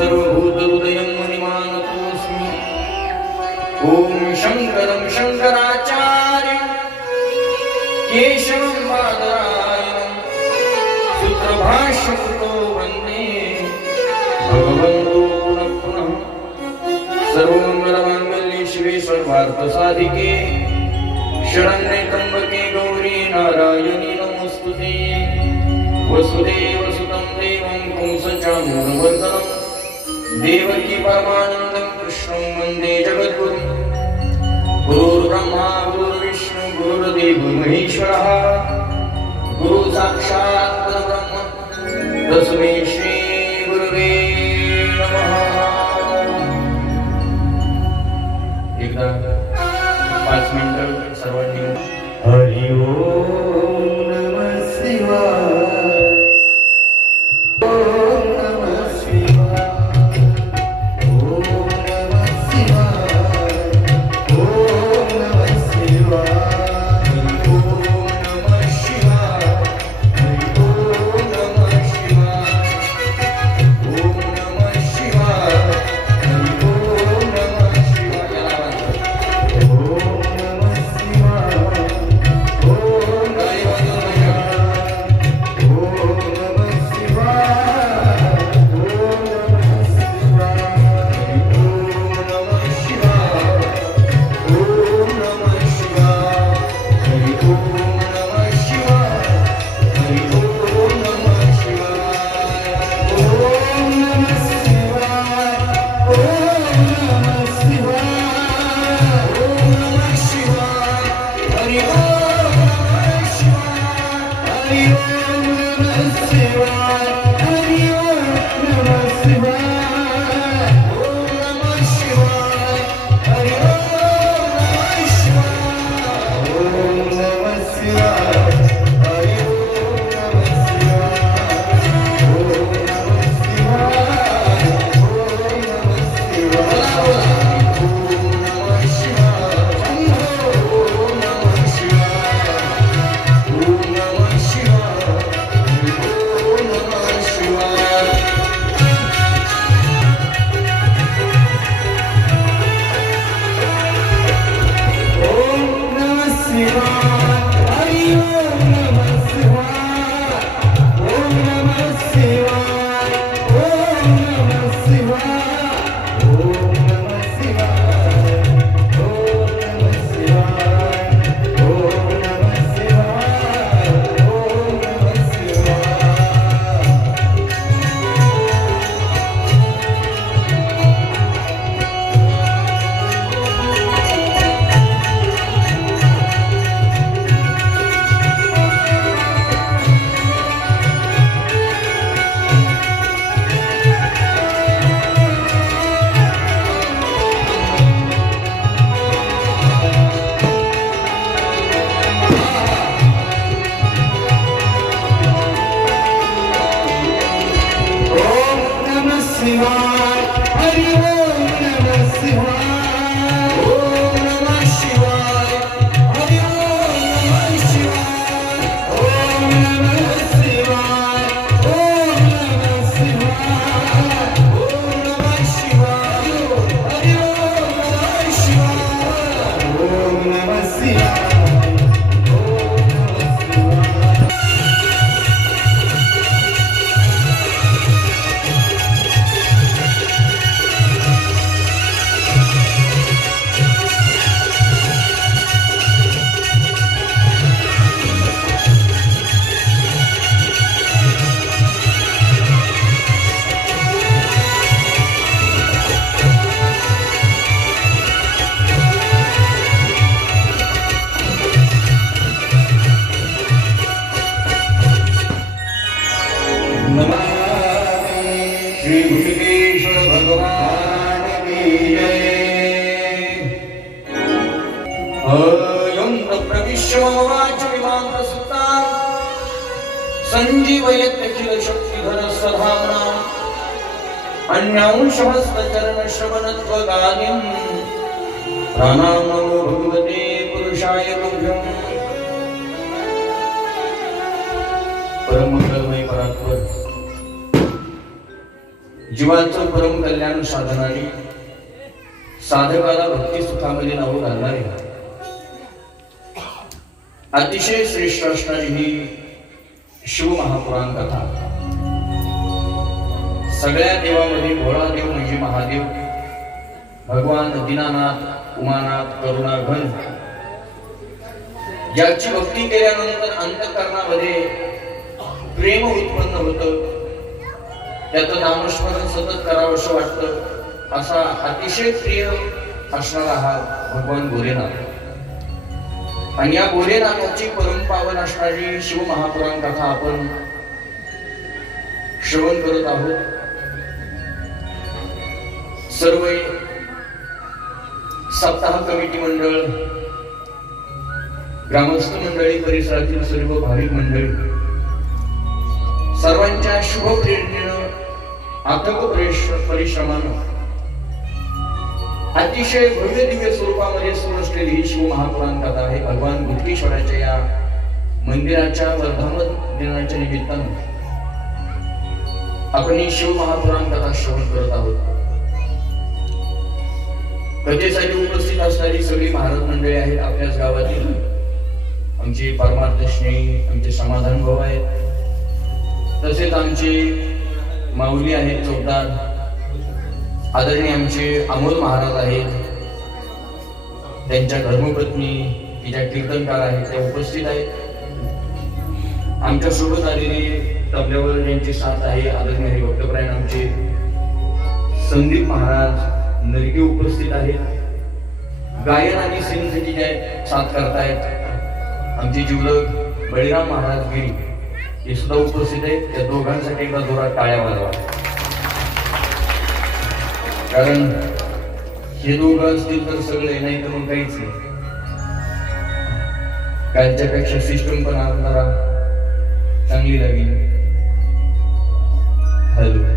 सर्वभूतहृदयं मणिमानतोऽस्मि। ॐ शङ्करं शङ्कराचार्यं केशवं बादरायणं सूत्रभाष्यकृतो वन्दे भगवन्तो पुनः पुनः। सर्वमङ्गलमाङ्गल्ये शिवे सर्वार्थसाधिके शरण्ये त्र्यम्बके गौरी नारायणी नमोऽस्तुते। वसुदेवसुतं देवं कंसचाणूरमर्दनं देवकी परमानन्दं कृष्णं वन्दे जगद्गुरुं। गुरुर्ब्रह्मा गुरुर्विष्णु गुरुर्देवो महेश्वरः गुरु साक्षात् परब्रह्म तस्मै श्री गुरुवे नमः। एकदा 5 मिनिटं सर्वांनी हरि ओम नमः शिवाय। विश्वमवाच विमान प्रसुता संजीवयत अखिल शक्तिधर सधामना अन्यांशहस्तचरण श्रवणत्वगादिं प्राणानमो भगवते पुरुषाय तुभ्यं परमंगलमय परात्पर जीवाचं परम कल्याण साधणारी साधकाला भक्ती सुखामध्ये नाव घालणारी अतिशय श्रेष्ठ असणारी ही शिव महापुराण कथा सगळ्या देवामध्ये भोळा देव म्हणजे महादेव भगवान दीनानाथ उमानाथ करुणाघन ज्याची भक्ती केल्यानंतर अंतःकरणामध्ये प्रेम उत्पन्न होतं त्याचं नामस्मरण सतत करावंसं वाटतं असा अतिशय प्रिय असणारा हा भगवान भोलेनाथ आणि या भोलेनाथाची परमपावन असणारी शिव महापुराण कथा आपण श्रवण करत आहोत. सर्व सप्ताह कमिटी मंडळ ग्रामस्थ मंडळी परिसरातील सर्व भाविक मंडळी सर्वांच्या शुभ प्रेरणेनं अथक परिश्रमानं अतिशय भव्य दिव्य स्वरूपामध्ये सुरू असलेली ही शिव महापुराण कथा आहे. भगवान गुटकेश्वराच्या या मंदिराच्या वर्धापन दिनाच्या निमित्तानं आपण ही शिव महापुराण कथा श्रवण करत आहोत. कथेसाठी उपस्थित असणारी सगळी महाराज मंडळी आहेत आपल्याच गावातील. आमचे परमार्थ स्नेही आमचे समाधान भाऊ आहेत, तसेच आमचे माऊली आहेत चौदार, आदरणीय आमचे अमोल महाराज आहेत, त्यांच्या धर्मपत्नी तिच्या कीर्तनकार आहेत त्या उपस्थित आहेत. आमच्या सोबत आलेली तबल्यावर ज्यांची साथ आहे आदरणीय हरिभक्तपरायण आमचे संदीप महाराज नरके उपस्थित आहेत. गायन आणि सिंगसाठी जे साथ करतायत आमचे जीवलग बळीराम महाराज गिरी हे सुद्धा उपस्थित आहेत. त्या दोघांसाठी एकदा जोरात टाळ्या वाजवा, कारण हे दोघं असतील तर सगळे नाही तर मग काहीच नाही. कालच्यापेक्षा सिस्टम पण जरा चांगली लागेल. हॅलो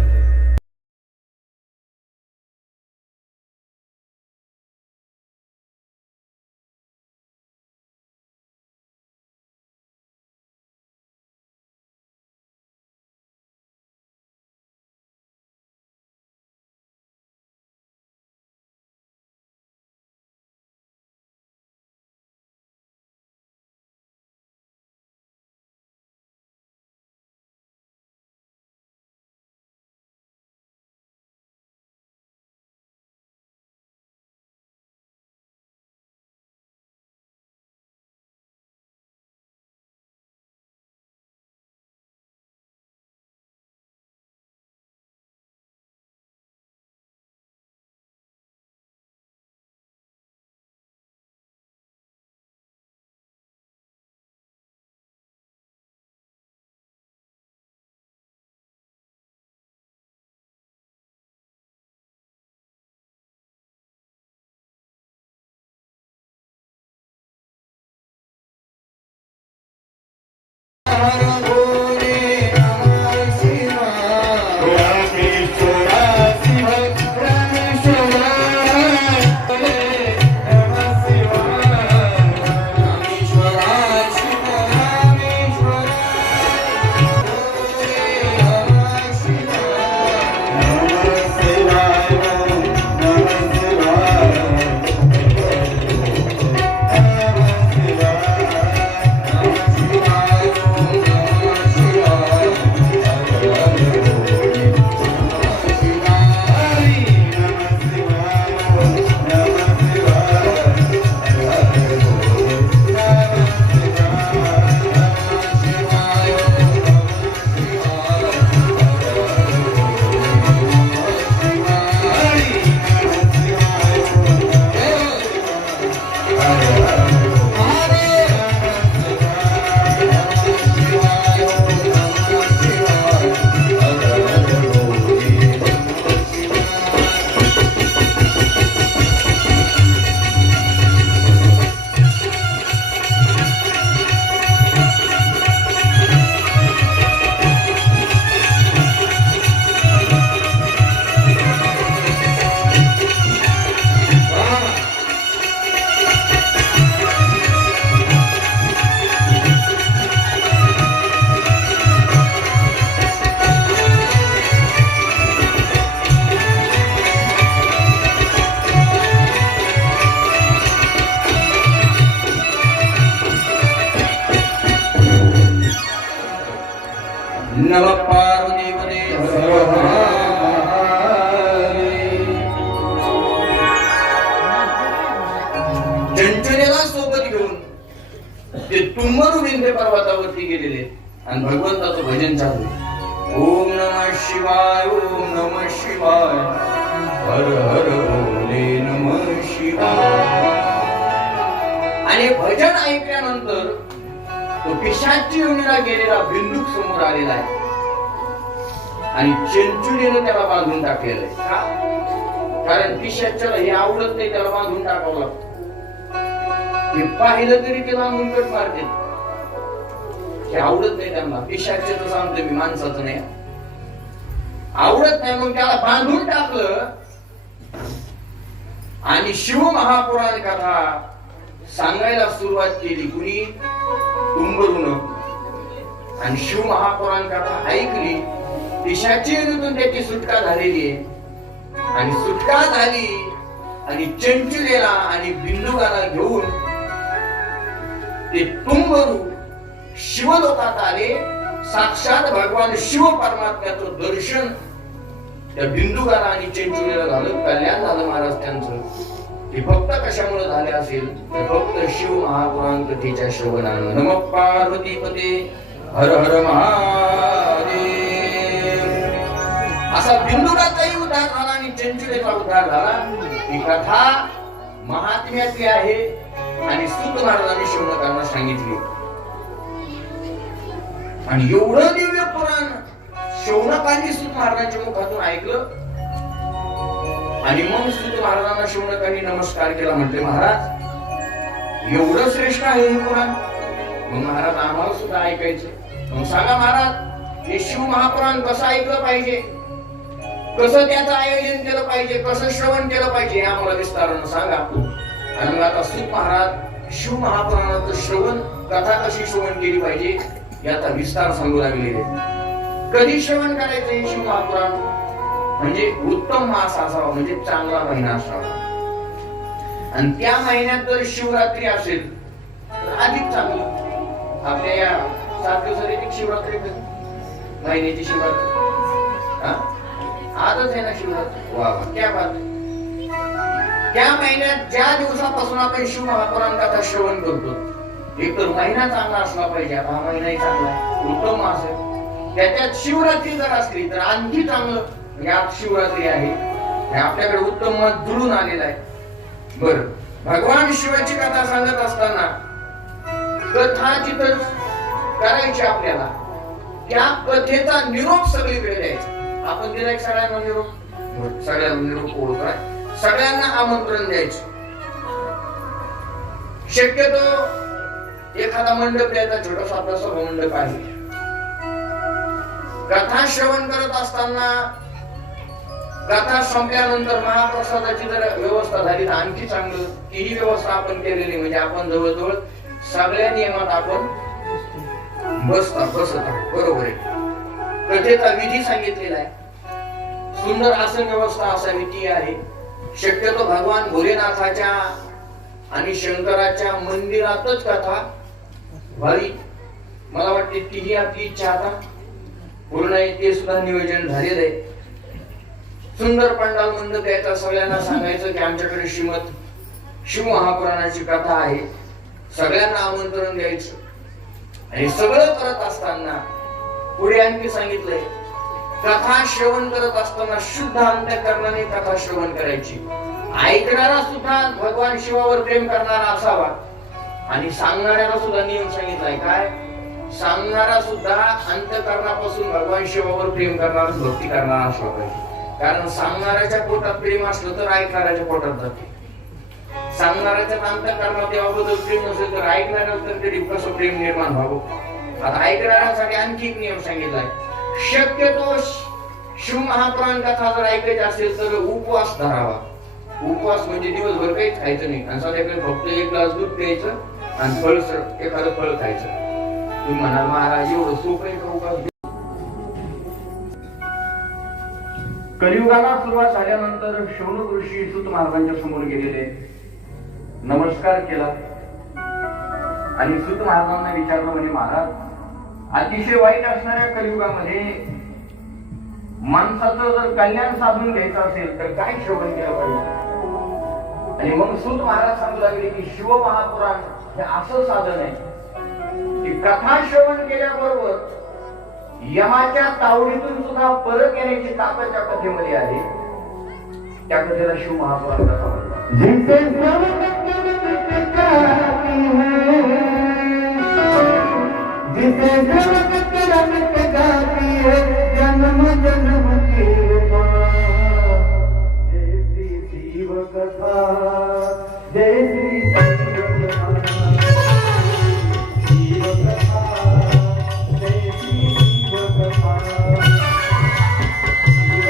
नमः पार्वतीपते हर चंचलेला सोबत घेऊन ते तुंबरू विंध्य पर्वतावरती गेलेले आणि भगवंताचं भजन चालू. ओम नमः शिवाय, ओम नमः शिवाय, हर हर भोले नमः शिवाय. आणि भजन ऐकल्यानंतर तो पिशाची योनीला गेलेला बिंदूक समोर आलेला आहे आणि चंचुलीनं त्याला बांधून टाकलेलं आहे. का? कारण पिशाच्याला हे आवडत नाही, त्याला बांधून टाकावं लागतं. हे पाहिलं तरी ते बांधून कट मारते. हे आवडत नाही त्यांना. पिशाचं तर सांगतो मी, माणसाचं नाही आवडत नाही. मग त्याला बांधून टाकलं आणि शिव महापुराण कथा सांगायला सुरुवात केली. कुणी? तुंबरून. आणि शिव महापुराण कथा ऐकली. पिशाची योनीतून त्याची सुटका झालेली आहे आणि सुटका झाली आणि चंचुलेला आणि बिंदुकाला घेऊन ते तुंबरू शिवलोकात आले. साक्षात भगवान शिव परमात्म्याचं दर्शन त्या बिंदुकाला आणि चंचुलेला झालं. कल्याण झालं महाराज त्यांचं. हे फक्त कशामुळे झाले असेल? फक्त शिव महापुराण कथेच्या श्रवणानं. नमः पार्वतीपते हर हर महादेव. असा बिंदुकाचाही उद्धार झाला आणि चंचुलेचा उद्धार झाला. ही कथा महात्म्यातली आहे आणि सूत महाराजांनी शौनकांना सांगितली. आणि एवढं दिव्य पुराण शौनकांनी सूत महाराजांच्या मुखातून ऐकलं. आणि मग सूत महाराजांना शौनकांनी नमस्कार केला. म्हटले, महाराज एवढं श्रेष्ठ आहे हे पुराण, मग महाराज आम्हाला सुद्धा ऐकायचं. मग सांगा महाराज, हे शिव महापुराण कसं ऐकलं पाहिजे, कसं त्याचं आयोजन केलं पाहिजे, कसं श्रवण केलं पाहिजे, हे आम्हाला विस्तारानं सांगा. आणि मग आता सूत महाराज शिव महापुराणाचं श्रवण, कथा कशी श्रवण केली पाहिजे याचा विस्तार सांगू लागलेले. कधी श्रवण करायचं हे शिव महापुराण? म्हणजे उत्तम मास असावा, म्हणजे चांगला महिना असावा. आणि त्या महिन्यात जर शिवरात्री असेल तर अधिक चांगलं. आपल्या या 7 दिवसाची शिवरात्री, महिन्याची शिवरात्री आजच आहे ना शिवरात्री. वा वा, क्या बात. त्या महिन्यात ज्या दिवसापासून आपण शिव महापुराण कथा श्रवण करतो, एक तर महिना चांगला असला पाहिजे. आता हा महिनाही चांगला आहे, उत्तम मास आहे. त्याच्यात शिवरात्री जर असली तर आणखी चांगलं. आज शिवरात्री आहे, आपल्याकडे उत्तम मत जुळून आलेला आहे. बर, भगवान शिवाची कथा सांगत असताना कथा जिथं करायची आपल्याला, त्या कथेचा निरोप सगळीकडे द्यायचा. आपण दिला एक सगळ्यांना निरोप, सगळ्यांना निरोप ओळखा, सगळ्यांना आमंत्रण द्यायचं. शक्यतो एखादा मंडप द्यायचा, छोटासा आपला सभा मंडप आहे. कथा श्रवण करत असताना कथा संपल्यानंतर महाप्रसादाची जर व्यवस्था झाली तर आणखी चांगलं. तीही व्यवस्था आपण केलेली, म्हणजे आपण जवळजवळ सगळ्या नियमात आपण बसत आहोत. बरोबर आहे. कथेचा विधी सांगितलेला आहे. सुंदर आसन व्यवस्था असावी ती आहे. शक्यतो भगवान भोलेनाथाच्या आणि शंकराच्या मंदिरातच कथा व्हावी, मला वाटते तीही आपली इच्छा आता पूर्ण आहे. ते सुद्धा नियोजन झालेलं आहे. सुंदर पंडाल मंडप द्यायचा, सगळ्यांना सांगायचं की आमच्याकडे श्रीमद शिव महापुराणाची कथा आहे, सगळ्यांना आमंत्रण द्यायचं. आणि सगळं करत असताना पुढे आणखी सांगितलंय, कथा श्रवण करत असताना शुद्ध अंतःकरणाने कथा श्रवण करायची. ऐकणारा सुद्धा भगवान शिवावर प्रेम करणारा असावा आणि सांगणाऱ्याला सुद्धा नियम सांगितलाय. काय? सांगणारा सुद्धा अंतःकरणापासून भगवान शिवावर प्रेम करणारा, भक्ती करणारा असला पाहिजे. कारण सांगणाऱ्याच्या पोटात प्रेम असलं तर ऐकणाऱ्याच्या पोटात जाते. सांगणाऱ्याच्या अंतःकरणात देवाबद्दल प्रेम नसेल तर ऐकणाऱ्याला तर तरी कसं प्रेम निर्माण व्हावं. आता ऐकणाऱ्यासाठी आणखी एक नियम सांगितलाय. शक्यतो शिव महापुराण कथा जर ऐकायची असेल तर उपवास धरावा. उपवास म्हणजे दिवसभर काहीच खायचं नाही आणि संध्याकाळी फक्त 1 ग्लास दूध प्यायचं आणि एखादं फळ खायचं. तुम्ही म्हणाल महाराज एवढं सोपं आहे का उपवास? कलियुगाला सुरुवात झाल्यानंतर शौनक ऋषी सूत महाराजांच्या समोर गेलेले, नमस्कार केला आणि सूत महाराजांना विचारलं, म्हणजे महाराज अतिशय वाईट असणाऱ्या कलियुगामध्ये माणसाचं जर कल्याण साधून घ्यायचं असेल तर काय श्रवण केलं पाहिजे? आणि मग सूत महाराज सांगू लागले की शिव महापुराण हे असं साधन आहे की कथा श्रवण केल्याबरोबर यमाच्या तावडीतून सुद्धा परत येण्याची ताकद त्या कथेमध्ये आहे. त्या कथेला शिव महापुराण कथा म्हणतात. जन्म जन्म के जय श्री शिव कथा, जय श्री शिव कथा, शिव कथा, जय श्री शिव कथा, शिव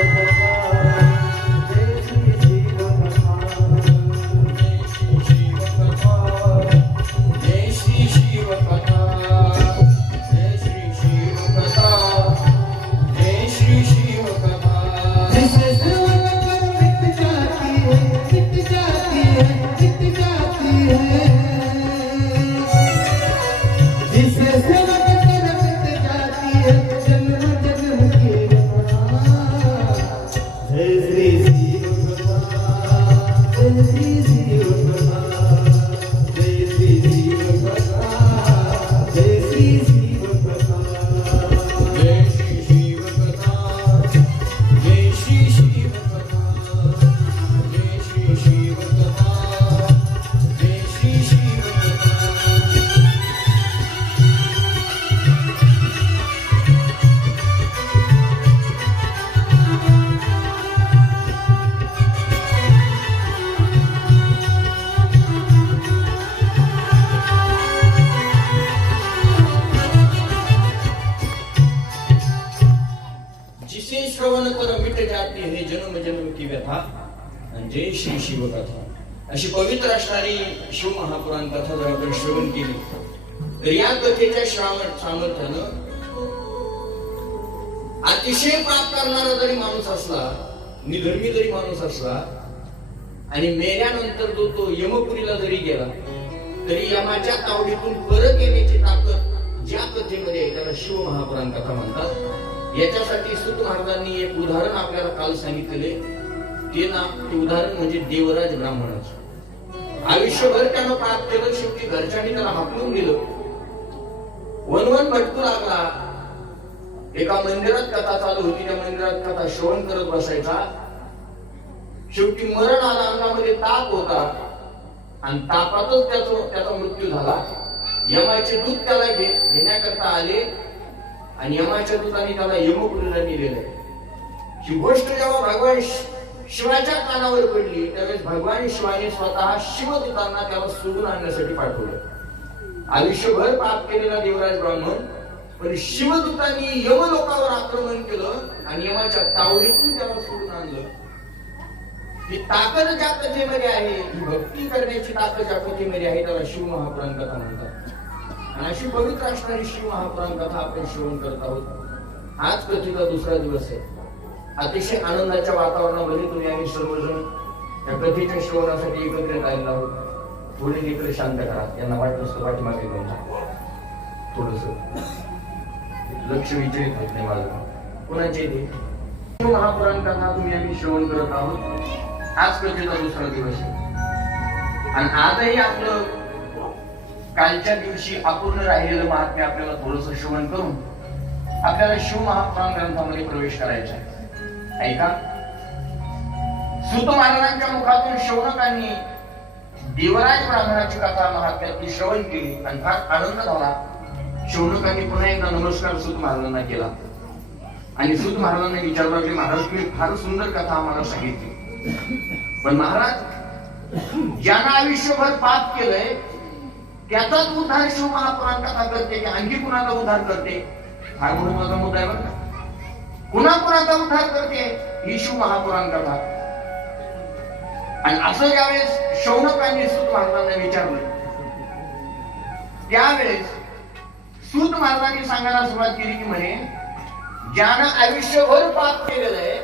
कथा, जय श्री शिव कथा, जय श्री शिव कथा, जय श्री शिव कथा, जय श्री शिव कथा. जिसे सेवा कर मिट जाती है, मिट जाती है, मिट जाती है. जिसे सेवा कर मिट जाती है, जन्म जन्म की जय श्री शिव कथा, जय श्री शिव कथा, जय श्री शिव कथा, जय श्री शिव कथा. जय श्री शिव कथा, जय श्री शिव कथा, जय श्री शिव कथा, जय श्री शिव कथा. जिसे श्रवण कर मिट जाती है जन्म जन्म की व्यथा. आणि जय श्री शिव कथा अशी पवित्र असणारी शिव महापुराण कथा जर आपण श्रवण केली तर या कथेच्या श्रावण सामर्थ्यानं अतिशय पाप करणारा जरी माणूस असला, निधर्मी जरी माणूस असला आणि मेल्यानंतर तो यमपुरीला जरी गेला तरी यमाच्या तावडीतून परत येण्याची ताकद ज्या कथेमध्ये आहे त्याला शिव महापुराण कथा म्हणतात. याच्यासाठी सूत महाराजांनी एक उदाहरण आपल्याला काल सांगितले. ते उदाहरण म्हणजे देवराज ब्राह्मणाचं. आयुष्यभर त्यानं पाप केलं, शेवटी घरच्यांनी त्याला हाकलून दिलं. वनवन भटकू लागला. एका मंदिरात कथा चालू होती, त्या मंदिरात कथा श्रवण करत बसायचा. शेवटी मरण आला, अंगामध्ये ताप होता आणि तापातच त्याचा मृत्यू झाला. यमाचे दूत त्याला घेण्याकरता आले आणि यमाच्या दूतांनी त्याला यमपुरीला नेलेलं आहे. ही गोष्ट जेव्हा भगवान शिवाच्या कानावर पडली त्यावेळेस भगवान शिवाने स्वतः शिवदूतांना त्याला सोडून आणण्यासाठी पाठवलं. आयुष्यभर पाप केलेला देवराज ब्राह्मण, पण शिवदूतांनी यमलोकावर आक्रमण केलं आणि यमाच्या तावडीतून त्याला सोडून आणलं. ही ताकद ज्या कथेमध्ये आहे, ही भक्ती करण्याची ताकद ज्या कथेमध्ये आहे त्याला शिव महापुराण कथा म्हणतात. आणि अशी पवित्र असणारी शिव महापुराण कथा आपण श्रवण करत आहोत. आज कथेचा दुसरा दिवस आहे. अतिशय आनंदाच्या वातावरणामध्ये तुम्ही आम्ही सर्वजण या कथेच्या श्रवणासाठी एकत्रित आलेलो आहोत. थोडे लेकर शांत करा, यांना वाटत असतं पाठीमागे घेऊन थोडस लक्ष विचलित होत नाही माझं. कोणाचे ते शिव महापुराण कथा तुम्ही आम्ही श्रवण करत आहोत. आज कथेचा दुसरा दिवस आहे आणि आजही आपलं कालच्या दिवशी अपूर्ण राहिलेलं महात्म्य आपल्याला थोडंसं श्रवण करून आपल्याला शिव महापुराण ग्रंथामध्ये प्रवेश करायचा आहे. ऐका, सूत महाराजांच्या मुखातून शौनकांनी देवराज ब्राह्मणाची कथा महात्म्यातली श्रवण केली आणि फार आनंद झाला. शौनकांनी पुन्हा एकदा नमस्कार सूत महाराजांना केला आणि सूत महाराजांना विचारलं की महाराज तुम्ही फार सुंदर कथा आम्हाला सांगितली, पण महाराज ज्यानं आयुष्यभर पाप केलंय त्याचाच उद्धार शिव महापुराण कथा करते की आणखी कुणाचा उद्धार करते? फार महत्वाचा मुद्दा आहे बरं का. कुणाचा उद्धार करते ही शिव महापुराण कथा. आणि असं ज्यावेळेस शौनकांनी सूत महाराजांना विचारलं त्यावेळेस सूत महाराजांनी सांगायला सुरुवात केली की म्हणे ज्यानं आयुष्यभर पाप केलेलं आहे,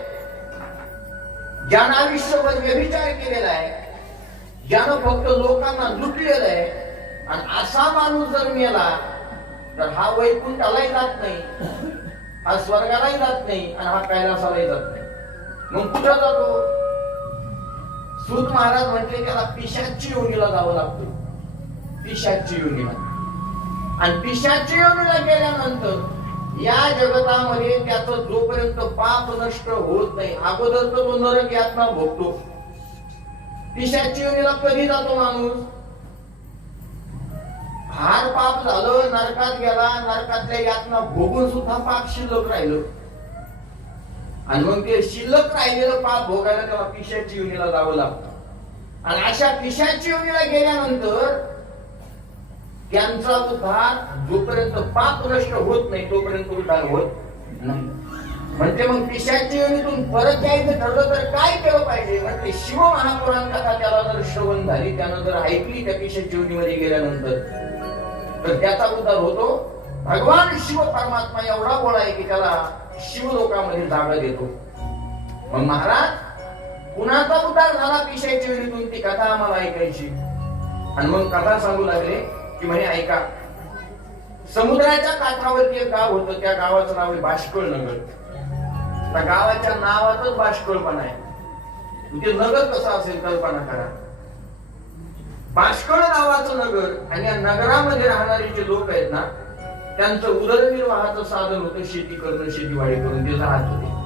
ज्यानं आयुष्यभर व्यभिचार केलेला आहे, ज्यानं फक्त लोकांना लुटलेलं आहे आणि असा माणूस जर मेला तर हा वैकुंठालाही जात नाही, हा स्वर्गालाही जात नाही आणि हा कैलासालाही जात नाही. मग कुठं जातो? सूत महाराज म्हटले त्याला पिशाची योनीला जावं लागतं, पिशाची योनीला. आणि पिशाची योनीला गेल्यानंतर या जगतामध्ये त्याचं जोपर्यंत पाप नष्ट होत नाही अगोदर तर तो नरक यातना भोगतो. पिशाची योनीला कधी जातो माणूस? फार पाप झालं, नरकात गेला, नरकातल्या यातना भोगून सुद्धा पाप शिल्लक राहिलं आणि मग ते शिल्लक राहिलेलं पाप भोगायला त्याला पिशाची योनीला जावं लागतं. आणि अशा पिशाची योनीला गेल्यानंतर त्यांचा उद्धार जोपर्यंत पाप नष्ट होत नाही तोपर्यंत उद्धार होत नाही. म्हणते मग पिशाची योनीतून परत यायचं ठरलं तर काय केलं पाहिजे? म्हणजे शिव महापुराण कथा त्याला जर श्रवण झाली, त्यानं जर ऐकली त्या पिशाची योनीमध्ये गेल्यानंतर, तर त्याचा उद्धार होतो. भगवान शिव परमात्मा एवढा गोड आहे की त्याला शिवलोकामध्ये जागा देतो. मग महाराज कुणाचा उद्धार झाला पिशाची योनीतून ती कथा आम्हाला ऐकायची. आणि मग कथा सांगू लागले की म्हणे ऐका, समुद्राच्या काठावरती एक गाव होतं, त्या गावाचं नाव आहे बाष्कळ नगर. त्या गावाच्या नावातच बाष्कळपणा आहे. ते नगर कसं असेल कल्पना करा. बाष्कळ नावाचं नगर आणि या नगरामध्ये राहणारे जे लोक आहेत ना, त्यांचं उदरनिर्वाहाचं साधन होतं शेती करणं, शेतीवाडी करून ते राहत होते.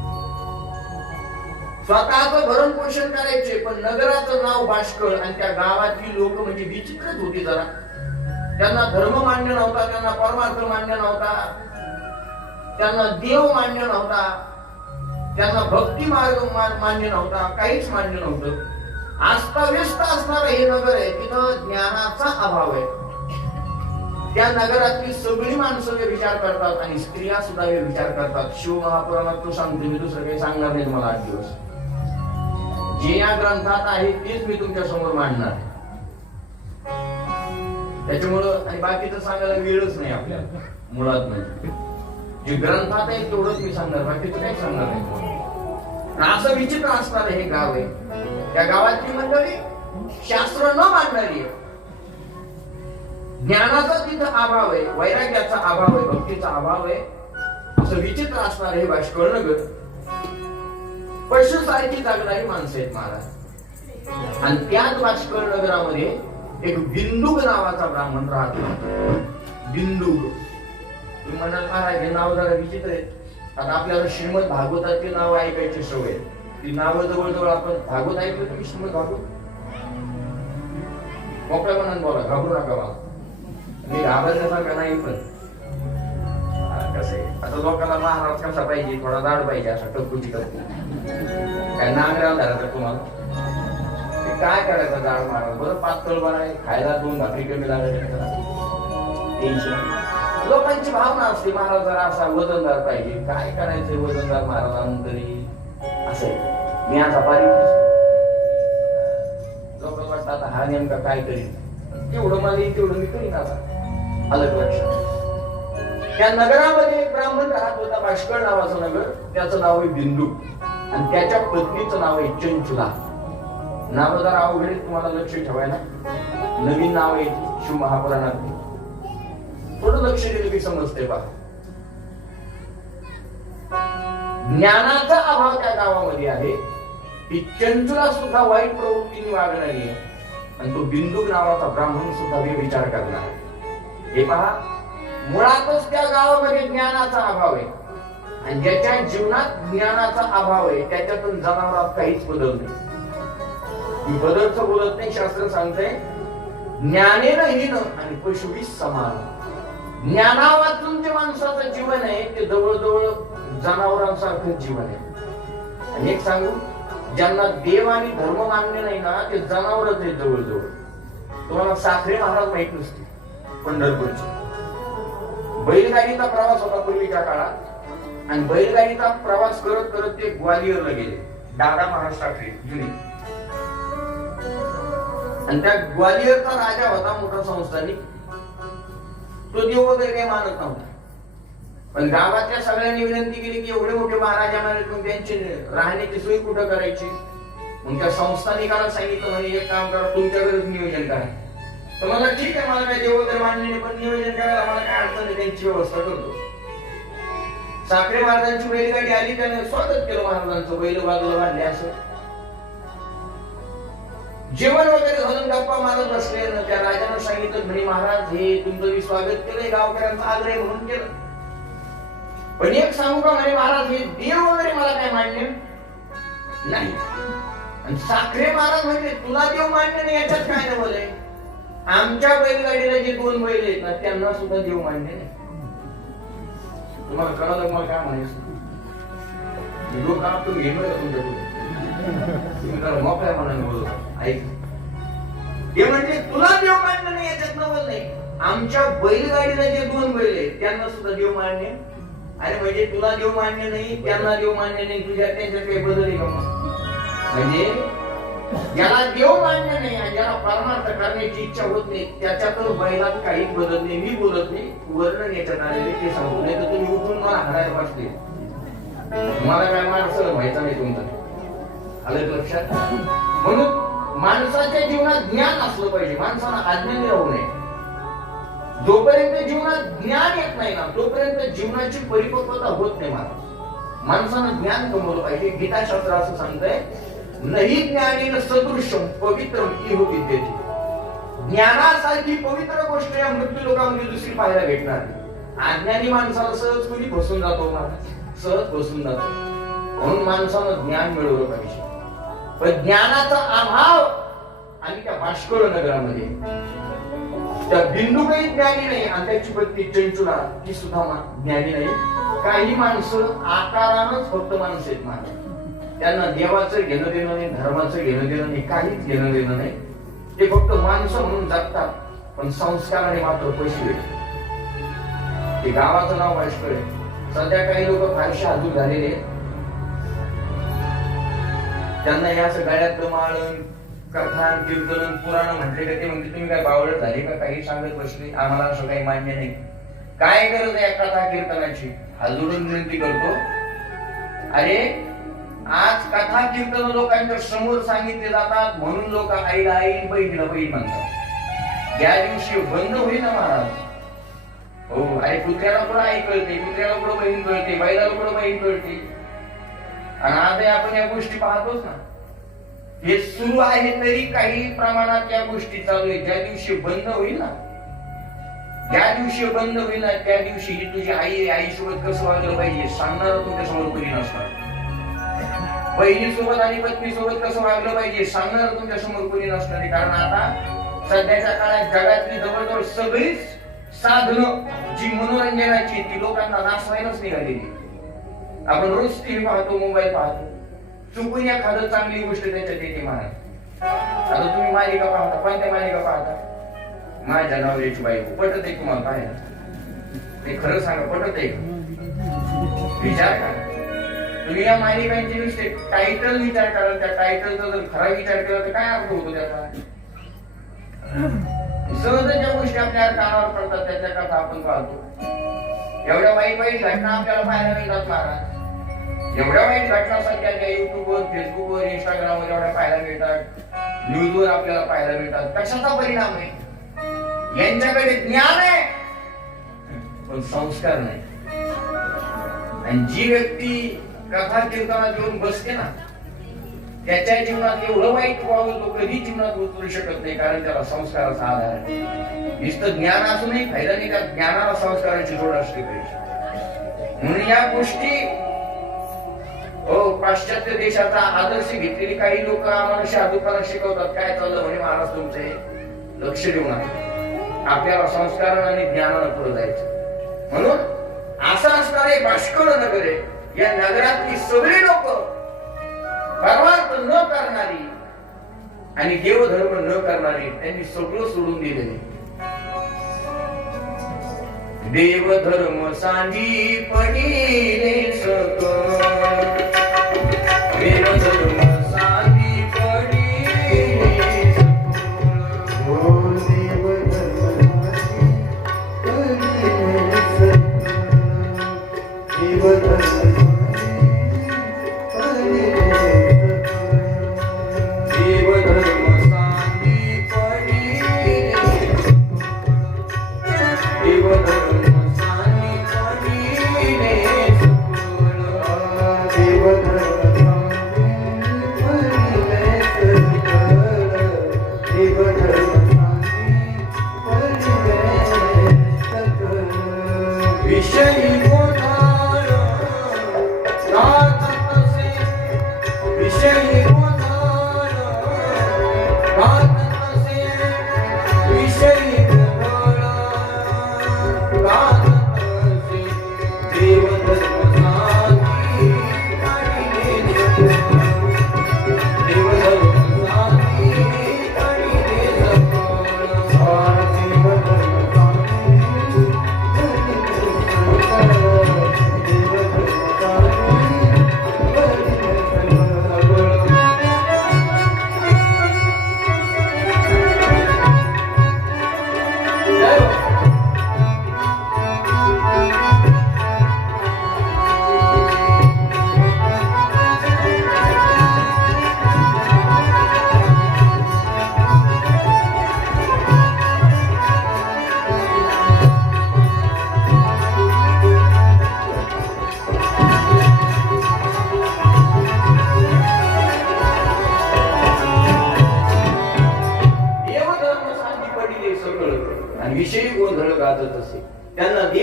स्वतःचं भरण पोषण करायचे, पण नगराचं नाव बाष्कळ आणि त्या गावातली लोक म्हणजे विचित्रच होती जरा. त्यांना धर्म मान्य नव्हता, त्यांना परमार्थ मान्य नव्हता, त्यांना देव मान्य नव्हता, त्यांना भक्ती मार्ग मान्य नव्हता, काहीच मान्य नव्हतं. अस्ताव्यस्त असणारं हे नगर आहे, तिथं ज्ञानाचा अभाव आहे. त्या नगरातली सगळी माणसं विचार करतात आणि स्त्रिया सुद्धा विचार करतात. शिव महापुराणात तो सांगतो, मी दुसरं काही सांगणार नाही तुम्हाला 8 दिवस. जे या ग्रंथात आहे तेच मी तुमच्या समोर मांडणार आहे. त्याच्यामुळं आणि बाकीचं सांगायला वेळच नाही आपल्याला मुळात. म्हणजे जे ग्रंथात आहे तेवढंच मी सांगणार, बाकीचं काही सांगणार नाही. असं विचित्र असणार हे गाव आहे. त्या गावातली मंडळी शास्त्र न मानणारी आहे. ज्ञानाचा तिथं अभाव आहे, वैराग्याचा अभाव आहे, भक्तीचा अभाव आहे. असं विचित्र असणार हे बाष्कळ नगर. पशुसारखी जागणारी माणसं आहेत महाराज. आणि त्याच बाष्कळ नगरामध्ये एक बिंदुक नावाचा ब्राह्मण राहतो. बिंदुक. तुम्ही म्हणाल महाराज हे नाव जरा विचित्र आहे. आता आपल्याला श्रीमद भागवतातली नाव ऐकायची सवय. ती नावं जवळजवळ आपण भागवत ऐकलं तुम्ही श्रीमद भागवत मोकळ्या मनाने बोला, घाबरू नका मला. मी घाबरण्यासारखा नाही, पण कसं आहे आता लोकांना महाराज कसा पाहिजे, थोडा दाड पाहिजे, असा टप्पूची टप्पू काय नांगराव धरायचं तुम्हाला. काय करायचं दाड महाराज बरं पातळ बनाय, खायला 2 भाकरी कमी लागायच्या. टेन्शन लोकांची भावना असते महाराज जरा असा वजनदार पाहिजे. काय करायचं वजनदार महाराजांतरी असं मी आता पारी लोक वाटतं आता हा नेमका काय करीन, तेवढं मला येईल तेवढं मी करीन. आता अलग लक्षात. त्या नगरामध्ये एक ब्राह्मण राहत होता, बाष्कळ नावाचं नगर. त्याचं नाव आहे बिंदुक आणि त्याच्या पत्नीचं नाव आहे चंचुला. नाव जरा अवघड आहे, तुम्हाला लक्ष ठेवायला. नवीन नाव आहे शिव महापुराणात, थोडं लक्ष दिलं की समजते पहा. ज्ञानाचा अभाव त्या गावामध्ये आहे. ती चंचुला सुद्धा वाईट प्रवृत्तीने वागणारी आहे आणि तो बिंदुक नावाचा ब्राह्मण सुद्धा विचार करणार. हे पहा, मुळातच त्या गावामध्ये ज्ञानाचा अभाव आहे आणि ज्याच्या जीवनात ज्ञानाचा अभाव आहे त्याच्यातून जनावरात काहीच बदल नाही. मी बदलचं बोलत नाही, शास्त्र सांगतंय ज्ञानेन हीन आणि पशुवीस समान. ज्ञानावाचून जे माणसाचं जीवन आहे ते जवळजवळ जनावरांसारखं जीवन आहे. आणि एक सांगू, ज्यांना देव आणि धर्म मान्य नाही ना ते जनावरच आहेत जवळजवळ. तुम्हाला साखरे महाराज माहित नसते पंढरपूरचे. बैलगाडीचा प्रवास होता पूर्वीच्या काळात आणि बैलगाडीचा प्रवास करत करत ते ग्वालियरला गेले. दादा महाराज साखरे जुने. आणि त्या ग्वालियरचा राजा होता मोठा संस्थानिक. तो देव वगैरे काही मानत नव्हता, पण गावातल्या सगळ्यांनी विनंती केली की एवढे मोठे महाराज येणार आहेत, त्यांची राहण्याची सोय कुठं करायची. मग त्या संस्थानिकाला सांगितलं म्हणे एक काम करा, तुमच्याकडेच नियोजन करा. तर मला ठीक आहे, मला काय देव वगैरे मान्य नाही, पण नियोजन करायला मला काय अडचण नाही, त्यांची व्यवस्था करतो. साखरे महाराजांची बैलगाडी आली, त्याने स्वागत केलं महाराजांचं, बैल बाजूला बांधले असं. जेवण वगैरे घालून गप्पा मारत बसले. त्या राजानं सांगितलं, म्हणे महाराज हे तुमचं मी स्वागत केलंय, गावकऱ्यांचा आग्रह म्हणून केलं, पण एक सांगू का म्हणे महाराज, हे देव वगैरे मला काय मान्य नाही. आणि साखरे महाराज म्हणजे तुला देव मान्य नाही याच्यात काय नाही बोले, आमच्या बैलगाडीला जे 2 बैल आहेत ना त्यांना सुद्धा देव मान्य नाही. तुम्हाला कळलं मला काय म्हणायचं, लोक आपण घेणार तुमच्याकडून, तुम्ही त्याला मोकळ्या मनाने बोलतो. ऐक, ते म्हणजे तुला देव मान्य नाही याच्यात नवल नाही, आमच्या बैलगाडीला जे 2 बैल आहेत त्यांना सुद्धा देव मान्य. अरे म्हणजे तुला देव मान्य नाही, त्यांना देव मान्य नाही, तुझ्या त्यांच्यात काही बदल आहे का? म्हणजे ज्याला देव मान्य नाही आणि ज्याला परमार्थ करण्याची इच्छा होत नाही त्याच्यात बैलात काही बदल नाही. मी बोलत नाही, वर्णन याच्यात आलेले ते सांगतो, नाही तर तुम्ही उठून मला हाणायला बसले. मला काय माणसं व्हायचं नाही तुमचं, आलं लक्षात? म्हणून माणसाच्या जीवनात ज्ञान असलं पाहिजे, माणसाला अज्ञानी राहू नये. जोपर्यंत जीवनात ज्ञान येत नाही ना तोपर्यंत जीवनाची परिपक्वता होत नाही. माणसानं ज्ञान कमवलं पाहिजे. गीताशास्त्र असं सांगतंय, नाही ज्ञानेन सदृशम पवित्रम इह विद्यते. ज्ञानासारखी पवित्र गोष्ट या मृत्यू लोकांमध्ये दुसरी पाहायला भेटणार नाही. अज्ञानी माणसाला सहज कोणी फसून जातो, सहज फसून जातो. म्हणून माणसानं ज्ञान मिळवलं पाहिजे. पण ज्ञानाचा अभाव आणि त्या भास्कर नगरामध्ये त्या बिंदू काही ज्ञानी नाही आणि त्याची पत्नी चंचुला ती सुद्धा ज्ञानी नाही. काही माणसं आकारानच फक्त माणसं आहेत माणसं, त्यांना देवाचं घेणं देणं नाही, धर्माचं घेणं देणं नाही, काहीच घेणं देणं नाही. ते फक्त माणसं म्हणून जगतात, पण संस्काराने मात्र पैसे भेटतात. ते गावाचं नाव भास्कर आहे. सध्या काही लोक फारसे आजूक झालेले, त्यांना हे असं गळ्यातलं माळण, कथा, कीर्तन, पुराण म्हटले का ते म्हणते तुम्ही काय बावळट झाले का, काही सांगत बसले, आम्हाला असं काही मान्य नाही. काय गरज आहे कथा कीर्तनाची? हात जोडून विनंती करतो, अरे आज कथा कीर्तन लोकांच्या समोर सांगितले जातात म्हणून लोक आईला आई, बहिणीला बहीण म्हणतात. ज्या दिवशी बंद होईल ना महाराज, हो, अरे कुत्र्याला कुठं आई कळते, कुत्र्याला कुठं बहीण कळते, बैलाला कुठं बहीण कळते. आणि आज आपण या गोष्टी पाहतोच ना, हे सुरू आहे तरी काही प्रमाणात या गोष्टी चालू आहेत. ज्या दिवशी बंद होईल ना, ज्या दिवशी बंद होईल ना त्या दिवशी ही तुझी आई, आईसोबत कसं वागलं पाहिजे सांगणार तुमच्यासमोर कोणी नसणार. बहिणीसोबत आणि पत्नीसोबत कसं वागलं पाहिजे सांगणार तुमच्या समोर कोणी नसणार. कारण आता सध्याच्या काळात जगातली जवळजवळ सगळीच साधनं जी मनोरंजनाची ती लोकांना नासवायलाच निघालेली. आपण रोज टीव्ही पाहतो, मोबाईल पाहतो, चुकून एखादं चांगली गोष्ट त्याच्यात येते महाराज. आता तुम्ही मालिका पाहता, कोणत्या मालिका पाहता? माझ्या नवऱ्याची बायको पटत आहे तुम्हाला पाहायला? ते खरं सांगा, पटत आहे? विचार करा तुम्ही या मालिकांचे नुसते टायटल विचार करा, त्या टायटलचा जर खरा विचार केला तर काय अर्थ होतो त्याचा? सहज ज्या गोष्टी आपल्या कानावर पडतात त्याच्या कथा आपण पाहतो. एवढ्या वाईट वाईट घटना आपल्याला पाहायला मिळतात महाराज. एवढ्या वाईट घटना सध्या युट्यूबवर, फेसबुकवर, इंस्टाग्रामवर एवढ्या पाहायला मिळतात, न्यूजवर आपल्याला पाहायला मिळतात. कशाचा परिणाम आहे? यांच्याकडे ज्ञान आहे पण संस्कार नाही. आणि जी व्यक्ती कथा कीर्तनात येऊन बसते ना त्याच्या जीवनात एवढं वाईट व्हावं तो कधी जीवनात उतरू शकत नाही, कारण त्याला संस्काराचा आधार आहे. नुसतं ज्ञान असूनही फायदा नाही, त्या ज्ञानाला संस्काराची जोड असली पाहिजे. म्हणून या गोष्टी पाश्चात्य देशाचा आदर्श घेतलेली काही लोक आम्हाला शाहदुखाला शिकवतात. काय चाललं म्हणे महाराज तुमचे, लक्ष देऊ नका, आपल्याला संस्कारानं आणि ज्ञानानं पुढे जायचं. म्हणून असं असणारे भास्कर नगर आहे. या नगरातली सगळी लोक परमार्थ न करणारी आणि देवधर्म न करणारी त्यांनी सगळं सोडून दिलेले. देवधर्म सांगी पडिले सक, देवधर्म सांगी पडिले सक, ओ देवधर्म पडिले सक, देवधर्म देवधर्म सांगी पडिले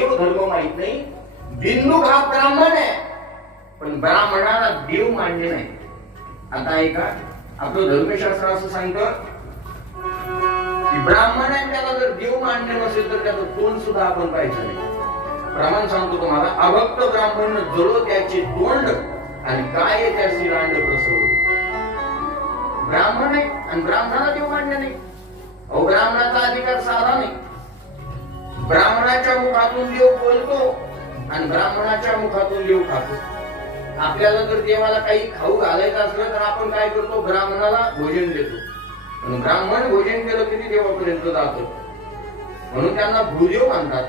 देव धर्म माहित नाही. बिंदू हा ब्राह्मण आहे, पण ब्राह्मणाला देव मान्य नाही. आता ऐका, आपलं धर्मशास्त्र असं सांगतं की ब्राह्मण आहे त्याला जर देव मान्य नसेल तर त्याचं तोंड सुद्धा आपण पाहायचं नाही. प्रमाण सांगतो तुम्हाला, अभक्त ब्राह्मण जळो त्याचे तोंड आणि काय त्याची रांड प्रसव. ब्राह्मण आहे आणि ब्राह्मणाला देव मान्य नाही. अहो, ब्राह्मणाचा अधिकार साधा नाही. ब्राह्मणाच्या मुखातून देव बोलतो आणि ब्राह्मणाच्या मुखातून देव खातो. आपल्याला जर देवाला काही खाऊ घालायचं असलं तर आपण काय करतो, ब्राह्मणाला भोजन देतो. म्हणून ब्राह्मण भोजन केलं की देवापर्यंत जातो. म्हणून त्यांना भूदेव मानतात.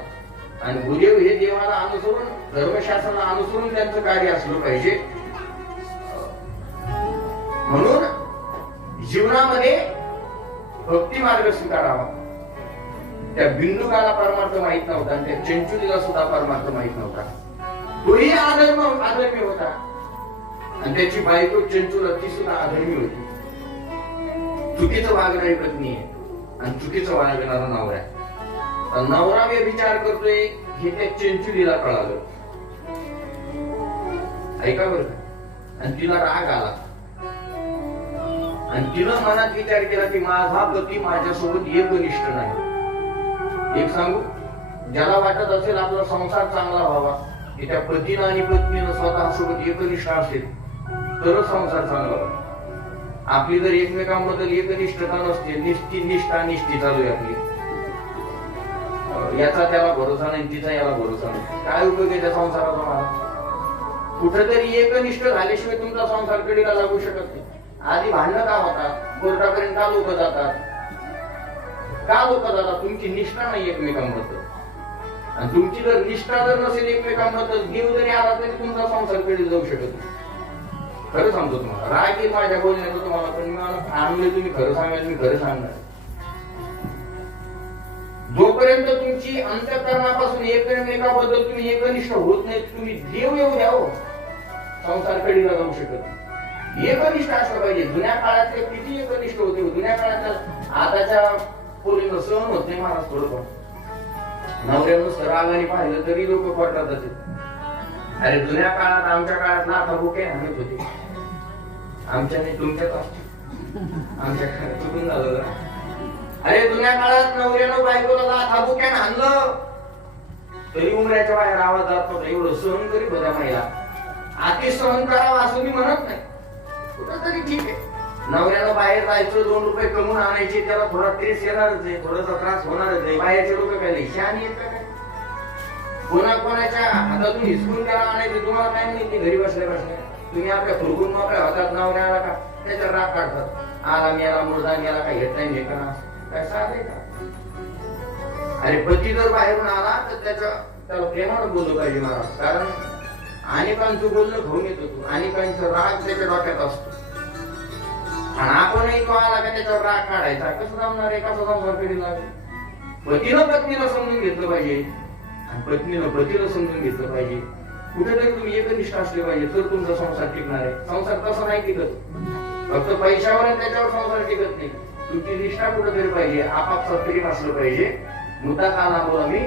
आणि भूदेव हे देवाला अनुसरून, धर्मशास्त्राला अनुसरून त्यांचं कार्य असलं पाहिजे. म्हणून जीवनामध्ये भक्ती मार्ग स्वीकारावा. त्या बिंदुकाला परमार्थ माहित नव्हता आणि त्या चंचुलीला सुद्धा परमार्थ माहित नव्हता. तोही आधर्मी होता आणि त्याची बायको चंचुला ती सुद्धा आधर्मी होती. चुकीचं वागणारी पत्नी आहे आणि चुकीचं वागणारा नवरा आहे. नवरा व्यभिचार करतोय हे त्या चंचुलीला कळालं. ऐका बरं का, आणि तिला राग आला आणि तिनं मनात विचार केला की माझा पती माझ्यासोबत एकनिष्ठ नाही. एक सांगू, ज्याला वाटत असेल आपला संसार चांगला व्हावा, की त्या पतीनं आणि पत्नीनं स्वतः सोबत एकनिष्ठ असेल तरच संसार चांगला व्हावा. आपली जर एकमेकांबद्दल एकनिष्ठता नसते, निष्ठा चालू आहे आपली, याचा त्याला भरोसा नाही, तिचा याला भरोसा नाही, काय उपयोग आहे त्या संसाराचा? मला कुठेतरी एकनिष्ठ झाल्याशिवाय तुमचा संसार कधीला लागू शकत नाही. आधी भांडणं का होतात, कोर्टापर्यंत का लोक जातात, तुमची निष्ठा नाही एकमेकांबद्दल. आणि तुमची जर निष्ठा जर नसेल एकमेकांबद्दल, देव जरी आला तरी तुमचा संसार कधी जाऊ शकत नाही. खरं सांगतो तुम्हाला, राग येईल माझ्या बोलण्याचं तुम्हाला, पण मला आणले तुम्ही खरं सांगाल, मी खरं सांगणार. जोपर्यंत तुमची अंतःकरणापासून एकमेकांबद्दल तुम्ही एकनिष्ठ होत नाही, तुम्ही देव येऊ द्यावं, संसार कधीला जाऊ शकत नाही. एकनिष्ठ असलं पाहिजे. जुन्या काळातले किती एकनिष्ठ होते, जुन्या काळातल्या आताच्या पोरीनं सहन होत नाही महाराज थोडंफार. नवऱ्यानं रागाने पाहिलं तरी लोक पडतात. अरे जुन्या काळात, आमच्या काळात लाथा बुके आणत होते. आमच्या नाही, तुमच्यात आमच्या काळात चुकून झालं ना. अरे जुन्या काळात नवऱ्यानं बायकोला लाथा बुक्यानं आणलं तरी उमऱ्याच्या बाहेर आवाज जात नव्हता. एवढं सहन करीत होत्या महिला. अति सहन करावं असं मी म्हणत नाही, कुठं तरी ठीक आहे. नवऱ्याला बाहेर जायचं, 2 रुपये कमवून आणायचे, त्याला थोडा त्रेस येणारच आहे, थोडासा त्रास होणारच आहे. बाहेरचे लोक काय शान येत काय, कोणाच्या हातातून हिसकून त्याला आणायचे, तुम्हाला काय माहिती. घरी बसल्या तुम्ही आपल्या फुरकून आपल्या हातात नवऱ्याला का त्याच्या राग काढतात. आला मेला मुर्दा मेला, काय घेत नाही मेकना, काय साधे का? अरे पती जर बाहेरून आला तर त्याला प्रेमानं बोललं पाहिजे महाराज. कारण अनेकांचं बोलणं घेऊन येतो तू, अनेकांचा राग त्याच्या डोक्यात असतो. आणि आपणही तो आला का त्याच्यावर राग काढायचा, कसं जमणार आहे, कसं संसार कधी लागेल? पतीनं पत्नीला समजून घेतलं पाहिजे आणि पत्नीनं पतीला समजून घेतलं पाहिजे. कुठेतरी तुम्ही एकनिष्ठ असले पाहिजे तर तुमचा संसार टिकणार आहे. संसार तसा नाही टिकत, फक्त पैशावर आणि त्याच्यावर संसार टिकत नाही. तुमची निष्ठा कुठेतरी पाहिजे, आपापसात प्रेम असलं पाहिजे. मुद्दा का नामोला मी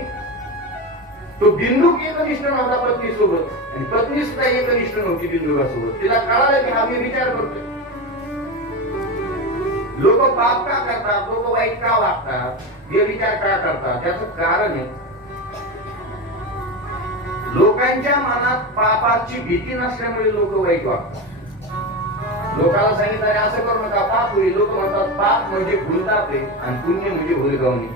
तो बिंदू एकनिष्ठ नव्हता पत्नी सोबत आणि पत्नी सुद्धा एकनिष्ठ नव्हती बिंदुकासोबत. तिला कळालं की हा मी विचार करतोय. लोक पाप का करतात, लोक वाईट का वागतात, हे विचार का करतात, त्याचं कारण आहे लोकांच्या मनात पापाची भीती नसल्यामुळे लोक वाईट वागतात. लोकांना सांगितलं असं करू नका, पाप होईल. लोक म्हणतात पाप म्हणजे भूलताप आहे आणि पुण्य म्हणजे भूलगावणी.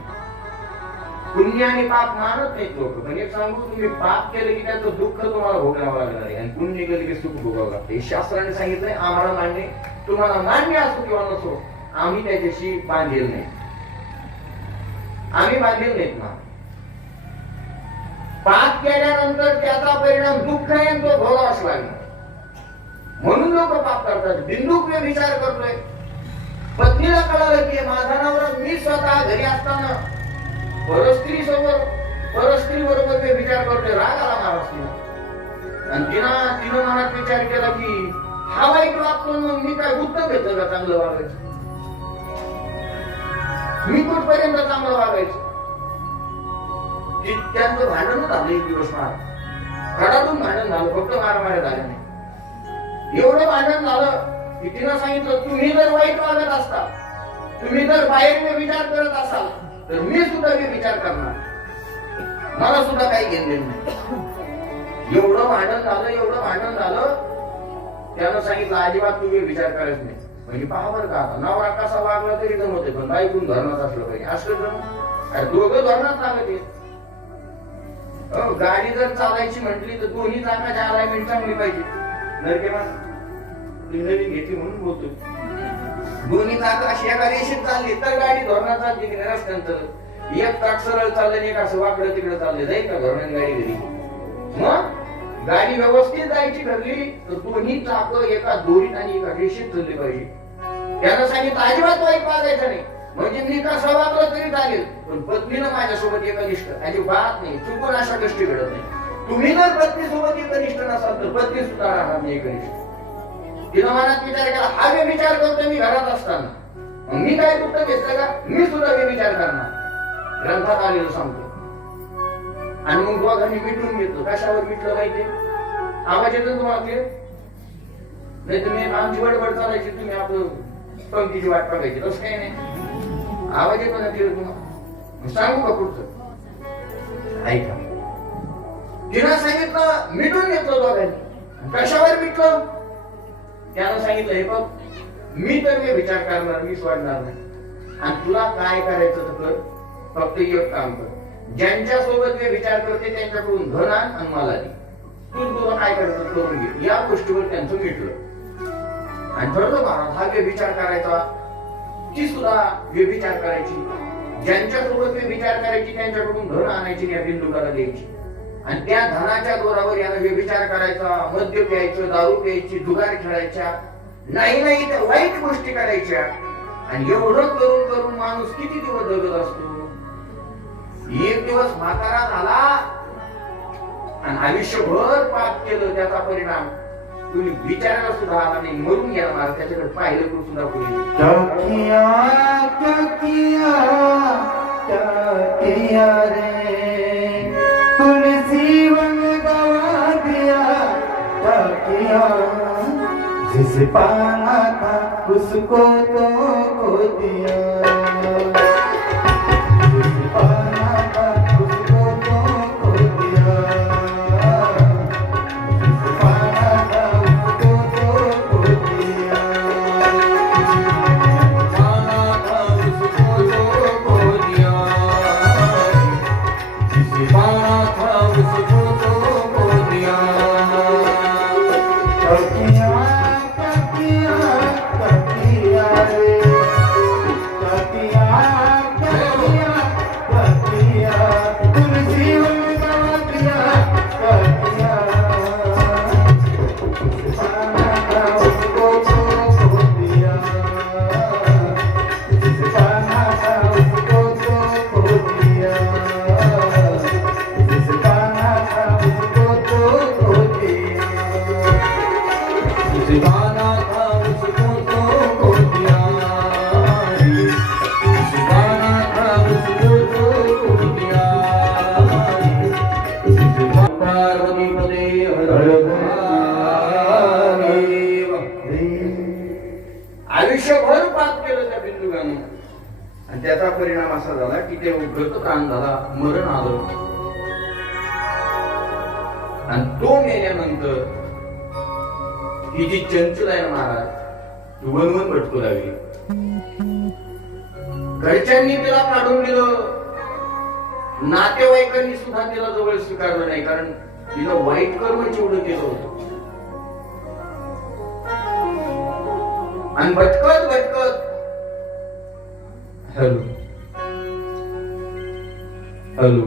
पुण्य आणि पाप मानत नाहीत लोक. पण एक सांगू, तुम्ही पाप केलं की त्याचं दुःख तुम्हाला भोगावं लागणार आहे आणि पुण्य केलं की सुख भोगावं लागतं. हे शास्त्राने सांगितलंय, आम्हाला मान्य, तुम्हाला मान्य असो किंवा नसो, आम्ही त्याच्याशी बांधील नाही, आम्ही बांधील नाहीत ना. पाप केल्यानंतर त्याचा परिणाम दुःख आहे, तो भोगावाच लागणार. म्हणून लोक पाप करतात. बिंदूक विचार करतोय. पत्नीला कळालं की माझा नवरा, मी स्वतः घरी असताना परस्त्री बरोबर विचार करतोय. राग आला महाराज आणि तिनं मनात विचार केला की हा वाईट वागतो, मग मी काय उत्तम घेतलं का चांगलं वागायचं? मी कुठपर्यंत चांगलं वागायचं? त्यांचं भांडण झालं एक दिवस मार घरातून भांडण झालं, फक्त मारामारी झाल्या नाही. एवढं भांडण झालं की तिनं सांगितलं, तुम्ही जर वाईट वागत असता, तुम्ही जर बाहेर विचार करत असाल तर मी सुद्धा विचार करणार, मला सुद्धा काही घेणं नाही. एवढं भांडण झालं, एवढं भांडण झालं, त्यानं सांगितलं अजिबात तुम्ही विचार करायच नाही. म्हणजे पहा बरं का, नवरा कसा वागला तरी जमते, पण बायकून धरणात असलं पाहिजे. असलं जम दोघं धरणात लागत येत. गाडी जर चालायची म्हटली तर दोन्ही चाकाच्या अलाइनमेंट चांगली पाहिजे. नरके नवीन घेतली म्हणून बोलतो, दोन्ही चाक अशी एका रेषेत चालली तर गाडी धोरणात चालली की नाही. रस्त्यानंतर एक चाक सरळ चाललं, एक असं वाकडं तिकडं चाललं, जाईल का धोरण गाडी घरी? मग गाडी व्यवस्थित जायची ठरली तर दोन्ही चाक एका दोरीत आणि एका रेषेत चालली पाहिजे. त्यानं सांगितलं अजिबात वाईट वागायचं नाही, म्हणजे मी कसा वागलं तरी चालेल, पण पत्नीनं माझ्यासोबत एकनिष्ठ अजिबात नाही. चुकून अशा गोष्टी घडत नाही. तुम्ही जर पत्नीसोबत एकनिष्ठ नसाल तर पत्नी सुद्धा राहणार नाही एकनिष्ठ. तिनं मनात विचार केला, हा विचार करतो मी घरात असताना, मग मी काय दुःख घेतलं का? मी सुद्धा विचार करणार. ग्रंथात आलेलं सांगतो. आणि मग दोघांनी मिटून घेतलं. कशावर मिटलं माहितीये? आवाज येतो तुम्हाला क्लिअर? नाही तुम्ही आमची बडबड चालायची, तुम्ही आपलं पंक्तीची वाट बघायची, तसं काही नाही. आवाज येतो ना क्लिअर तुम्हाला? सांगू का पुढचं? ऐका. तिनं सांगितलं मिटून घेतलं दोघांनी. कशावर मिटलं? त्यानं सांगितलं, हे बघ मी तर विचार करणार, मी सोडणार नाही, आणि तुला काय करायचं तर कर, फक्त एक काम कर, ज्यांच्या सोबत मी विचार करते त्यांच्याकडून धन आण आणि मला दे, तू तुला काय करायचं करून घे. या गोष्टीवर त्यांचं मिटलं. आणि ठरलं महाराज हा विचार करायचा, ती सुद्धा विचार करायची, ज्यांच्या सोबत विचार करायची त्यांच्याकडून धन आणायची, या बिंदुकाला द्यायची, आणि त्या धनाच्या जोरावर यानं विचार करायचा, मद्य प्यायचं, दारू प्यायची, जुगार खेळायच्या, नाही त्या वाईट गोष्टी करायच्या. आणि एवढं करून करून माणूस किती दिवस जगत असतो? एक दिवस म्हातारा झाला आणि आयुष्यभर पाप केलं, त्याचा परिणाम कुणी विचारायला सुद्धा आला नाही, मरून गेला महाराज. त्याच्याकडे पाहिलं करून सुद्धा कुणी रे तुलसी वन गवा दिया, जिसे पाना था उसको तो खो दिया, जिसे पाना था उसको तो खो दिया, जिसे पाना था उसको तो खो दिया, पाना था उसको तो खो दिया, जिसे पाना था उसको तो खो दिया. आयुष्यभर पाप केलं त्या बिंदुकाने, आणि त्याचा परिणाम असा झाला की ते उग्रत प्राण झाला, मरण आलं. आणि तो मेल्यानंतर ही जी चंचल आहे महाराज, ती वनवन भटकू लागली. घरच्यांनी तिला काढून दिलं, नातेवाईकांनी सुद्धा तिला जवळ स्वीकारलं नाही, कारण तिला वाईट कर्म जेवढं केलं होतं. आणि भटकत भटकत हॅलो हॅलो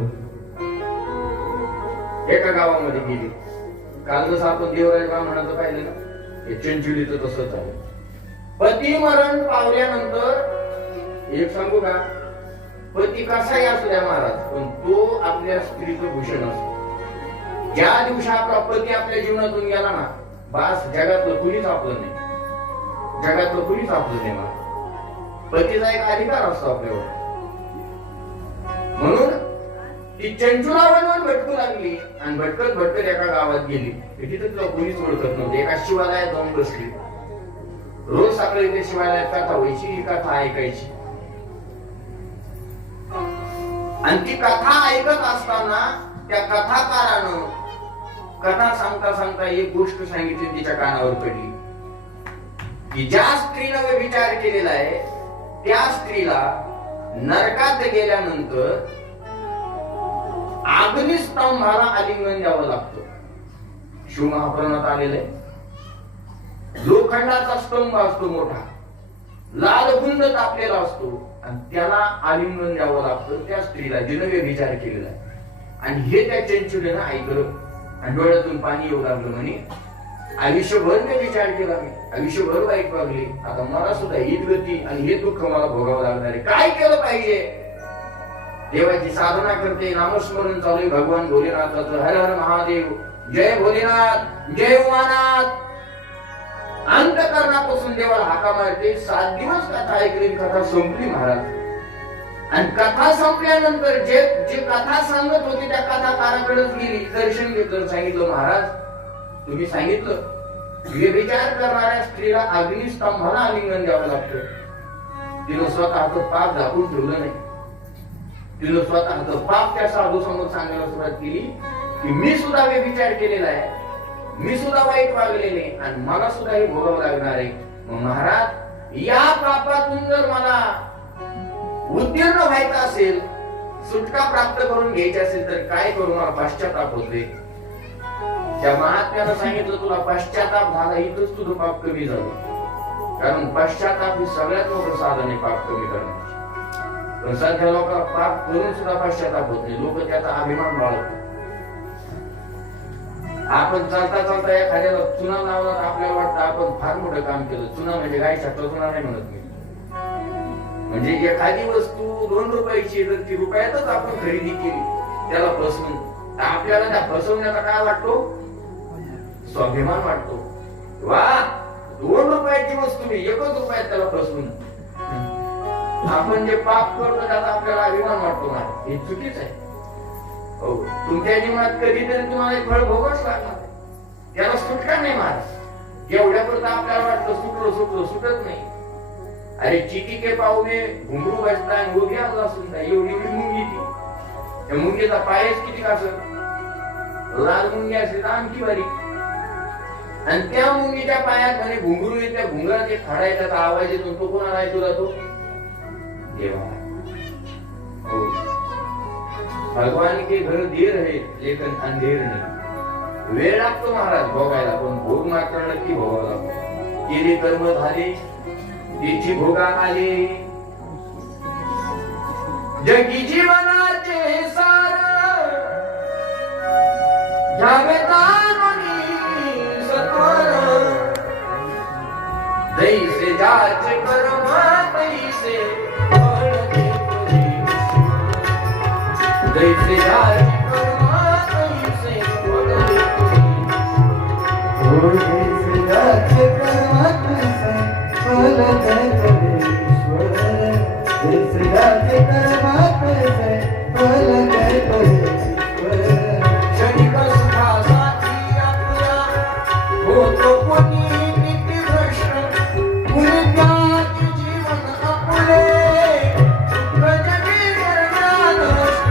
एका गावामध्ये गेली. काल जसं आपण देवराज ब्राह्मणाचं पाहिलं ना, हे चिंचुलीचं तसंच आहे. पती मरण पावल्यानंतर एक सांगू का, पती कसाही असू द्या महाराज, पण तो आपल्या स्त्रीचं भूषण असतो. ज्या दिवशी आपला पती आपल्या जीवनातून गेला ना, बास जगातलं कुणीच आपलं नाही, जगातलं कुणीच आपलं नाही. मला पतीचा एक अधिकार असतो आपल्यावर. म्हणून ती चंचुला बनवून भटकू लागली आणि भटकत भटकत एका गावात गेली. तिथे तुला कोणीच ओळखत नव्हते. एका शिवालयात जाऊन बसली. रोज सकाळी ते शिवालयात कथा व्हायची, ही कथा ऐकायची. आणि ती कथा ऐकत असताना त्या कथाकारानं कथा सांगता सांगता एक गोष्ट सांगितली, तिच्या कानावर पडली की ज्या स्त्रीनं व्यभिचार केलेला आहे त्या स्त्रीला नरकात गेल्यानंतर अग्निस्तंभाला आलिंगन द्यावं लागतं. शिवमहापुराणात आलेलं आहे. लोखंडाचा स्तंभ असतो मोठा, लाल गुंड तापलेला असतो आणि त्याला आलिंगन द्यावं लागतं त्या स्त्रीला जिनं व्यभिचार केलेला आहे. आणि हे त्या चंचुलीनं ऐकलं आणि डोळ्यातून पाणी येऊ लागलं. म्हणे आयुष्यभर मी विचार केला, मी आयुष्यभर वाईट वागली, आता मला सुद्धा हीच गती आणि हे दुःख मला भोगावं लागणार आहे. काय केलं पाहिजे? देवाची साधना करते, नामस्मरण चालू आहे भगवान भोलेनाथाचं. हर हर महादेव, जय भोलेनाथ, जय उमानाथ. अंतकरणापासून देवाला हाका मारते. 7 दिवस कथा ऐकली, कथा संपली महाराज. आणि कथा संपल्यानंतर जे कथा सांगत होती त्या कथाकाराकडेच गेली, दर्शन घेतलं, सांगितलं महाराज तुम्ही सांगितलं व्यभिचार करणाऱ्या स्त्रीला अग्निस्तंभाला आलिंगन द्यावं लागतं. तिनं स्वतःचं पाप झाकून ठेवलं नाही. तिनं स्वतःचं पाप त्या साधू समोर सांगायला सुरुवात केली की मी सुद्धा व्यभिचार केलेला आहे, मी सुद्धा वाईट वागलेले आणि मला सुद्धा हे भोगावं लागणार आहे. मग महाराज या पापातून जर मला उत्तीर्ण व्हायचं असेल, सुटका प्राप्त करून घ्यायची असेल तर काय करू? मला पश्चाताप होते. त्या महात्म्यानं सांगितलं तुला पश्चाताप झाला इथंच तुझं पाप कमी झालं. कारण पश्चाताप ही सगळ्यात मोठं साधन आहे पाप कमी करण्याचे. पण सध्या लोकांना पाप करून सुद्धा पश्चाताप होत नाही. लोक त्याचा अभिमान बाळगतात. आपण चालता चालता एखाद्याला चुना लावला तर आपल्याला वाटतं आपण फार मोठं काम केलं. चुना म्हणजे काय शकतो चुना नाही म्हणत मी. म्हणजे एखादी वस्तू 2 रुपयाची तर ती रुपयातच आपण खरेदी केली, त्याला फसवून आपल्याला त्या फसवण्याचा काय वाटतो? स्वाभिमान वाटतो. वा 2 रुपयाची वस्तू मी 1 रुपयात त्याला फसवून. आपण जे पाप करतो त्याचा आपल्याला अभिमान वाटतो ना, हे चुकीच आहे. हो, तुमच्या जीवनात कधीतरी तुम्हाला एक फळ भोगावंच लागणार, त्याला सुटका नाही महाराज. एवढ्यापुरतं आपल्याला वाटतं सुटलो सुटत नाही. अरे चिटी के पाव में घुंगरू बसता है वो भी अल्लाह सुनता है. एवढी मुंगी ती, त्या मुंगीचा पायच किती असत, लाल मुंगी असते तर आणखी बारीक. आणि त्या मुंगीच्या पायात म्हणे घुंगरू येते, त्या घुंगरात एक खडा आहे, त्याचा आवाज येतो. तो कोणाला आहे? तुला तो देवा. हो, भगवान के घर देर है लेकिन अंधेर नाही. वेळ लागतो महाराज भोगायला, पण भोग मात्र नक्की भोगावा लागतो. केले कर्म झाले तिची भोगा आले. जगी जीवनाचे सार घ्यावे तारुणी सत्वर. जैसे ज्याचे कर्म तैसे फळ देतो. जैसे ज्याचे कर्म तैसे फळ देतो. जैसे ज्याचे कर्म तैसे फल देतो ईश्वर. जैसे ज्याचे कर्म तैसे फल देतो ईश्वर. क्षणिक सुखासाठी आपल्या होतो कोणी किती भ्रष्ट. पुण्यात जीवन आपले सुख जगी निर्ज्ञान नष्ट.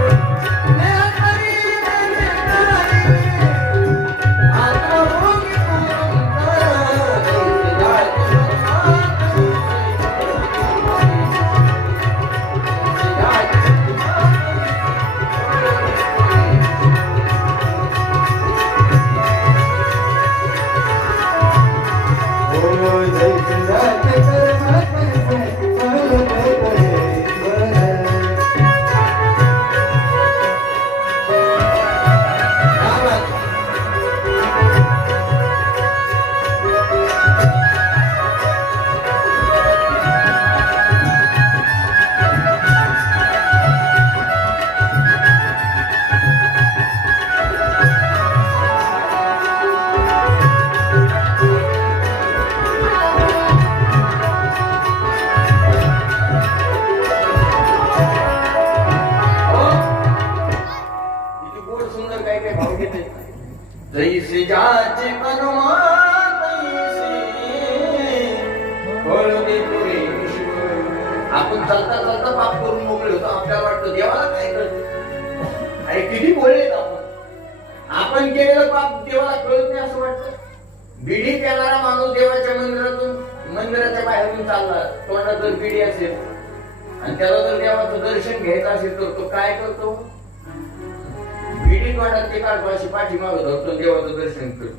येते जैसे जाचे अनुमान आपण चालता चालता पाप करून मोकळे होतो. आपल्याला वाटतं देवाला काय कळत, अरे किती बोललेत आपण केलेलं पाप देवाला कळत नाही असं वाटतं. बिडी प्यानारा माणूस देवाच्या मंदिराच्या बाहेरून चालला, तोंडात जर बिडी असेल आणि त्याला जर देवाचं दर्शन घ्यायचं असेल तर तो काय करतो, बिडी तोंडात ते काढतो, अशी पाठीमागं धरतो, देवाचं दर्शन करतो.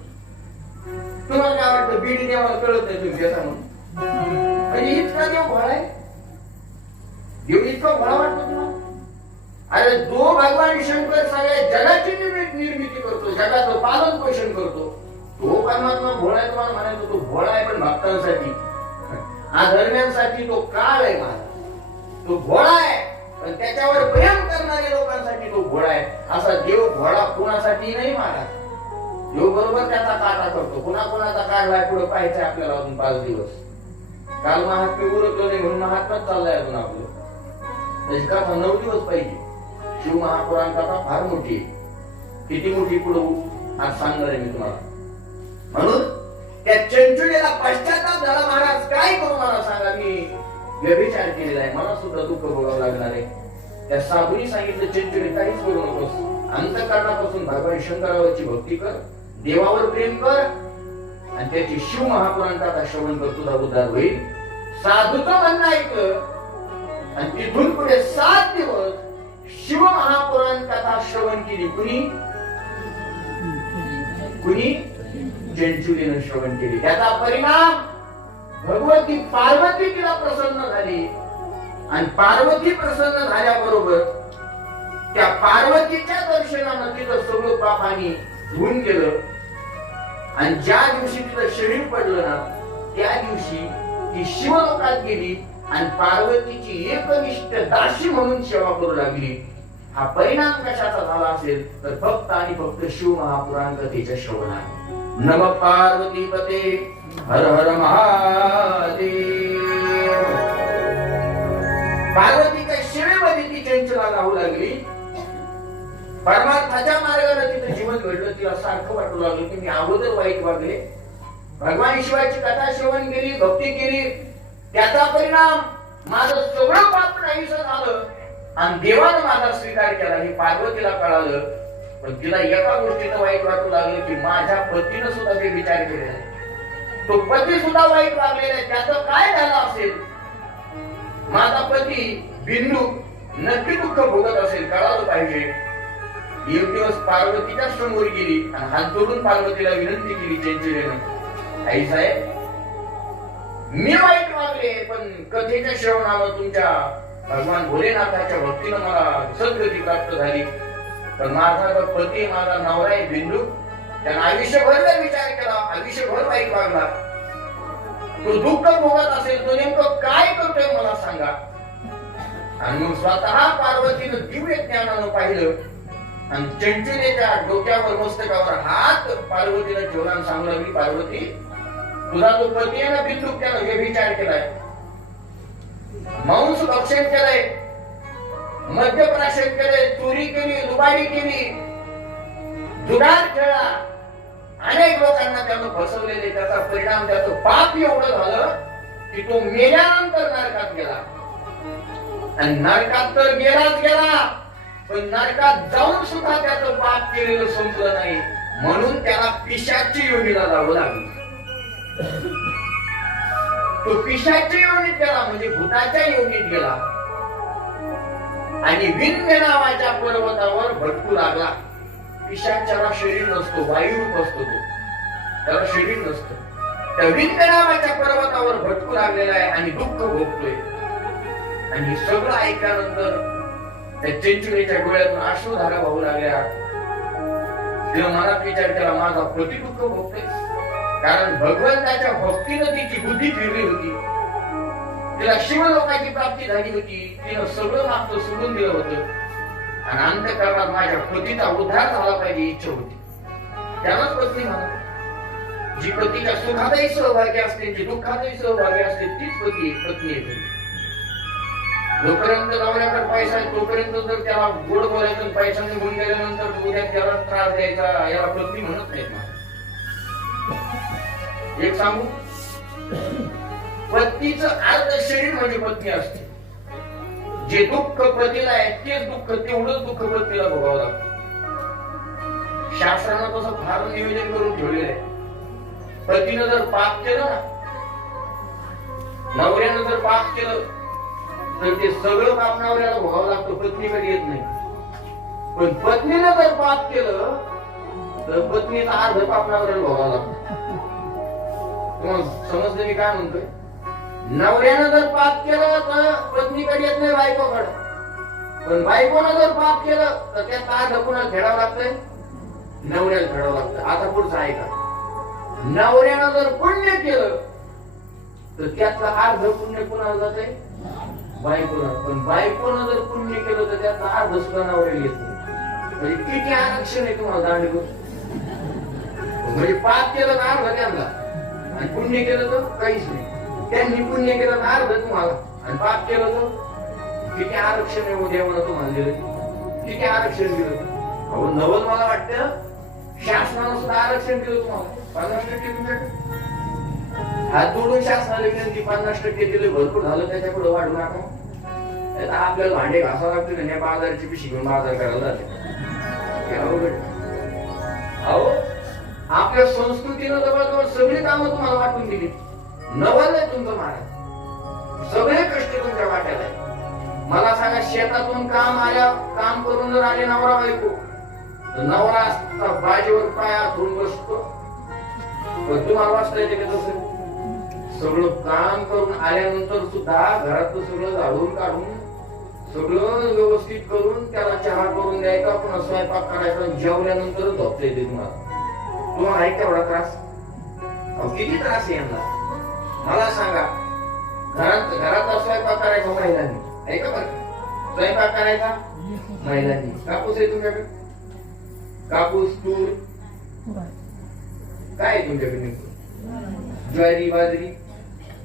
तुम्हाला काय वाटतं बिडी देवाला कळत नाही तुमच्या समोर? म्हणजे इतका देव भोळा आहे, देव इतका भोळा वाटतो तुम्हाला? अरे जो भगवान शंकर सगळ्या जगाची निर्मिती करतो, जगाचं पालन पोषण करतो, तो परमात्मा भोळा आहे तुम्हाला म्हणायचं? तो भोळा आहे पण भक्तांसाठी, अधर्म्यांसाठी तो काळ आहे माझा. तो भोळा आहे पण त्याच्यावर प्रेम करणाऱ्या लोकांसाठी तो भोळा आहे. असा देव भोळा कुणासाठी नाही महाराज. देव बरोबर त्याचा काटा करतो. कुणाचा काढलाय पुढे पाहायचंय आपल्याला अजून 5 दिवस. काल महात्म्य उरकलं नाही म्हणून महात्माच चाललाय अजून आपलं. त्याची कथा 9 दिवस पाहिजे. शिव महापुराण कथा फार मोठी आहे. किती मोठी पुढे आज सांगणार आहे मी तुम्हाला. म्हणून त्या चंचुलेला पश्चाताप झाला. महाराज काय करू मला सांगा, मी व्यभिचार केलेला आहे, मला सुद्धा दुःख भोगावं लागणार आहे. त्या साधूंनी सांगितलं चंचुले काहीच करू नकोस, अंतःकरणापासून भगवान शंकरावरची भक्ती कर, देवावर प्रेम कर आणि त्याची शिव महापुराण कथा श्रवण कर, तुझा उद्धार होईल. साधूचं म्हणणं ऐकलं आणि तिथून पुढे 7 दिवस शिव महापुराण कथा श्रवण केली. कुणी चंचुलीनं श्रवण केली. त्याचा परिणाम भगवती पार्वती तिला प्रसन्न झाली आणि पार्वती प्रसन्न झाल्याबरोबर त्या पार्वतीच्या दर्शनानं तिथं सगळं पापानी धुवून गेलं आणि ज्या दिवशी तिथं शरीर पडलं ना त्या दिवशी ती शिवलोकात गेली आणि पार्वतीची एकनिष्ठ दासी म्हणून सेवा करू लागली. हा परिणाम कशाचा झाला असेल तर फक्त आणि फक्त शिव महापुराण कथेच्या श्रवणाने. नमः पार्वती पते हर हर महादेव. पार्वती काय शिवेमध्ये ती चंचला राहू लागली. परमार्थाच्या मार्गाने तिथे जीवन घडलं. तिला सारखं वाटू लागलं की मी अगोदर वाईट वागले, भगवान शिवाची कथा श्रवण केली, भक्ती केली, त्याचा परिणाम माझं सगळं पाप नाहीसं झालं आणि देवानं माझा स्वीकार केला. हे पार्वतीला कळालं. पण तिला एका गोष्टीचं वाईट वाटू लागलं की माझ्या पतीनं सुद्धा ते विचार केलेला आहे, तो पती सुद्धा वाईट वागलेला आहे, त्याचं काय झालं असेल? माझा पती बिंदू नक्की दुःख भोगत असेल, कळालं पाहिजे. एक दिवस पार्वतीच्या समोर गेली आणि हात जोडून पार्वतीला विनंती केली चंचलेनं, आई साहेब मी वाईट वागले पण कथेच्या श्रवणानं तुमच्या भगवान भोलेनाथाच्या भक्तीनं मला सद्गती प्राप्त झाली. पण माझा जो पती माझा नवरा आहे बिंदू, त्यानं आयुष्यभर विचार केला, आयुष्यभर वाईट वागला, तो दुःख भोगत असेल, तो नेमकं काय करतोय मला सांगा. आणि मग स्वतः पार्वतीनं दिव्य ज्ञानानं पाहिलं आणि चंचलेच्या डोक्यावर मस्तकावर हात पार्वतीनं ठेवला आणि सांगू लागली, पार्वती तुझा जो पती आहे ना बिंदू, त्यानं व्यभिचार केलाय, मांस भक्षण केलंय, मद्यप्राशन केले, चोरी केली, लुबाडी केली, जुगार खेळला, अनेक लोकांना त्यानं फसवलेले. त्याचा परिणाम त्याचं पाप एवढं झालं की तो मेल्यानंतर नरकात गेला. आणि नरकात तर गेलाच गेला, पण नरकात जाऊन सुद्धा त्याचं पाप केलेलं संपलं नाही, म्हणून त्याला पिशाची योनीला जावं लागलं. तो पिशाच्या योनीत गेला म्हणजे भूताच्या योनीत गेला आणि विंध्य नावाच्या पर्वतावर भटकू लागला. पिशाच्याला शरीर नसतो, वायुरूप असतो, तो त्याला शरीर नसतं. त्या विंध्य नावाच्या पर्वतावर भटकू लागलेला आहे आणि दुःख भोगतोय. आणि सगळं ऐकल्यानंतर त्या चंचुलेच्या डोळ्यातून अश्रुधारा वाहू लागल्या. तिला मनात विचार केला, माझा पती दुःख भोगतोय, कारण भगवंताच्या भक्तीनं तिची बुद्धी फिरली होती, तिला शिवलोकाची प्राप्ती झाली होती, तिनं सगळं मागचं सोडून दिलं होतं आणि अंतःकरणात माझ्या पतीचा उद्धार झाला पाहिजे इच्छा होती. त्यालाच पत्नी म्हणा. जी पतीच्या सुखातही सहभागी असते, जी दुःखातही सहभागी असते, तीच पत्नी आहे. जोपर्यंत नवऱ्याकडे पैसा आहे तोपर्यंत जर त्याला गोड बोलायचं आणि पैसा निघून गेल्यानंतर उद्या त्याला त्रास द्यायचा, याला पत्नी म्हणत नाहीत मला. एक सांगू, पत्नीचं अर्ध शरीर म्हणजे पत्नी असते. जे दुःख पतीला आहे तेच दुःख, तेवढंच दुःख पत्नीला भोगावं लागतं. शास्त्रानं तसं फार नियोजन करून ठेवलेलं आहे. पतीनं जर पाप केलं ना, नवऱ्यानं जर पाप केलं तर ते सगळं पाप नवऱ्याला भोगावं लागतं, पत्नीकडे येत नाही. पण पत्नीनं जर पाप केलं तर पत्नीचा अर्ध पाप नवऱ्याला भोगावं लागतं. समजलं मी काय म्हणतोय? नवऱ्यानं जर पाप केलं तर पत्नीकडे येत नाही, बायकोकडे. पण बायकोनं जर पाप केलं तर त्याचा अर्ध कुणाला फेडावं लागतंय? नवऱ्याला फेडावं लागतं. आता पुढचं ऐका, नवऱ्यानं जर पुण्य केलं तर त्यातलं अर्ध पुण्य कुणाला जातंय? बायकोला. पण बायकोनं जर पुण्य केलं तर त्यातलं अर्ध सुद्धा नवऱ्याला येत नाही. म्हणजे किती आरक्षण आहे तुम्हाला दांडगं. म्हणजे पाप केलं तर अर्ध त्यांना आणि पुण्य केलं तर काहीच नाही. त्यांनी पुण्य केलं तर अर्ध तुम्हाला आणि पाप केलं तर किती आरक्षण आहे देवानं तुम्हाला दिलं, किती आरक्षण दिलं. अहो नवल मला वाटतं शासनानं सुद्धा आरक्षण दिलं तुम्हाला 50% तुमच्याकडे. हात जोडून शासनाला विनंती, 50% दिले, भरपूर झालं, त्याच्या पुढे वाढू नका. आपल्याला भांडे घासावं लागते ना, बाजाराची पिशी घेऊन बाजार करायला जाते. अहो आपल्या संस्कृतीनं जवळजवळ सगळी कामं तुम्हाला वाटून दिली. नवल आहे तुमचं महाराज, सगळे कष्ट तुमच्या वाट्याला आहे. मला सांगा, शेतातून काम करून जर आले नवरा बायको तर नवरा बाजीवर पाय हातून बसतो. पण तुम्हाला वाचता येते का तसं? सगळं काम करून आल्यानंतर सुद्धा घरातलं सगळं झाडून काढून सगळं व्यवस्थित करून त्याला चहा करून द्यायचा, पुन्हा स्वयंपाक करायचा, जेवल्यानंतर झोपता येते तुम्हाला. तुम्हाला आहे तेवढा त्रास? किती त्रास आहे यांना मला सांगा. घरात स्वयंपाक करायचा महिलांनी, आहे का? बरं, स्वयंपाक करायचा महिलांनी. कापूस आहे तुमच्याकडे? कापूस, तूर, काय आहे तुमच्याकडे? ज्वारी, बाजरी,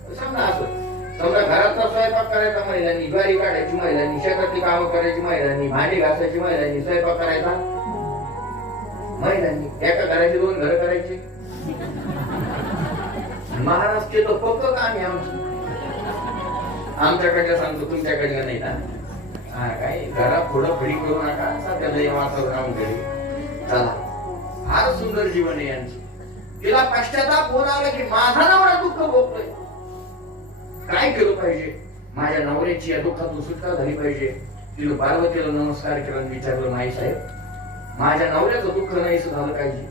समजा असं. समजा घरातला स्वयंपाक करायचा महिलांनी, ज्वारी काढायची महिलांनी, शेतातली कामं करायची महिलांनी, भांडी घासायची महिलांनी, स्वयंपाक करायचा महिलांनी. एका घराची 2 घरं करायची. महाराष्ट्र तर पक्क काम आहे आमचं. आमच्याकडे सांगतो, तुमच्याकडे नाही ना. हा काय घरात थोडं फडी करू नका, सध्या वाचव काम घरी. चला, फार सुंदर जीवन आहे यांचं. तिला पश्चाताप होऊन आला की माझा नवरा दुःख भोगतोय, काय केलं पाहिजे? माझ्या नवऱ्याची या दुःखातून सुटका झाली पाहिजे. तिला पार्वतीला नमस्कार केला आणि विचारलं, माई साहेब, माझ्या नवऱ्याचं दुःख नाही झालं पाहिजे,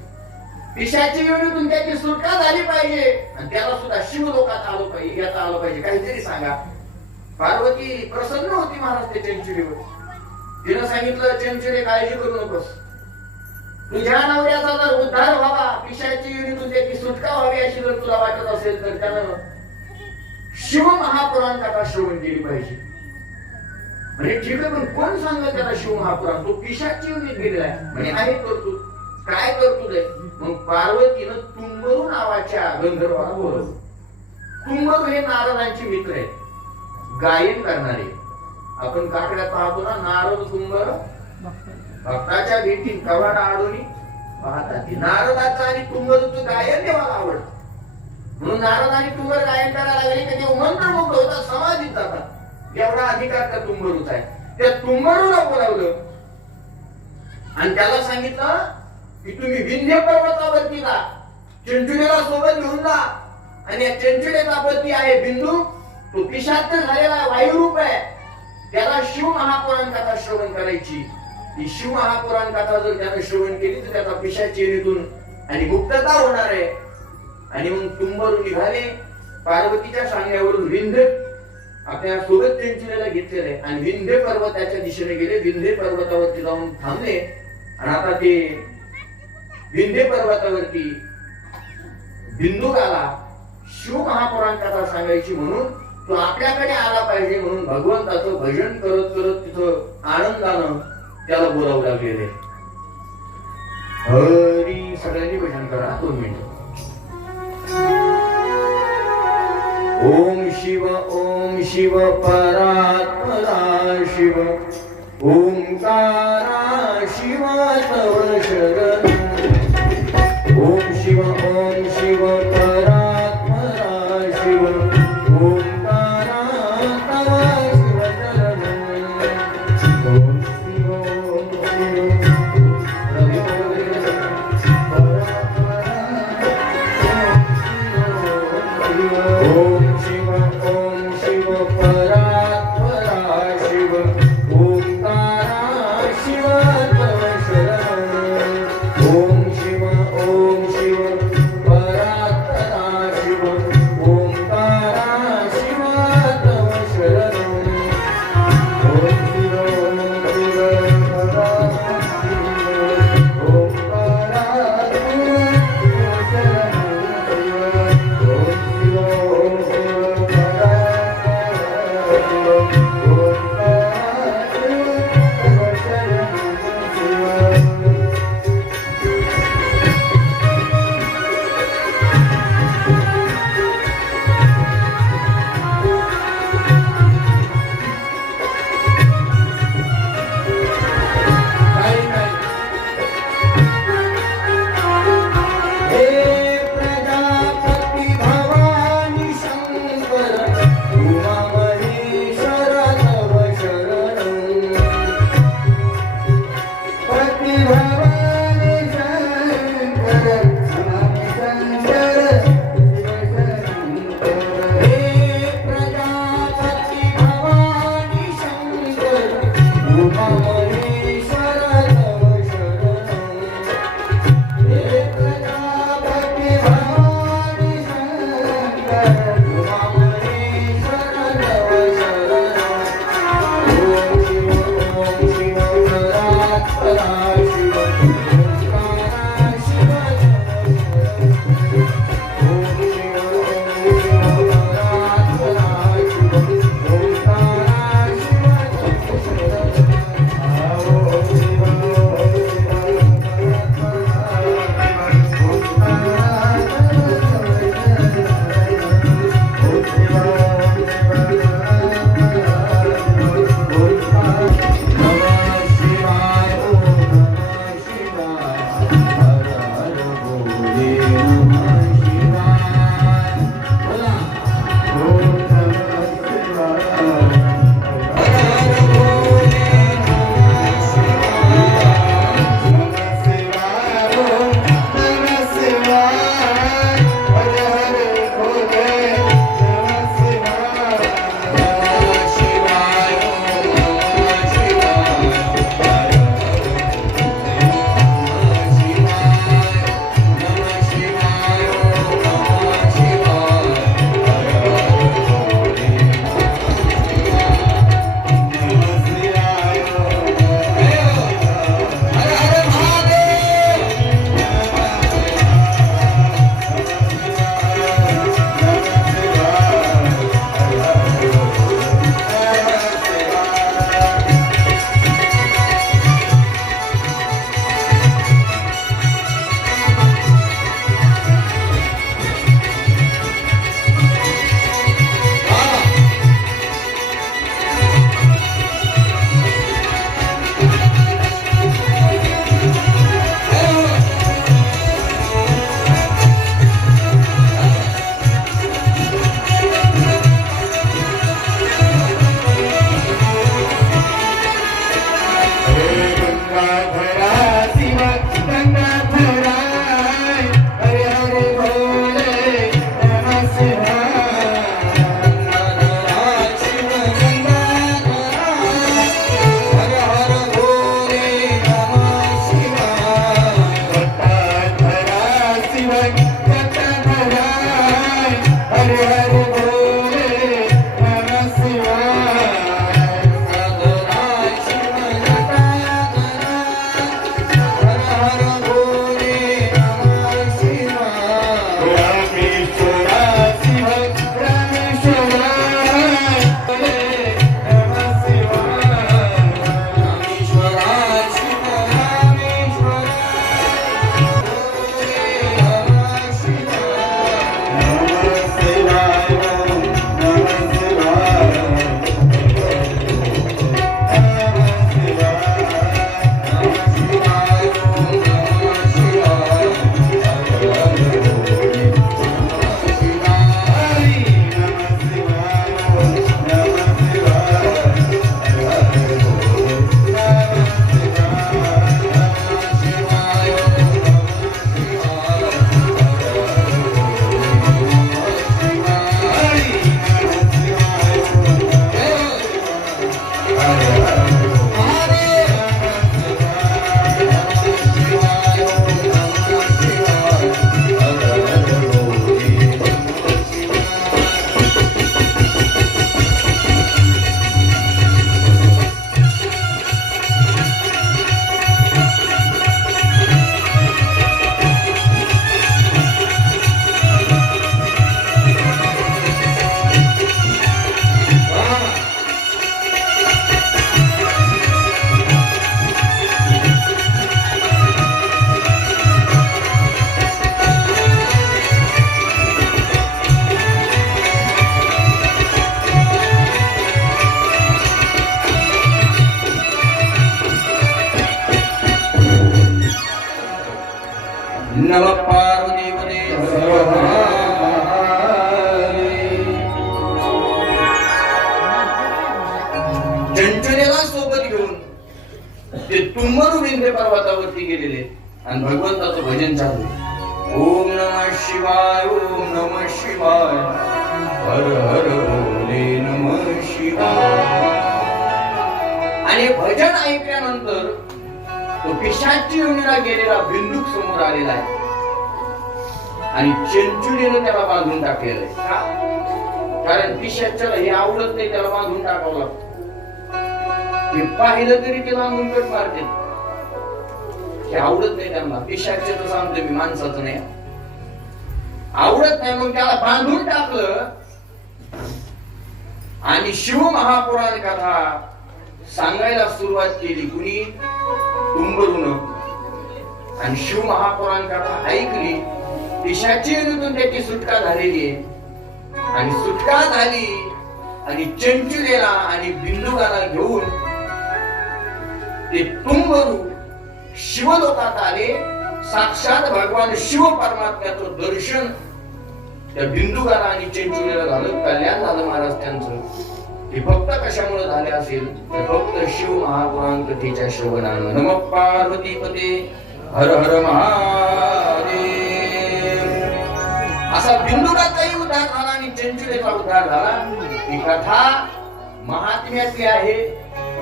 पिशाची योनीतून त्याची सुटका झाली पाहिजे आणि त्याला सुद्धा शिवलोकात आलं पाहिजे, यात आलं पाहिजे, काहीतरी सांगा. पार्वती प्रसन्न होती महाराज त्या चंचुलीवर. तिनं सांगितलं, चंचुले काळजी करू नकोस, तुझ्या नवऱ्याचा जर उद्धार व्हावा, पिशाची योनीतून त्याची सुटका व्हावी अशी जर तुला वाटत असेल तर त्यानं शिव महापुराण कथा श्रवण केली पाहिजे. म्हणजे ठीक आहे, पण कोण सांगत त्याला शिव महापुराण? तो पिशाची योनीत गेलेला आहे. म्हणजे आहे तरतूद, काय तरतूद आहे? मग पार्वतीनं तुंबरू नावाच्या गंधर्वाला बोलवलं. तुंबरू हे नारदांचे मित्र आहेत, गायन करणारे. आपण काकड्यात पाहतो ना, नारद तुंबर भक्ताच्या भेटीत कवाडा आडोनी पाहतात. नारदाचं आणि तुंबरूचं गायन देवाला आवडतं, म्हणून नारद आणि तुंबर गायन करायला लागले की ते मंत्रमुग्ध होतात, समाधीत जातात. एवढा अधिकार त्या तुंबरूचा आहे. त्या तुंबरूला बोलावलं आणि त्याला सांगितलं की तुम्ही विंध्य पर्वतावरती जा, चंचुलेला सोबत घेऊन जा. आणि या चंचुलेचा पती आहे बिंदू, तो पिशाच झालेला वायुरूप आहे. त्याला शिव महापुराण कथा श्रवण करायची. ती शिव महापुराण कथा जर त्यानं श्रवण केली तर त्याचा पिशाच येणीतून आणि मुक्तता होणार आहे. आणि मग तुंबरू निघाले पार्वतीच्या सांगण्यावरून विंध्य आपल्या सोबत चंचुलेला घेतलेले आणि विंध्य पर्वताच्या दिशेने गेले. विंध्य पर्वतावरती जाऊन थांबले आणि आता ते विंध्य पर्वतावरती बिंदुकाला शिव महापुराण कथा सांगायची म्हणून तो आपल्याकडे आला पाहिजे, म्हणून भगवंताचं भजन करत करत तिथं आनंदानं त्याला बोलावं लागलेले. हरी, सगळ्यांनी भजन करा 2 मिनिट. ओम शिव परात्परा शिव ओंकारा शिव तव शरण ओम शिव परात्परा शिव ओंकारा तव शिव शरण ओम शिव परात्परा शिव ओंकारा शिव तव शरण ओम शिव परात्परा शिव ओंकारा शिव तव शरण ओम शिव परात्परा शिव ओंकारा नमः पार्वतीपते चंचलेला सोबत घेऊन ते तुंबरू विंध्य पर्वतावरती गेलेले आणि भगवंताचं भजन चालू. ओम नमः शिवाय ओम नमः शिवाय हर हर भोले नमः शिवाय. आणि भजन ऐकल्यानंतर तो पिशाची योनीला गेलेला बिंदूक समोर आलेला आहे आणि चंचुलीनं त्याला बांधून टाकलेलं आहे. का? कारण पिशाच्याला हे आवडत नाही, त्याला बांधून टाकावं लागतं. हे पाहिलं तरी ते बांधून कट मारते. हे आवडत नाही त्यांना. पिशाच तर सांगतो मी, माणसाचं नाही आवडत नाही. मग त्याला बांधून टाकलं आणि शिव महापुराण कथा सांगायला सुरुवात केली. कुणी? तुंबरून. आणि शिव महापुराण कथा ऐकली. पिशाची योनीतून त्याची सुटका झालेली आहे आणि सुटका झाली आणि चंचुलेला आणि बिंदुकाला घेऊन ते तुंबरू शिवलोकात आले. साक्षात भगवान शिव परमात्म्याचं दर्शन त्या बिंदुकाला आणि चंचुलेला झालं. कल्याण झालं महाराज त्यांचं. हे फक्त कशामुळे झाले असेल तर फक्त शिव महापुराण कथेच्या श्रवणानं. नमः पार्वतीपते हर हर महादेव. असा बिंदुकाचाही उद्धार झाला आणि चंचुलेचा उद्धार झाला. ही कथा महात्म्यातली आहे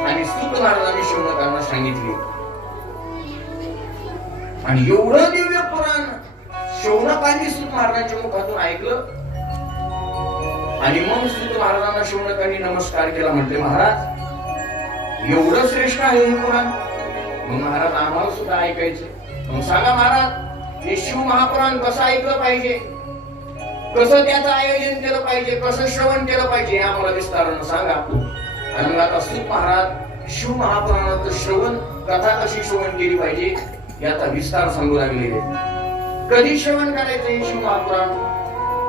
आणि सूत महाराजांनी शौनकांना सांगितली. आणि एवढं दिव्य पुराण शौनकांनी सूत महाराजांच्या मुखातून ऐकलं. आणि मग सूत महाराजांना शौनकांनी नमस्कार केला. म्हटले, महाराज एवढं श्रेष्ठ आहे हे पुराण. मग महाराज आम्हाला सुद्धा ऐकायचं. मग सांगा महाराज, हे शिव महापुराण कसं ऐकलं पाहिजे, कसं त्याचं आयोजन केलं पाहिजे, कसं श्रवण केलं पाहिजे, हे आम्हाला विस्तारानं सांगा. आणि मग आता सूत महाराज शिव महापुराणाचं श्रवण, कथा कशी श्रवण केली पाहिजे याचा विस्तार सांगू लागलेले. कधी श्रवण करायचं हे शिव महापुराण?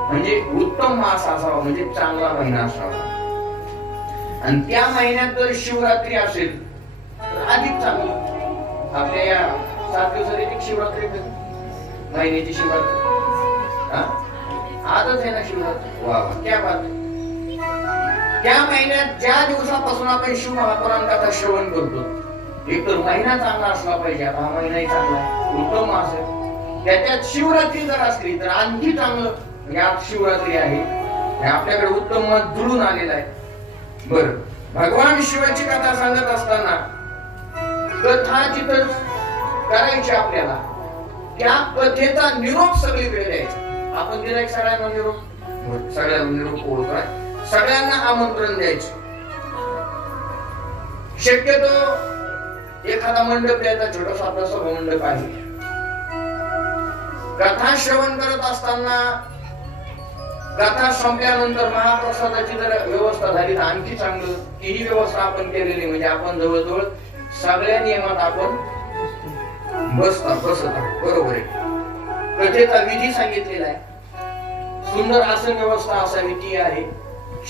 म्हणजे उत्तम मास असावा, म्हणजे चांगला महिना असावा. आणि त्या महिन्यात जर शिवरात्री असेल तर अधिक चांगलं. आपल्या या 7 दिवसात एक शिवरात्री, महिन्याची शिवरात्री आजच आहे ना शिवरात्री. वा वा, क्या बात. त्या महिन्यात ज्या दिवसापासून आपण शिव महापुराण कथा श्रवण करतो, एक तर महिना चांगला असला पाहिजे. आता हा महिनाही चांगला आहे, उत्तम मास आहे. त्याच्यात शिवरात्री जर असली तर आणखी चांगलं. म्हणजे आज शिवरात्री आहे, आपल्याकडे उत्तम मत जुळून आलेला आहे. बर, भगवान शिवाची कथा सांगत असताना कथा जिथं करायची आपल्याला, त्या कथेचा निरोप सगळीकडे द्यायचा. आपण दिला एक सगळ्यांना निरोप, सगळ्यांना निरोप ओळखाय, सगळ्यांना आमंत्रण द्यायचं. शक्यतो एखादा मंडप द्यायचा, छोटासा आपला सभा मंडप आहे. कथा श्रवण करत असताना कथा संपल्यानंतर महाप्रसादाची जर व्यवस्था झाली तर आणखी चांगलं. तीही व्यवस्था आपण केलेली, म्हणजे आपण जवळजवळ सगळ्या नियमात आपण बसत आहोत. बरोबर आहे. कथेचा विधी सांगितलेला आहे. सुंदर आसन व्यवस्था असावी ती आहे.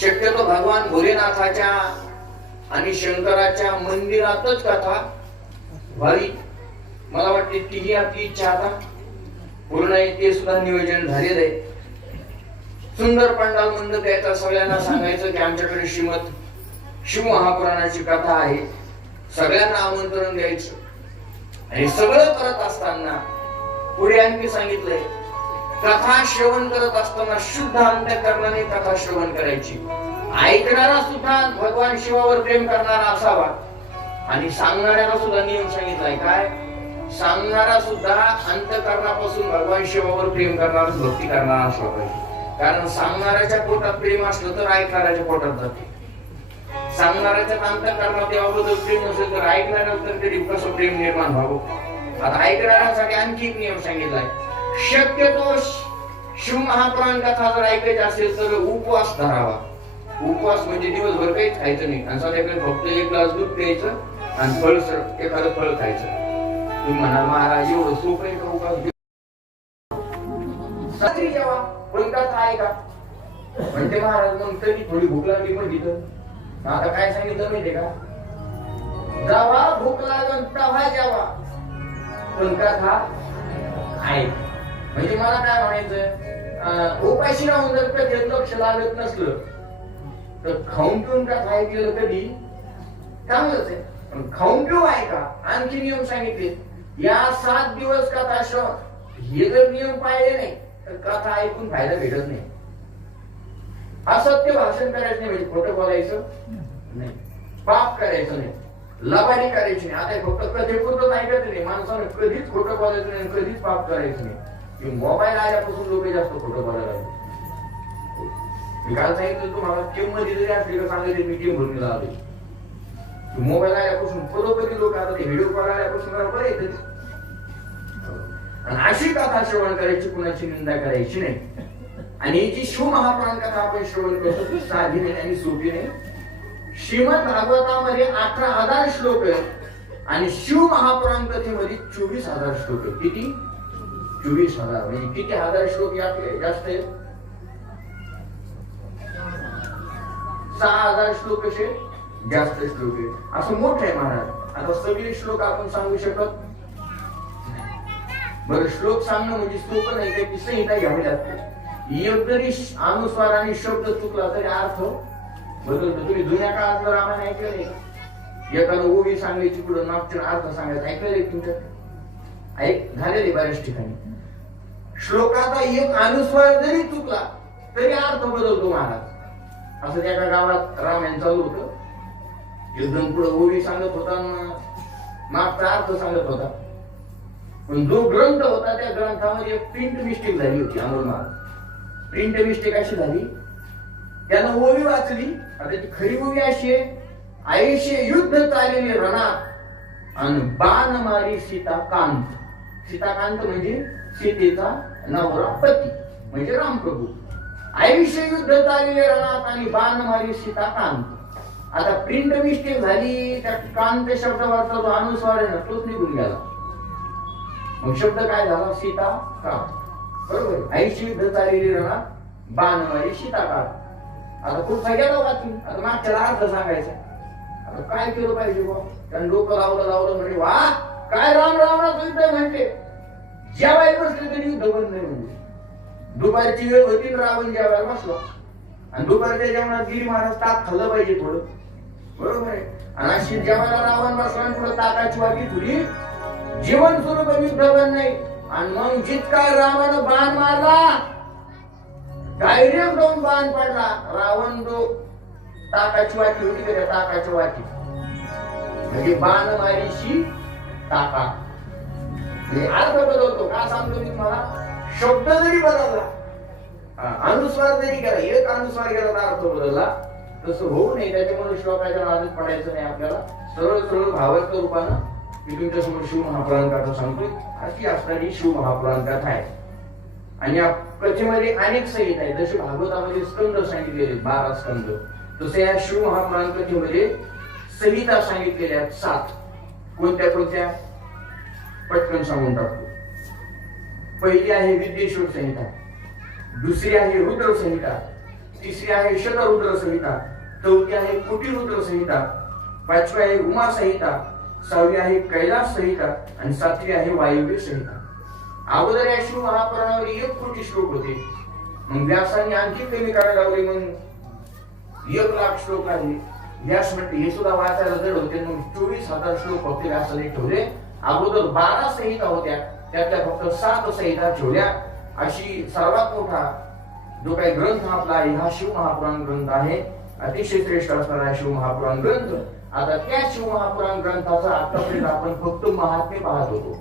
शक्यतो भगवान भोलेनाथाच्या आणि शंकराच्या मंदिरातच कथा व्हावी. मला वाटते तीही आपली इच्छा आता पूर्ण आहे. ते सुद्धा नियोजन झालेलं आहे. सुंदर पंडाल मंडप द्यायचा, सगळ्यांना सांगायचं की आमच्याकडे श्रीमद शिव महापुराणाची कथा आहे, सगळ्यांना आमंत्रण द्यायचं. आणि सगळं करत असताना पुढे आणखी सांगितलंय, कथा श्रवण करत असताना शुद्ध अंतःकरणाने कथा श्रवण करायची. ऐकणारा सुद्धा भगवान शिवावर प्रेम करणारा असावा आणि सांगणाऱ्याला सुद्धा नियम सांगितलाय. काय? सांगणारा सुद्धा अंतःकरणापासून भगवान शिवावर प्रेम करणारा, भक्ती करणारा असला पाहिजे. कारण सांगणाऱ्याच्या पोटात प्रेम असलं तर ऐकणाऱ्याच्या पोटात जाते. सांगणाऱ्याच्या अंतःकरणात याबद्दल प्रेम नसेल तर ऐकणाऱ्याला तर तरी कसं प्रेम निर्माण व्हावं. आता ऐकणाऱ्यासाठी आणखी एक नियम सांगितलाय. शक्यतो शिव महापुराण कथा जर ऐकायची असेल तर उपवास धरावा. उपवास म्हणजे दिवसभर काहीच खायचं नाही आणि संध्याकाळी फक्त 1 ग्लास दूध प्यायचं आणि फळ, एखादं फळ खायचं. तुम्ही म्हणाल महाराज एवढं सोपं आहे का उपवास? रात्री जेव्हा पण कथा ऐका म्हणते महाराज, मग तरी थोडी भूक लागली पण तिथं आता काय सांगितलं माहितीये का? जेव्हा भूक लागल तेव्हा जेवा, पण कथा ऐक. म्हणजे मला काय म्हणायचं, उपाशी राहून जर कधी लक्ष लागत नसलं तर खाऊन पिऊन का काय केलं कधी चांगलंच आहे. पण खाऊन पिऊ आहे का, आणखी नियम सांगितले. या 7 दिवस कथा श्रवण हे जर नियम पाळले नाही तर कथा ऐकून फायदा भेटत नाही. असत्य भाषण करायचं नाही, म्हणजे खोटं बोलायचं नाही, पाप करायचं नाही, लबाडी करायची नाही. आता फक्त कथेपुरतं ऐकायचं नाही, माणसानं कधीच खोटं बोलायचं नाही, कधीच पाप करायचं नाही. मोबाईल आल्यापासून लोक जास्त खोटं बोलायला लागले. मी काल सांगितलं तुम्हाला, टीम मध्ये जरी असली तर सांगायचे मी टीम भरून आलो. मोबाईल आल्यापासून परोपरी लोक आता ते व्हिडिओ कॉल आल्यापासून बरोबर येते. आणि अशी कथा श्रवण करायची, कुणाची निंदा करायची नाही. आणि ही जी शिवमहापुराण कथा आपण श्रवण करतो ती साधी नाही आणि सोपी नाही. श्रीमद भागवतामध्ये 18,000 श्लोक आहेत आणि शिव महापुराण कथेमध्ये 24,000 श्लोक आहेत. किती? 24,000. म्हणजे किती हजार श्लोक जास्त आहेत? 6,000 श्लोक असे जास्त श्लोक आहेत. असं मोठं आहे महाराज. आता सगळे श्लोक आपण सांगू शकत. बरं, श्लोक सांगणं म्हणजे सोपं नाही, काही संहिता घ्यावी लागते. एक जरी अनुस्वार आणि शब्द चुकला तरी अर्थ बदलतो. तुम्ही जुन्या काळात जर रामायण ऐकलं नाही, एखादं ओवी सांगायची पुढे मागच्या अर्थ सांगायचं ऐकलेलं तुमच्या ऐक झालेले बऱ्याच ठिकाणी. श्लोकाचा एक अनुस्वार जरी चुकला तरी अर्थ बदलतो महाराज. असं एका गावात रामायण चालू होतं. एकदम पुढे ओवी सांगत होता, मागचा अर्थ सांगत होता. पण जो ग्रंथ होता त्या ग्रंथामध्ये एक प्रिंट मिस्टेक झाली होती. अमोल महाराज, प्रिंट मिस्टेक अशी झाली, त्यानं ओवी वाचली. आता ती खरी ओवी अशी आहे, आईशे युद्ध चाललेले रणात आणि बाण मारी सीताकांत. सीताकांत म्हणजे सीतेचा नवरा पती, म्हणजे रामप्रभू. आईशे युद्ध चाललेले रणात आणि बाण मारी सीताकांत. आता प्रिंट मिस्टेक झाली, त्या कांत शब्दावरचा जो अनुस्वार आहे ना तोच निघून गेला. मग शब्द काय झाला? सीता कांत. बरोबर. आईशी युद्ध चाललेली रणात बाण मारी सीताकांत. आता पुढचा गेला वाचून, आता मागच्याला अर्थ सांगायचा. आता काय केलं पाहिजे बा? त्यानं डोकं लावलं म्हणजे वा काय राम रावणाचं युद्ध म्हणते. जेवायला बसले तरी युद्ध बंद नाही. म्हणजे दुपारची वेळ होती, रावण जेवायला बसला आणि दुपारच्या जेवणात गिरी महाराज ताक खाल्लं पाहिजे थोडं. बरोबर आहे. आणि अशी जेवायला रावण बसला आणि पुढे ताकाची वाटी थोडी जीवन स्वरूप युद्ध बंद नाही. आणि मग जितका रावण बाण मारला, डायरेक्ट जाऊन बाण पडला. रावण जो ताकाची वाटी होती त्या ताकाची वाटी म्हणजे बाण मारीशी ताका. म्हणजे अर्थ बदलतो. का सांगतो मी तुम्हाला? शब्द जरी बदलला, अनुस्वार जरी गेला, एक अनुस्वार गेला तर अर्थ बदलला. तसं होऊ नये. त्याच्यामुळे श्लोकाच्या नादात पडायचं नाही. आपल्याला सरळ सरळ भावार्थ रूपानं मी तुमच्या समोर शिव महापुराण कथा सांगतोय. अशी असणारी शिव महापुराण कथा आहे. आणि या कथेमध्ये अनेक संहिता आहेत. जसे भागवतामध्ये स्कंद सांगितलेले 12 स्कंद, तसे या शिव महापुराण कथेमध्ये संहिता सांगितलेल्या आहेत 7. कोणत्या कोणत्या पटकन सांगून टाकतो. पहिली आहे विद्येश्वर संहिता, दुसरी आहे रुद्र संहिता, तिसरी आहे शतरुद्र संहिता, चौथी आहे कोटिरुद्र संहिता, पाचवी आहे उमा संहिता, 6वी आहे कैलास संहिता आणि 7वी आहे वायव्य संहिता. अगोदर या शिव महापुराणावर 1 कोटी श्लोक होते. मग व्यासाने आणखी कमी करायला लावले, मग 1,00,000 श्लोक आले. व्यास म्हणते हे सुद्धा वाचायला जड होते. मग 24,000 श्लोक फक्त व्यासाने ठेवले. अगोदर 12 संहिता होत्या, त्यातल्या फक्त 7 संहिता ठेवल्या. अशी सर्वात मोठा जो काही ग्रंथ आपला आहे हा शिव महापुराण ग्रंथ आहे. अतिशय श्रेष्ठ असणारा शिव महापुराण ग्रंथ. आता त्या शिव महापुराण ग्रंथाचा आतापर्यंत आपण फक्त महात्म्य पाहत होतो.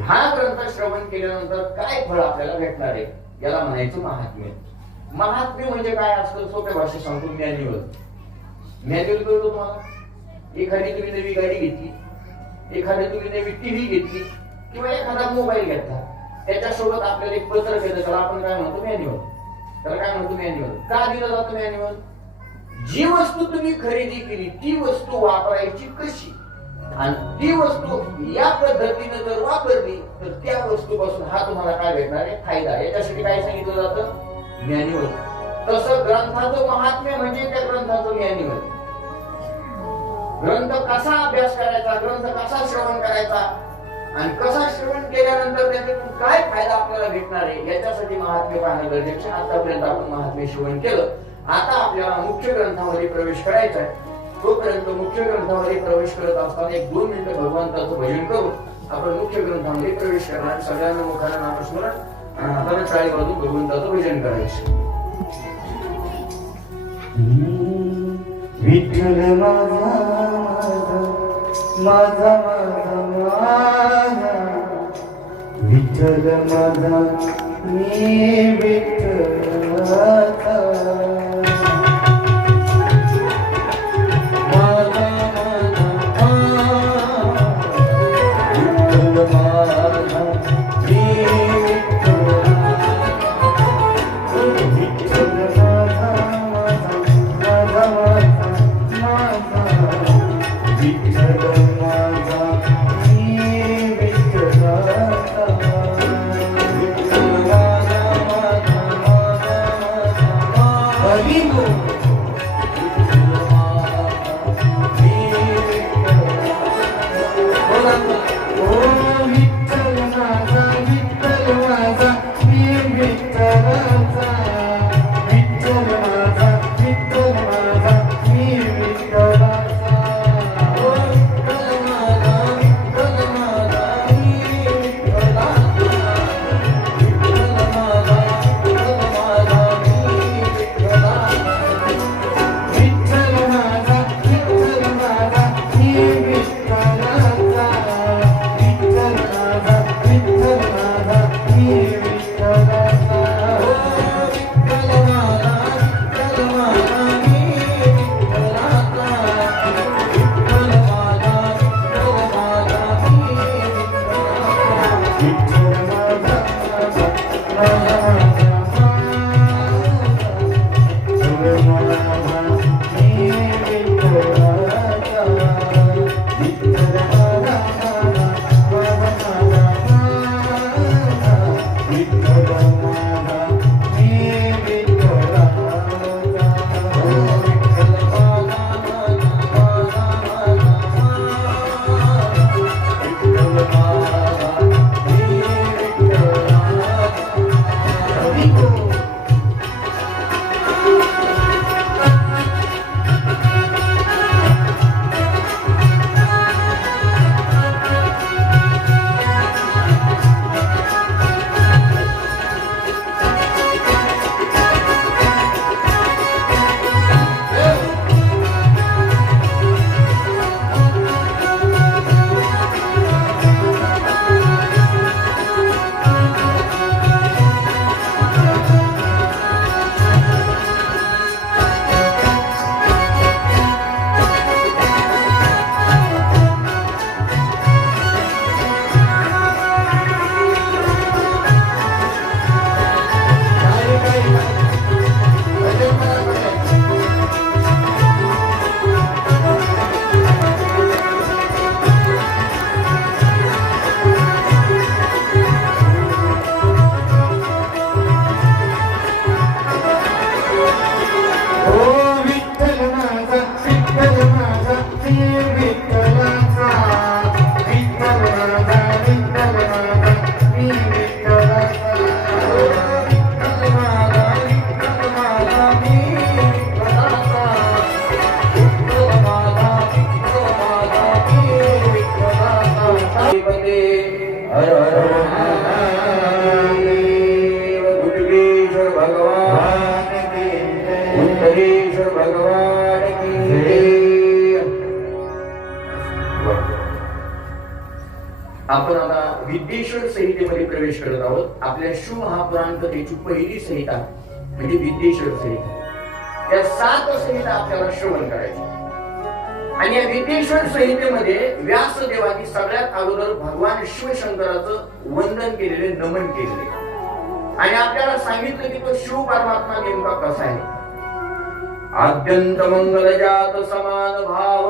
हा ग्रंथ श्रवण केल्यानंतर काय फळ आपल्याला भेटणार आहे याला म्हणायचं महात्म्य. महात्म्य म्हणजे काय असतं? सोप्या भाषेत सांगतो. मॅन्युअल. मॅन्युअल कळतो तुम्हाला? एखादी तुम्ही नवी गाडी घेतली, एखादी तुम्ही नवी टीव्ही घेतली किंवा एखादा मोबाईल घेतला, त्याच्यासोबत आपल्याला एक पत्रक येतं, त्याला आपण काय म्हणतो? मॅन्युअल. त्याला काय म्हणतो? मॅन्युअल. का दिलं जातं मॅन्युअल? जी वस्तू तुम्ही खरेदी केली ती वस्तू वापरायची कशी आणि ती वस्तू या पद्धतीने जर वापरली तर त्या वस्तूपासून हा तुम्हाला काय भेटणार आहे? फायदा. याच्यासाठी काय सांगितलं जातं? मॅन्युअल. तसं ग्रंथाचं महात्म्य म्हणजे त्या ग्रंथाचं मॅन्युअल. ग्रंथ कसा अभ्यास करायचा, ग्रंथ कसा श्रवण करायचा आणि कसा श्रवण केल्यानंतर त्याच्यातून काय फायदा आपल्याला भेटणार आहे याच्यासाठी महात्म्य पाहणं गरजेचं आहे. आतापर्यंत आपण महात्म्य श्रवण केलं. आता आपल्याला मुख्य ग्रंथामध्ये प्रवेश करायचा आहे. तोपर्यंत मुख्य ग्रंथामध्ये प्रवेश करत असताना 1-2 मिनिटं भगवंताचं भजन करून आपण मुख्य ग्रंथामध्ये प्रवेश करणार. सगळ्यांना मुखाला नामस्मरण आणि हाताला टाळी वाजवून भगवंताचं भजन करायचं. विठ्ठल माझा माझा माझा माझा विठ्ठल माझा मी विठ्ठलाचा माझा माझा विठ्ठल माझा मी विठ्ठल माझा माझा माझा विठ्ठल माझा मी विठ्ठलाचा विठ्ठल माझा माझा माझा हरी बोल विठ्ठल माझा मी विठ्ठलाचा ओ विठ्ठल माझा मी विठ्ठलाचा विठ्ठल माझा मी विठ्ठलाचा ओ विठ्ठल माझा मी विठ्ठलाचा विठ्ठल माझा मी विठ्ठलाचा विठ्ठल माझा मी विठ्ठलाचा विठ्ठल माझा मी विठ्ठलाचा आपण आता विद्येश्वर संहितेमध्ये प्रवेश करत आहोत. आपल्या शिव महापुराण कथेची पहिली संहिता म्हणजे विद्येश्वर संहिता. या 7 संहिता आपल्याला श्रवण करायची. आणि या विद्येश्वर संहितेमध्ये व्यासदेवानी सगळ्यात अगोदर भगवान शिवशंकराचं वंदन केलेले, नमन केलेले आणि आपल्याला सांगितलं की तो शिव परमात्मा नेमका कसा आहे. आद्यंत मंगलजात समान भाव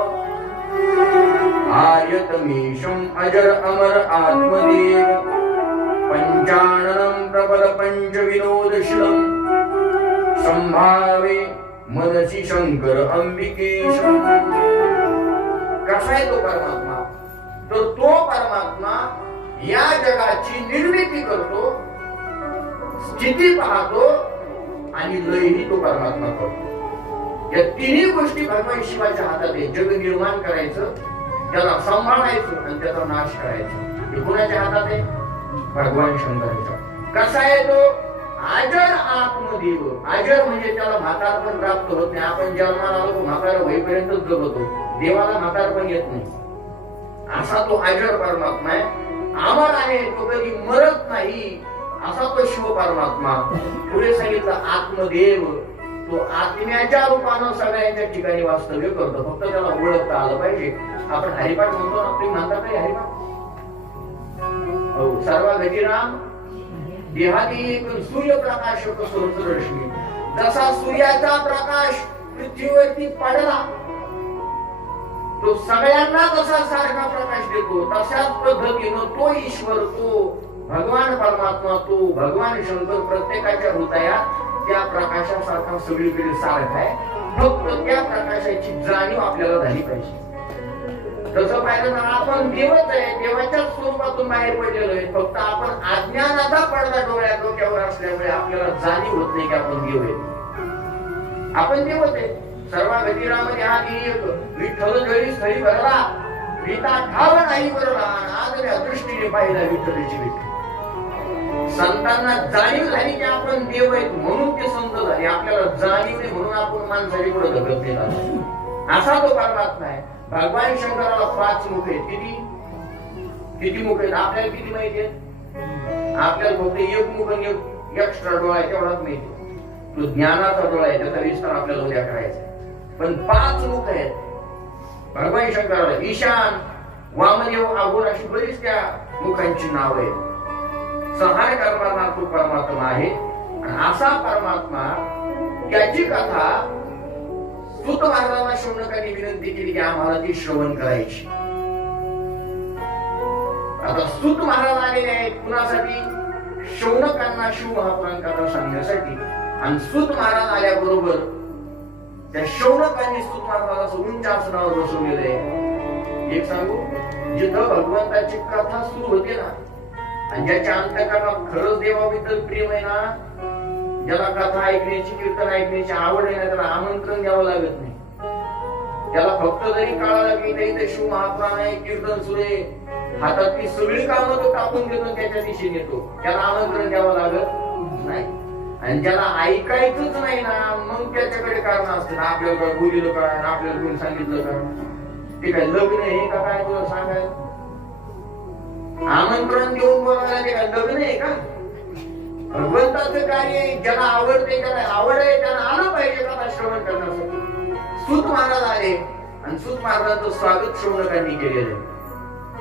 आर्यतमीशम अजर अमर आत्मदेव पंचाननं प्रबल पंच विनोदशीलम संभावे मनसी शंकर अंबिकेश. कसा आहे तो परमात्मा? तर तो परमात्मा या जगाची निर्मिती करतो, स्थिती पाहतो आणि लयही तो परमात्मा करतो. या तिन्ही गोष्टी भगवान शिवाच्या हातात आहे. जग निर्माण करायचं, त्याला सांभाळायचं आणि त्याचा नाश करायचा. हे कोणाच्या हातात आहे? भगवान शंकराच्या. कसा आहे तो? आजर आत्मदेव. आजर म्हणजे त्याला म्हातारपण प्राप्त होत नाही. आपण जन्माला आलो म्हातार होईपर्यंतच जगतो, देवाला म्हातारपण येत नाही. असा तो आजर परमात्मा आहे. अमर आहे, तो कधी मरत नाही, असा तो शिव परमात्मा. पुढे सांगितलं आत्मदेव, तो आत्म्याच्या रूपानं सगळ्यांच्या ठिकाणी वास्तव्य करतो. फक्त त्याला ओळखता आलं पाहिजे. आपण हरिपाठ म्हणतो ना, तुम्ही म्हणता काय हरिपाठ? हो, सर्व गतिराम देहाती सूर्यप्रकाश रश्मी. जसा सूर्याचा प्रकाश पृथ्वीवरती पडला, तो सगळ्यांना जसा सारखा प्रकाश देतो, तशाच पद्धतीनं तो ईश्वर, तो भगवान परमात्मा, तो भगवान शंकर प्रत्येकाच्या हृदयात त्या प्रकाशासारखा सगळीकडे सारखा आहे. फक्त त्या प्रकाशाची जाणीव आपल्याला झाली पाहिजे. जसं पाहिलं तर आपण देवच आहे, देवाच्या स्वरूपातून बाहेर पडलेलो आहे. फक्त आपण अज्ञानाचा पडदा डोक्यावर असल्यामुळे आपल्याला जाणीव होत नाही की आपण देव आहे. आपण देवच आहे. सर्व गतिरामध्ये हा एक विठ्ठल जरी स्थळी भरला, रीता ठाव नाही भरला, आज या दृष्टीने पाहिला विठ्ठलाची विठ्ठल. संतांना जाणीव झाली की आपण देव आहेत म्हणून ते संत झाले. आपल्याला जाणीव नाही म्हणून आपण माणसाची पुढे धकत नाही. असा तो परमात्मा आहे. भगवान शंकराला 5 मुख आहेत. किती मुख आहेत आपल्याला किती माहिती आहेत? आपल्याला फक्त एक मुख आणि एक एक्स्ट्रा डोळा आहे तेवढाच माहिती. तो ज्ञानाचा डोळा आहे, त्याचा विस्तार आपल्याला उद्या करायचा. पण 5 मुख आहेत भगवान शंकराला. ईशान, वामदेव, अघोर अशी बरीच त्या मुखांची नाव आहेत. संहार करणारा तो परमात्मा आहे. आणि असा परमात्मा, त्याची कथा सूत महाराजांना शौनकाने विनंती केली की आम्हाला ती श्रवण करायची. आता सूत महाराज आलेले आहेत कुणासाठी? शौनकांना शिव महापुराण सांगण्यासाठी. आणि सूत महाराज आल्याबरोबर त्या शौनकांनी सूत महाराजाला उंच आसनावर बसवलेले आहे. एक सांगू, जिथं भगवंताची कथा सुरू होते ना, आणि ज्याच्या अंतःकरणात खरंच देवाबद्दल प्रेम आहे ना, ज्याला कथा ऐकण्याची, कीर्तन ऐकण्याची आवड आहे ना, त्याला आमंत्रण द्यावं लागत नाही. त्याला फक्त जरी कळालं की इथे शिव महापुराण आहे, कीर्तन सुरू आहे, हातातली सगळी कामं तो टाकून घेतो, त्याच्या दिशेने येतो. त्याला आमंत्रण द्यावं लागत नाही. आणि ज्याला ऐकायचंच नाही ना, मग त्याच्याकडे कारण असतं. आपल्याला बोलिलं का, आपल्याला कोणी सांगितलं का, ते काय लग्न आहे का काय तुला सांगायला? आमंत्रण देऊन बोलायला ते काय लग्न आहे का? भगवंताचं कार्य ज्याला आवडते, ज्याला आवड आहे, त्याला आलं पाहिजे कथा श्रवण करण्यासाठी. सूत महाराज आले आणि सूत महाराजांचं स्वागत शौनकांनी केलेलं आहे.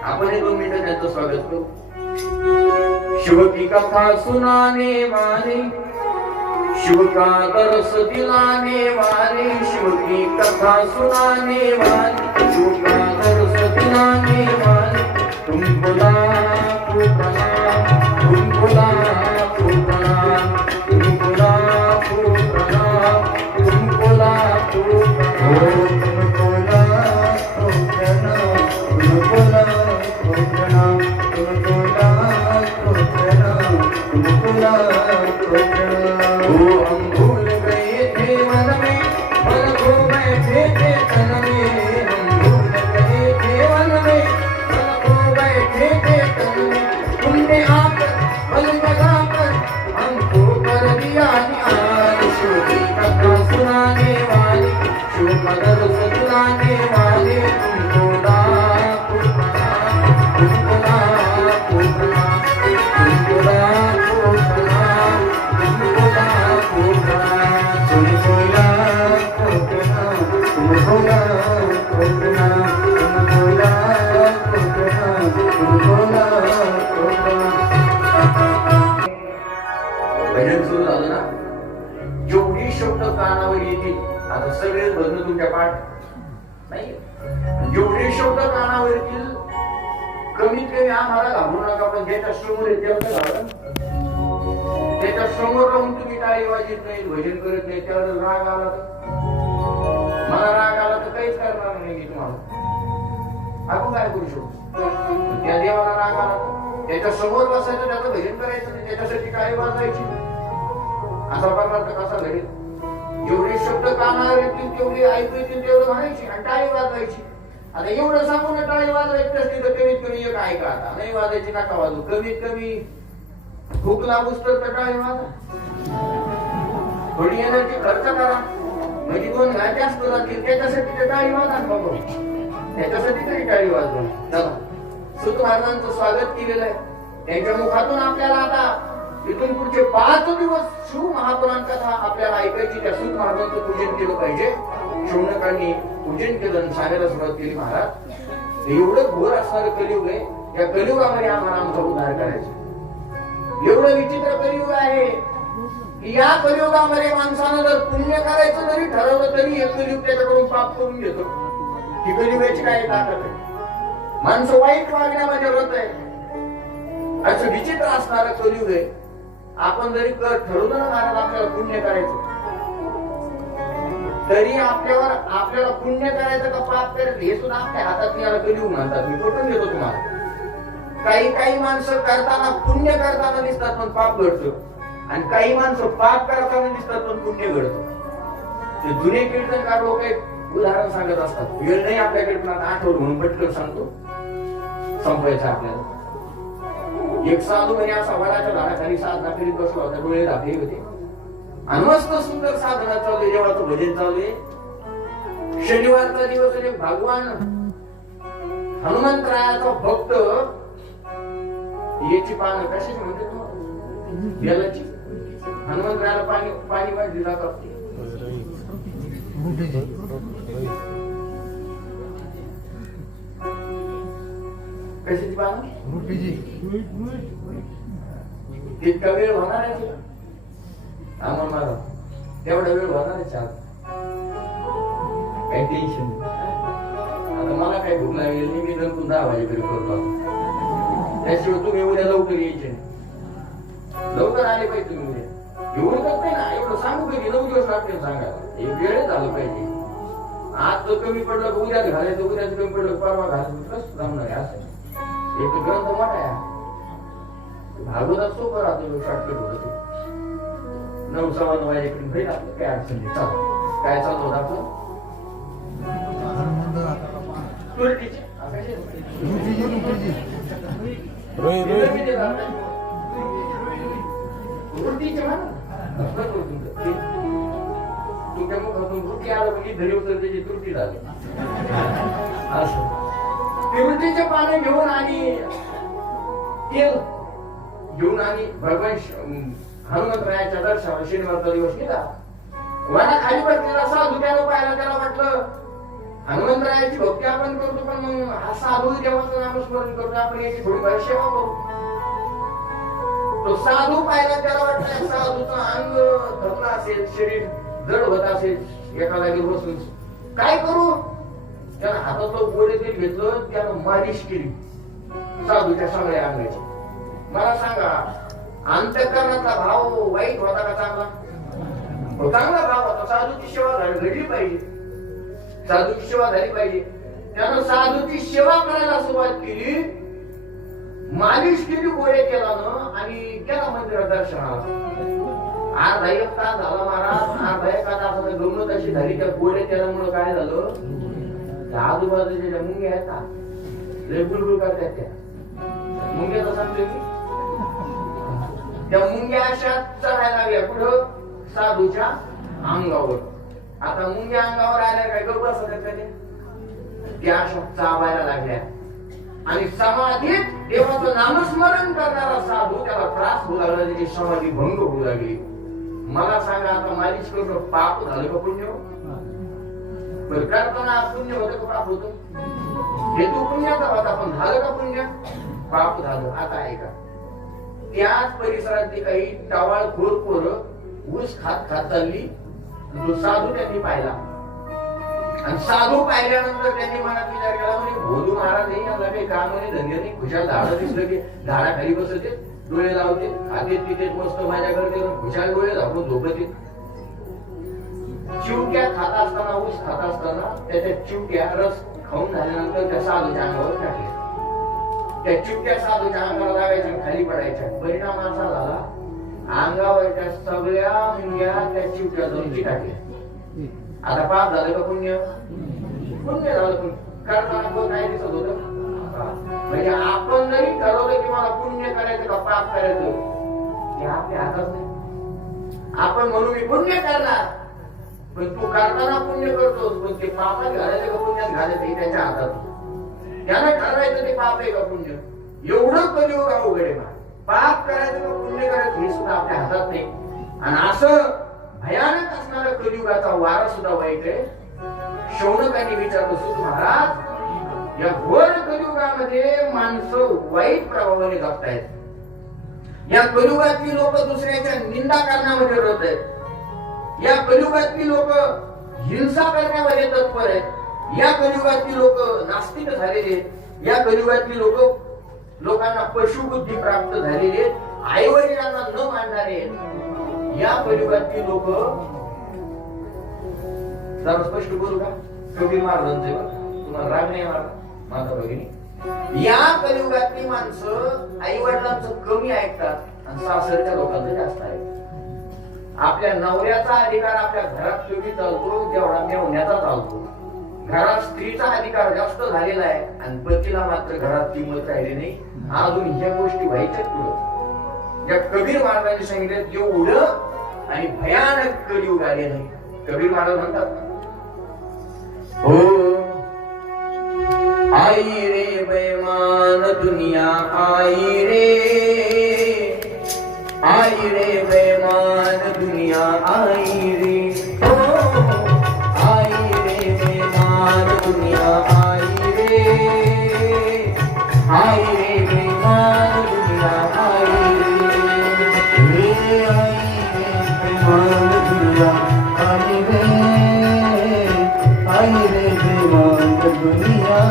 आपण 2 मिनिटं त्यांचं स्वागत करू. शिव की कथा सुनाने वाले, शिव का दरस दिलाने वाले, शिव की कथा सुनाने वाले, शिव का दरस दिलाने वाले, तुमको लाखों प्रणाम, तुमको लाखों प्रणाम, तुमको लाखों प्रणाम, तुमको लाखों प्रणाम, तुमको लाखों प्रणाम, तुमको लाखों प्रणाम, तुमको लाखों प्रणाम, तुमको लाखों प्रणाम। वो हम भूल गए थे मन में, पल खो बैठे थे तन में, हम भूल गए थे मन में, पल खो बैठे थे तन में, तुमने आकर पल जगाकर हमको कर दिया निहाल। शिव की कथा सुनाने वाले, शिव का दरस दिलाने वाले, तुमको लाखों प्रणाम, तुमको लाखों प्रणाम, तुमको लाखों प्रणाम, तुमको लाखों प्रणाम, तुमको लाखों प्रणाम, तुमको लाखों प्रणाम, तुमको लाखों प्रणाम, तुमको लाखों प्रणाम। भजन सुरू झालं ना, जेवढी शब्द कानावर येतील, आता सगळे भजन तुमच्या पाठ नाही, जेवढे शब्द कानावर येतील कमीत कमी आम्हाला घाबरू नका. पण ज्याच्या समोर येते त्याच्या समोर राहून तुम्ही टाळी वाजत नाही, भजन करत नाही, त्याला राग आला तर, मला राग आला तर काहीच करणार नाही मी तुम्हाला. आपण काय करू शकतो? त्या देवाला राग आला त्याच्या समोर बसायचं, त्याचं भजन करायचं नाही, त्याच्यासाठी काय वाजवायची असा पदार्थ कसा घडेल? जेवढे शब्द कानावर येतील तेवढे ऐकू येतील तेवढं म्हणायची आणि टाळी वाजवायची. आता एवढं सांगून टाळी वाजवायची असली तर कमीत कमी एक ऐका, आता नाही वाजायची नका वाजू, कमीत कमी भूक लागूच तर टाळी वाजा, थोडी एनर्जी खर्च करा, म्हणजे 2 घंटे जास्त लागतील त्याच्यासाठी ते टाळी वाजा बाबा, त्याच्यासाठी तरी टाळी वाजवा. चला, सुत महाराजांचं स्वागत केलेलं आहे, त्यांच्या मुखातून आपल्याला आता इथून पुढचे 5 दिवस शिव महापुराण कथा आपल्याला ऐकायची. त्या सुत महाराजांचं पूजन केलं पाहिजे. शौनकांनी पूजन केलं आणि सांगायला सुरुवात केली, महाराज एवढं घोर असणारं कलियुग आहे, या कलियुगामध्ये आम्हाला आमचा उद्धार करायचा. एवढं विचित्र कलियुग आहे की या कलियुगामध्ये माणसानं जर पुण्य करायचं जरी ठरवलं तरी हे कलियुग त्याच्याकडून पाप करून घेतो. ही कलियुगाची काय ताकद आहे? माणसं वाईट वागण्यामध्ये रत आहे, असं विचित्र असणारं कलियुग आहे. आपण जरी ठरवलं ना महाराज आपल्याला पुण्य करायचं, तरी आपल्याला पुण्य करायचं का पाप करायचं हे सुद्धा आपल्या हातात नाही. कलियुग म्हणतात, मी पटवून देतो तुम्हाला. काही माणसं करताना पुण्य करताना दिसतात पण पाप घडतं, आणि काही माणसं पाप करताना दिसतात पण पुण्य घडतं. ते जुने कीर्तनकार लोक एक उदाहरण सांगत असतात, वेळ नाही आपल्याकडे पण आता आठवलं म्हणून पटकन सांगतो, संपवायचं आपल्याला. एक साधू म्हणे असा वडाच्या झाडाखाली साधना करीत बसला होता, डोळे झाकले होते आणि मस्त सुंदर साधना चालू आहे, देवाचं भजन चालू आहे. शनिवारचा दिवस आहे, भगवान हनुमंतरायाचा भक्त याची पानं कशाची म्हणते तुम्हाला, बेलाची, हनुमंतरायाला पाणी वाढली जातात. कशाची पानं? तितका वेळ होणार आहे आम्हाला मारा, तेवढा वेळ होणार आहे चाल, काही टेन्शन नाही. आता मला काय भूक लागेल नाही, मी नंतर 10 वाजेपर्यंत करतो. त्याशिवाय तुम्ही उद्या लवकर यायचे, लवकर आले पाहिजे तुम्ही उद्या. एवढं तर नाही ना, एवढं सांगू पाहिजे 9 दिवस लागतील सांगायला, एक वेळ झालं पाहिजे. आज तर कमी पडलं उद्याच घालायचं, उद्याच कमी पडलं परवा घालायचं, कसं जमणार आहे? असं एक ग्रंथ मोठा आहे, भागवतात सोपं राहतो, शॉर्टकट होत ते. 9-9:15 वाजेपर्यंत होईल आपलं, काय अडचण नाही. चालू काय चालू होत आपलं तुमच्या मुखातून त्रुटी आलं म्हणजे घरी उतर त्याची त्रुटी झाली. असं त्रुटीचे पाने घेऊन आणि तेल घेऊन आणि भगवान हनुमंतरायाच्या दर्शनाला शनिवारचा दिवस गेला. वडा खाली बसलेला साधू त्याला पाहिला, त्याला वाटलं हनुमंतरायाची भक्ती आपण करतो, पण मग हा साधू देवाचं नामस्मरण करतो, आपण याची थोडीफार सेवा करू. तो साधू पाहिला, त्याला वाटलं साधूचं अंग धरलं असेल, शरीर जड होत असेल एका जागी बसून, काय करू? त्यानं हातातलं गोडे तेल घेतलं, त्यानं मालिश केली साधूच्या सगळ्या अंगाची. मला सांगा, अंतःकरणाचा भाव वाईट होता का चांगला? चांगला भाव होता. साधूची सेवा घडली पाहिजे, साधूची सेवा झाली पाहिजे. त्यानं साधूची सेवा करायला सुरुवात केली, मालिश केली गोळे केल्यानं आणि केला मंदिरात दर्शनाला. अर्धा 1 तास झाला महाराज, अर्धा 1 तास गमत अशी झाली त्या गोळे केल्यामुळे. काय झालं, आजूबाजूच्या ज्या मुंग्या आहेत ना, लय बुलबुल करतात त्या मुंग्याचा सांगतोय मी. त्या मुंग्या अशा चढायला लागल्या कुठं, साधूच्या अंगावर. आता मुंग्या अंगावर आल्या काय गप्प असतात का त्या अशा चावायला लागल्या, आणि समाधीत देवाचं नामस्मरण करणारा साधू त्याला त्रास होऊ लागला, त्याची समाधी भंग होऊ लागली. मला सांगा, आता मालिश करून पाप झालं का पुण्य? करताना पुण्य होतं का पाप होतं? हेतू पुण्याचा होता, पण झालं का पुण्य? पाप झालं. आता ऐका, त्याच परिसरातली काही टवाळखोर पोरं ऊस खात चालली, तो साधू त्यांनी पाहिला, आणि साधू पाहिल्यानंतर त्यांनी मनात विचार केला, म्हणजे भोलू महाराज नाही, यांना काही काम नाही, धंदे नाही, खुशाल झाडं दिसलं की झाडाखाली बसते, डोळे लावते, खाते तिथे मस्त माझ्या करते, खुशाल डोळे झाकून झोपते. चिवट्या खात असताना, ऊस खात असताना त्याच्या चिवट्या रस खाऊन झाल्यानंतर त्या साधूच्या अंगावर टाकले. त्या चिमट्या साधूच्या अंगाला लागायच्या आणि खाली पडायच्या. परिणाम असा झाला, अंगावरच्या सगळ्या मुंग्या त्या चिमट्या जाऊन टाकल्या. आता पाप झालं का पुण्य? पुण्य झालं. पण करताना काय दिसत होतं? म्हणजे आपण जरी ठरवलं की मला पुण्य करायचं का पाप करायचं, ते आपल्या हातात नाही. आपण म्हणू मी पुण्य करणार, पण तू करताना पुण्य करतोस, पण ते पापात घालायचं का पुण्यात घालायचं हे त्याच्या हातात. त्यानं ठरवायचं ते पाप आहे का पुण्य. एवढं कलियुग अवघड आहे. पाप करायचं का पुण्य करायचं हे सुद्धा आपल्या हातात नाही. आणि असं भयानक असणारा कलियुगाचा वारा सुद्धा वाईट आहे. शौनकांनी विचारलं, सुत महाराज, या घोर कलियुगामध्ये माणसं वाईट प्रभावाने जगतायत. या कलियुगातली लोक दुसऱ्याच्या निंदा करण्यामध्ये रत आहेत. या कलियुगातली लोक हिंसा करण्यामध्ये तत्पर आहेत. या कलियुगातली लोक नास्तिक झालेले आहेत. या कलियुगातली लोकांना पशुबुद्धी प्राप्त झालेली आहेत. आई वडिलांना न मानणारे आहेत. या कलियुगातली लोक, जरा स्पष्ट बोलू का, कबीर महाराजांचे तुम्हाला राग नाही येणार माता भगिनी, या कलियुगातली माणसं आई वडिलांचं कमी ऐकतात आणि सासरच्या लोकांचं जास्त ऐकतात. आपल्या नवऱ्याचा अधिकार आपल्या घरात कमी चालतो जेवढा मेवण्याचा चालतो. घरात स्त्रीचा अधिकार जास्त झालेला आहे आणि पतीला मात्र घरात किंमत राहिली नाही. अजून ह्या गोष्टी व्हायच्याच पुढं. ज्या कबीर महाराजांनी सांगितलं एवढं आणि भयानक कलियुग आले नाही. कबीर महाराज म्हणतात ना, हो आई रे बेमान दुनिया आई रे, आई रे बेमान दुनिया आई रे, हो आई रे बेमान दुनिया आई रे, आई रे बेमान दुनिया आई रे, रे आई रे बेमान दुनिया आई रे, आई रे बेमान दुनिया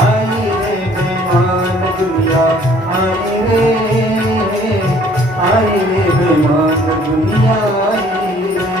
आई रे बेमान दुनिया आई रे, आई रे बेमान दुनिया आई रे.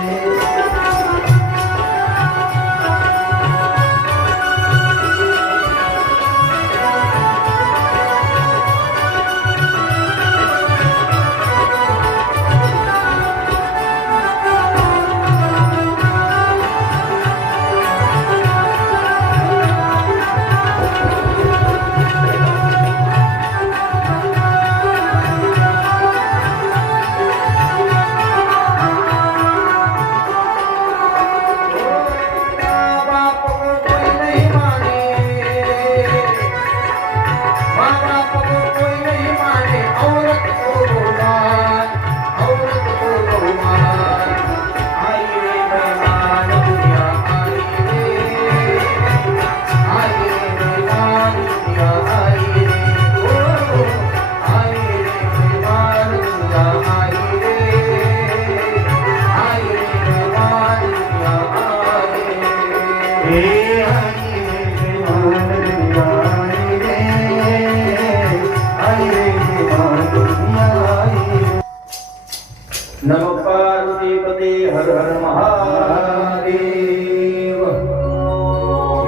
नमो पार्वतीपते हर हर महादेव.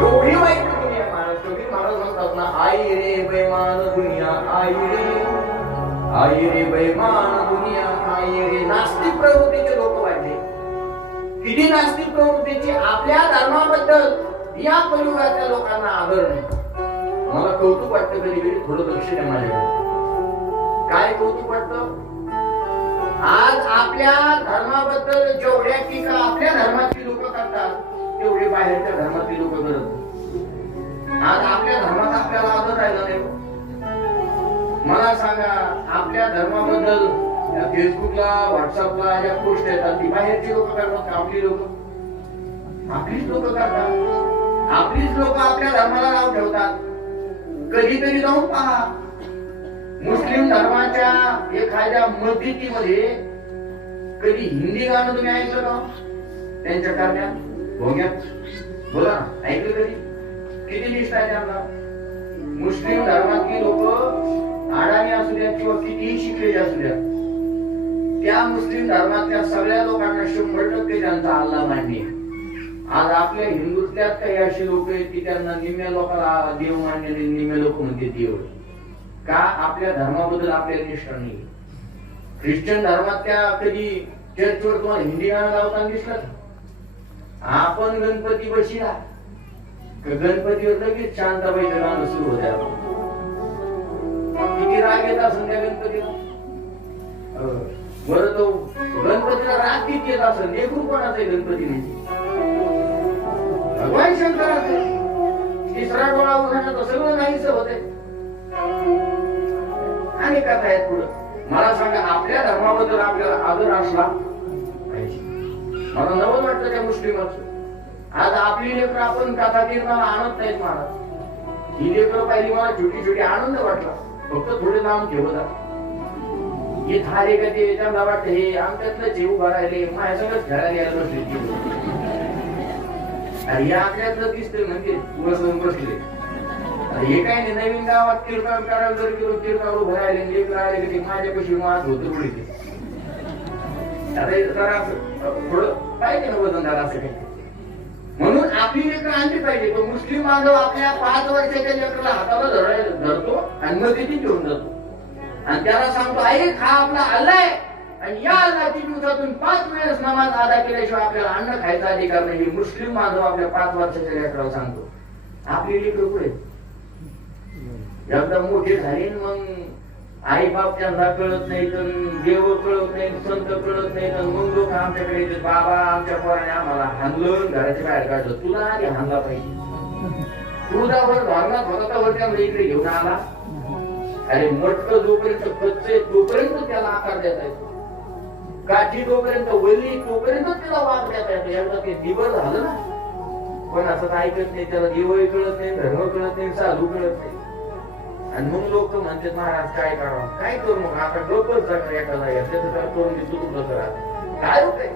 एवढी वाईट दुनिया महाराज. कबीर महाराज म्हणतात ना, आई रे बेमान दुनिया आई रे, आई रे बेमान दुनिया आई रे. नास्तिक प्रवृत्तीचे लोक वाढले. किती नास्तिक प्रवृत्तीची. आपल्या धर्माबद्दल या कलियुगातल्या लोकांना आदर नाही. मला कौतुक वाटतं कधी कधी, थोडं लक्ष द्या माझ्याकडे. काय कौतुक वाटतं? आज आपल्या धर्माबद्दल जेवढ्या टीका आपल्या धर्मातली लोक करतात तेवढे बाहेरच्या धर्मातली लोक करत. आज आपल्या धर्मात आपल्याला आदर राहिला नाही. मला सांगा, आपल्या धर्माबद्दल फेसबुकला व्हॉट्सअपला ज्या पोस्ट येतात ती बाहेरची लोक करतात का आपली लोक? आपलीच लोक करतात. आपलीच लोक आपल्या धर्माला नाव ठेवतात. कधीतरी जाऊन पहा, मुस्लिम धर्माच्या एखाद्या मस्जिदीमध्ये कधी हिंदी गाणं तुम्ही ऐकलं का? त्यांच्या कारण्यात भोंग्यात बोला, ऐकलं कधी? किती लिस्ट आहे त्यांना. मुस्लिम धर्मातली लोक अडाणी असू द्या किंवा कितीही शिकलेली असू द्या, त्या मुस्लिम धर्मातल्या सगळ्या लोकांना 100% त्यांचा अल्लाह मान्य. आज आपल्या हिंदूतल्यात काही अशी लोक आहेत की त्यांना निम्म्या लोकांना देव मानलेले निम्मे लोक म्हणते देव का आपल्या धर्माबद्दल आपल्याला निष्ठा नाही. ख्रिश्चन धर्मात त्या कधी चर्चवर तुम्हाला हिंदी गाणं लावताना दिसलं का? आपण गणपती बशीला गणपतीवर लगेच शांताबाईचं गाणं सुरू होतं. किती राग येत असेल त्या गणपतीला. बरं तो गणपतीला राग किती येत असेल. लेकरू कोणाचं आहे गणपती नाही भगवान शंकराचं. तिसरा डोळा उघडला तर सगळं नाहीच होते. आणि कथा आहेत पुढं. मला सांगा आपल्या धर्माबद्दल आपल्याला आदर असला पाहिजे. मला नवल वाटतं त्या मुस्लिमाचं. आज आपली लेकरं आपण कथा कीर्तनाला आणत नाहीत महाराज. ही लेकरं पाहिली मला छोटी छोटी आनंद वाटला. फक्त थोडे लांब ठेवतात. हे थारे का ते त्यांना वाटतं हे आमच्यातलं जेव भरायले माझ्या सगळं खेळायला यायला बसले. आणि हे आपल्यातलं दिसतंय म्हणजे बसून बसले. हे काय नाही नवीन गावात कीर्तन करायला जर गेलो कीर्तन भरायला लेकर आले की माझ्यापाशी मात होतं पुढे. आता जरा थोडं पाहिजे ना वजनदार असं काही. म्हणून आपली लेकर आणली पाहिजे. तो मुस्लिम बांधव आपल्या 5 वर्षाच्या लेकरला हाताला धरतो आणि मग तिथे घेऊन जातो आणि त्याला सांगतो आई हा आपला अल्लाह आहे आणि या अल्लाहची दिवसातून 5 वेळेस नमाज अदा केल्याशिवाय आपल्याला अन्न खायचा अधिकार नाही. मुस्लिम बांधव आपल्या 5 वर्षाच्या लेकराला सांगतो. आपली लेकर पुढे एकदा मोठे झाले मग आई बाप त्यांना कळत नाही तर देव कळत नाही संत कळत नाही तर मग लोक आमच्याकडे येतात. बाबा आमच्या पोराने आम्हाला हाणलं घराच्या बाहेर काढलं. तुला आधी हाणला पाहिजे. तुझा वर धरणात होता तर वर त्यामुळे इकडे घेऊन आला. अरे मटक जोपर्यंत कच्चे तोपर्यंत त्याला आकार देता येतो. काठी जोपर्यंत वली तोपर्यंत त्याला वाद देता येतो. एकदा ते दिवस झालं ना पण असं ऐकत नाही. त्याला देवही कळत नाही धर्म कळत नाही साधू कळत नाही. आणि मग लोक म्हणतात महाराज काय करावं काय करू मग आता डोकंच जाणार एखादा त्याचं काय करून देतो तुझं करा काय होतंय.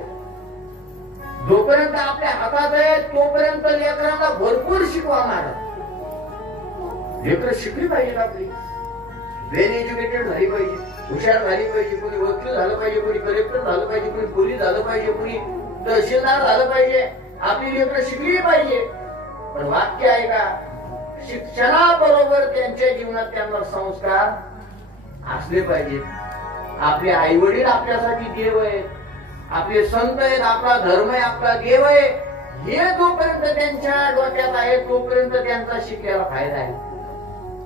जोपर्यंत आपल्या हातात आहे तोपर्यंत लेकरांना भरपूर शिकवा महाराज. लेकरं शिकली पाहिजे आपली. वेल एज्युकेटेड झाली पाहिजे. हुशार झाली पाहिजे. कोणी वकील झालं पाहिजे कोणी कलेक्टर झालं पाहिजे कोणी पोलीस झालं पाहिजे कोणी तहसीलदार झालं पाहिजे. आपली लेकरं शिकली पाहिजे. पण वाक्य आहे का शिक्षणाबरोबर त्यांच्या जीवनात त्यांना संस्कार असले पाहिजेत. आपले आई वडील आपल्यासाठी देव आहेत. आपले संत आहेत. आपला धर्म आहे आपला देव आहे. हे जोपर्यंत त्यांच्या डोक्यात आहे तोपर्यंत त्यांचा शिकलेला फायदा आहे.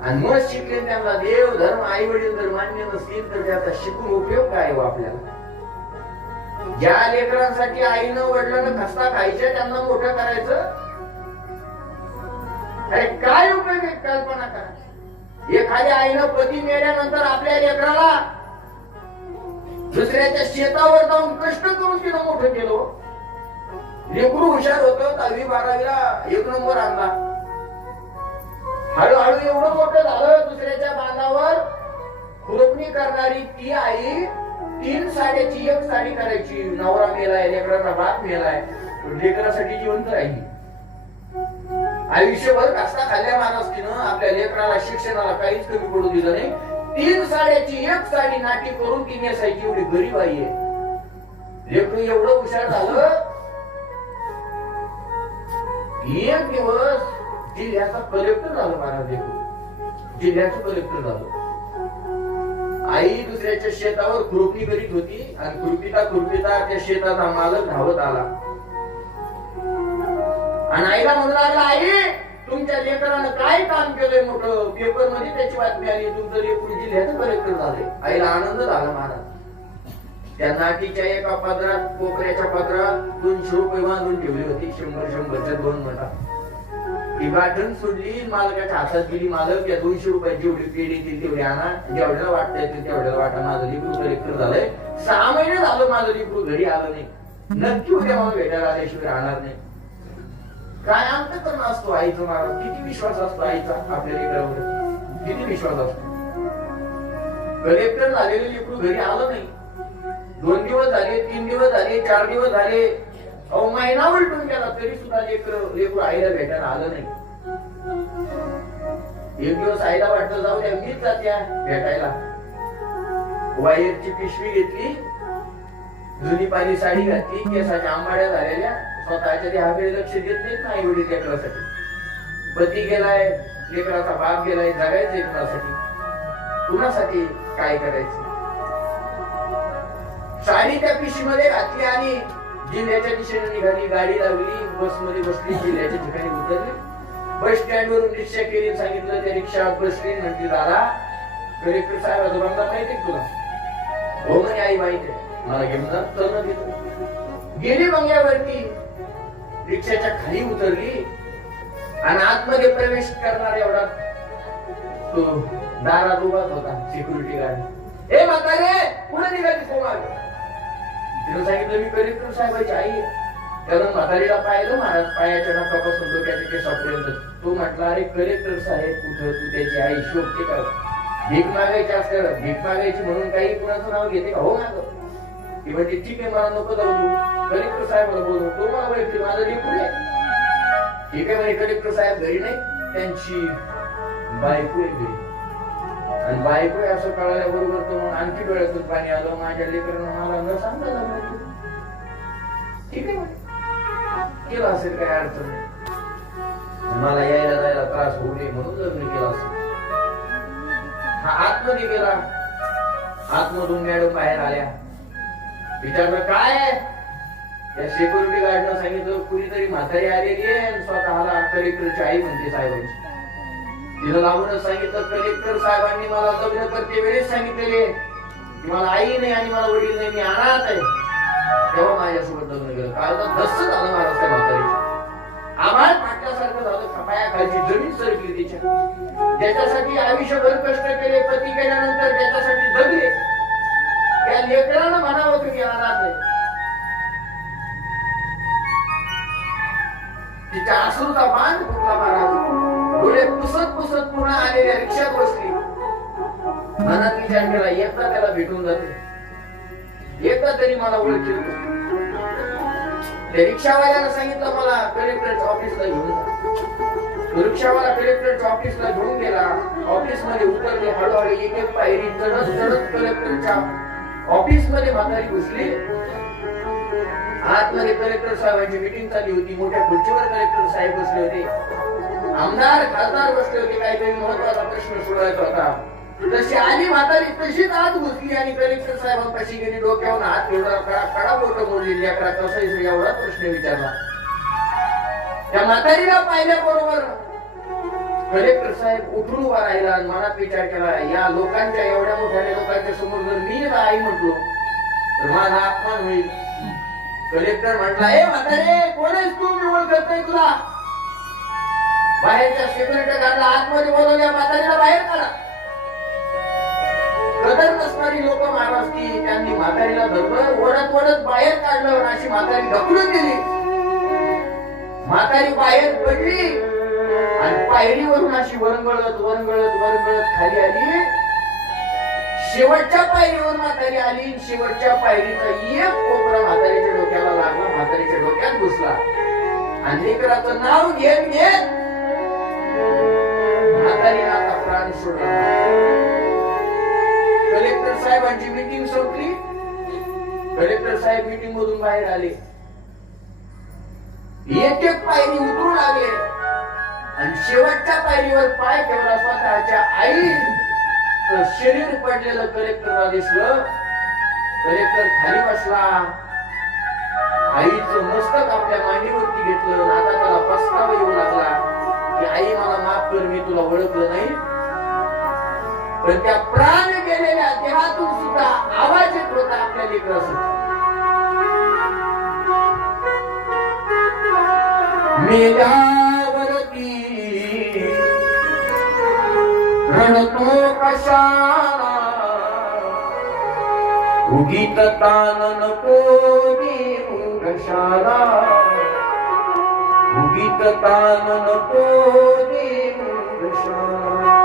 आणि मग शिकले त्यांना देव धर्म आई वडील जर मान्य नसतील तर त्याचा शिकून उपयोग काय हो आपल्याला. ज्या लेकरांसाठी आईनं वडिलांना खस्ता खायच्या त्यांना मोठं करायचं अरे काय उपयोग आहे. कल्पना करा एखाद्या आईनं पती मेल्यानंतर आपल्या लेकराला दुसऱ्याच्या शेतावर जाऊन कष्ट करून तिनं मोठं केलं. लेकरू हुशार होतं 10वी 12वीला 1 नंबर आणला. हळूहळू एवढं मोठं झालं दुसऱ्याच्या बांधावर खुरपणी करणारी ती आई 3 साड्याची 1 साडी करायची. नवरा मेलाय लेकराचा बाप मेलाय लेकरासाठी जिवंत राहिली. आयुष्यभर कष्टा खाल्ल्या माणसानं आपल्या लेकराला शिक्षणाला काहीच कमी पडू दिलं नाही. 3 साड्याची 1 साडी नाटी करून ती नेसायची एवढी गरीब आई आहे. लेकरू एवढं हुशार झालं एक दिवस जिल्ह्याचा कलेक्टर झालं महाराज. लेकरू जिल्ह्याचं कलेक्टर झालं. आई दुसऱ्याच्या शेतावर खुरपणी करीत होती आणि खुरपिता त्या शेताचा मालक धावत आला आणि आईला म्हणू लागला आई तुमच्या लेकरानं काय काम केलंय मोठं. पेपर मध्ये त्याची बातमी आली तुमचं लेकरू जिल्ह्याचं कलेक्टर झालंय. आईला आनंद झाला महाराज. त्या नाटीच्या एका पदरात कोपऱ्याच्या पदरात 200 रुपये बांधून ठेवली होती. 100-100च्या 2 नोटा. ती गाठण सोडली मालकाच्या हातात गेली. मालक या 200 रुपयाची जेवढी पेढी ती तेवढी आणा जेवढ्याला वाटता येते तेवढ्याला वाटा. माझं लेकरू कलेक्टर झालंय. 6 महिने झालं माझं लेकरू घरी आलं नाही. नक्की उद्या मला भेटायला आल्याशिवाय राहणार नाही. काय अंतकरण असतो आईचं महाराज. किती विश्वास असतो आईचा आपल्या लेकरावर. किती विश्वास असतो. कलेक्टर झालेले लेकरू घरी आलं नाही. 2 दिवस झाले 3 दिवस झाले 4 दिवस झाले अहो महिना उलटून गेला तरी सुद्धा लेकरू आईला भेटायला आलं नाही. एक दिवस आईला वाटलं जाऊ द्या मीच जात्या भेटायला. वायरची पिशवी घेतली जुनी पाली साडी घातली, केसाच्या आंबाड्या झालेल्या, स्वतःच्या देहाकडे लक्ष देत नाहीत ना आई वडील लेकरासाठी. पती गेलाय, लेकराचा बाप गेलाय, जगायचंय कुणासाठी? कुणासाठी काय करायचं? साडी त्या पिशीमध्ये घातली आणि जिल्ह्याच्या दिशेने निघाली. गाडी लागली, बसमध्ये बसली, जिल्ह्याच्या ठिकाणी उतरली. बस स्टँड वरून रिक्षा केली, सांगितलं त्या रिक्षा बसली. म्हणते दादा कलेक्टर साहेबाचा बंगला माहितीये तुला? हो म्हणे आई माहिती आहे. मला घेऊन जा. चल घेतो. गेली बंगल्यावरती, रिक्षाच्या खाली उतरली आणि आतमध्ये प्रवेश करणार एवढा तो दारात उभाच होता सिक्युरिटी गार्ड. ए म्हातारे पुढे निघाली कोमाल. तिने सांगितलं मी कलेक्टर साहेबाची आई. त्यानं म्हातारीला पाहिलं महाराज, पायाच्या नाकापासून डोक्याच्या केसापर्यंत. तो म्हटला अरे कलेक्टर साहेब कुठं, तू त्याची आई शोभते का? भीक मागायची असते, भीक मागायची म्हणून काही कुणाचं नाव घेते का? हो माग. ती म्हणते ठीक आहे मला नको जाऊ तू कलेक्टर साहेबाला बोलू. तो मला ओळखते, माझं लेकरू आहे. ठीक आहे म्हणे कलेक्टर साहेब घरी नाही, त्यांची बायको आहे घरी. आणि बायको आहे असं कळाल्याबरोबर तो मग आणखी डोळ्यातून पाणी आलं. माझ्या लेकरांना मला न सांगता झालं. ठीक आहे म्हणे केलं असेल काही अडचण नाही, मला यायला जायला त्रास होऊ नये म्हणून लग्न केलं असेल. हा आतमध्ये गेला. आतमधून मॅडम बाहेर आल्या. विचारलं काय? त्या सिक्युरिटी गार्डनं सांगितलं कुणीतरी म्हातारी आलेली आहे, स्वतःला कलेक्टरची आई म्हणते साहेबांची. तिला लावूनच सांगितलं कलेक्टर साहेबांनी मला लग्न करते वेळेस सांगितलेले की मला आई नाही आणि मला वडील नाही, मी अनाथ आहे. तेव्हा माझ्यासोबत लग्न केलं. काल दस्त झालं महाराज त्या म्हातारीच्या. आभाळ फाटल्यासारखं झालं. खपायाखालची जमीन सरकली तिच्या. ज्याच्यासाठी आयुष्यभर कष्ट केले, पती केल्यानंतर त्याच्यासाठी जगले, त्या लेकरानं म्हणावं तुम्ही अनाथ आहे. तिच्या अश्रूचा बांध फुटला महाराज. डोळे पुसत पुसत पुन्हा आलेल्या रिक्षात बसली. मनात विचार केला एकदा त्याला भेटून जाते, एकदा तरी मला ओळखेल. त्या रिक्षावाल्यानं सांगितलं मला कलेक्टरच्या ऑफिसला घेऊन जा. रिक्षावाला कलेक्टरच्या ऑफिसला घेऊन गेला. ऑफिस मध्ये उतरले. हळूहळू एक एक पायरी चढत चढत कलेक्टरच्या ऑफिस मध्ये म्हातारी घुसली. आतमध्ये कलेक्टर साहेबांची मीटिंग चालली होती. मोठ्या खुर्चीवर कलेक्टर साहेब बसले होते. आमदार खासदार बसले होते. काही महत्वाचा प्रश्न सोडवायचा होता. तशी आली म्हातारी, तशीच आत घुसली आणि कलेक्टर साहेबांपाशी गेली. डोक्यावर हात ठेवला, कडा बोट मोडली. लेकरा कसं एवढा प्रश्न विचारला. त्या म्हातारीला पाहिल्याबरोबर कलेक्टर साहेब उठून उभा राहिला आणि मनात विचार केला या लोकांच्या, एवढ्या मोठ्या लोकांच्या समोर जर मी आई म्हटलो तर माझा अपमान होईल. कलेक्टर म्हटला ए म्हातारे कोण आहेस तू? मी ओळखत नाही तुला. बाहेरच्या सिक्युरिटी गार्डला आतमध्ये बोलवल्या. म्हातारीला बाहेर काढा. कदर नसणारी लोक महाराज ती त्यांनी म्हातारीला धरलं, ओढत ओढत बाहेर काढलं. अशी म्हातारी ढकलून गेली. म्हातारी बाहेर पडली आणि पायरीवरून अशी वरंगळत वरंगळत वरंगळत खाली आली. शेवटच्या पायरीवर म्हातारी आली. शेवटच्या पायरीचा एक कोपरा म्हातारीच्या डोक्याला लागला, म्हातारीच्या डोक्यात घुसला. आणि लेकराचं नाव घेत घेत म्हातारीने आता प्राण सोडला. कलेक्टर साहेबांची मीटिंग संपली. कलेक्टर साहेब मीटिंग मधून बाहेर आले. एक एक पायरी उतरून आले आणि शेवटच्या पायरीवर पाय ठेवला. स्वतःच्या आई शरीर पडलेलं कलेक्टरला दिसलं. कलेक्टर खाली बसला. आईचं मस्तक आपल्या मांडीवरती घेतलं. आता त्याला पस्तावा येऊ लागला की आई मला माफ कर, मी तुला ओळखलं नाही. पण त्या प्राण गेलेल्या देहातून सुद्धा आवाज येत होता आपल्या लेकरासाठी. मेल्यावरती रणतो कशाला, उगीत तान नको देऊ कशाला, उगीत तान नको देऊ कशाला.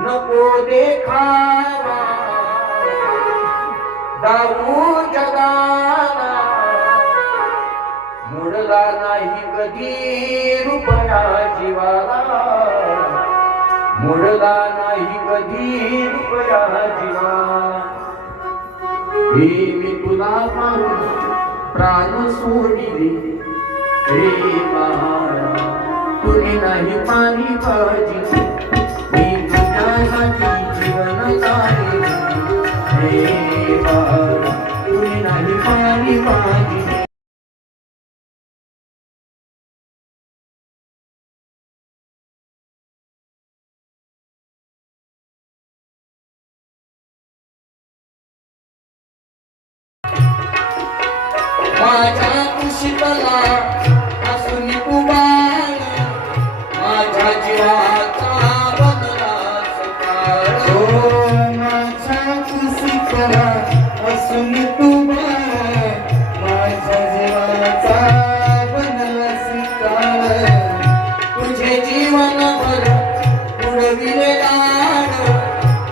नको देखावा दाऊ जगाला, मोडला नाही कधी रुपया जीवाला, मोडला नाही कधी रुपया जीवाला. मी तुला पाहून प्राण सोडिले रे बाळा तुने नाही पाणी पाजिले मी तुझ्यासाठी जीवन काढले रे बाळा तुने नाही पाणी पाजिले माझ्या कुशीतला असून तू बाळ माझ्या जीवाचा बनला सकाळ माझ्या कुशीतला असून तू बाळ माझ्या जीवाचा बनला शिकाळ तुझे जीवनभर उडविले लाड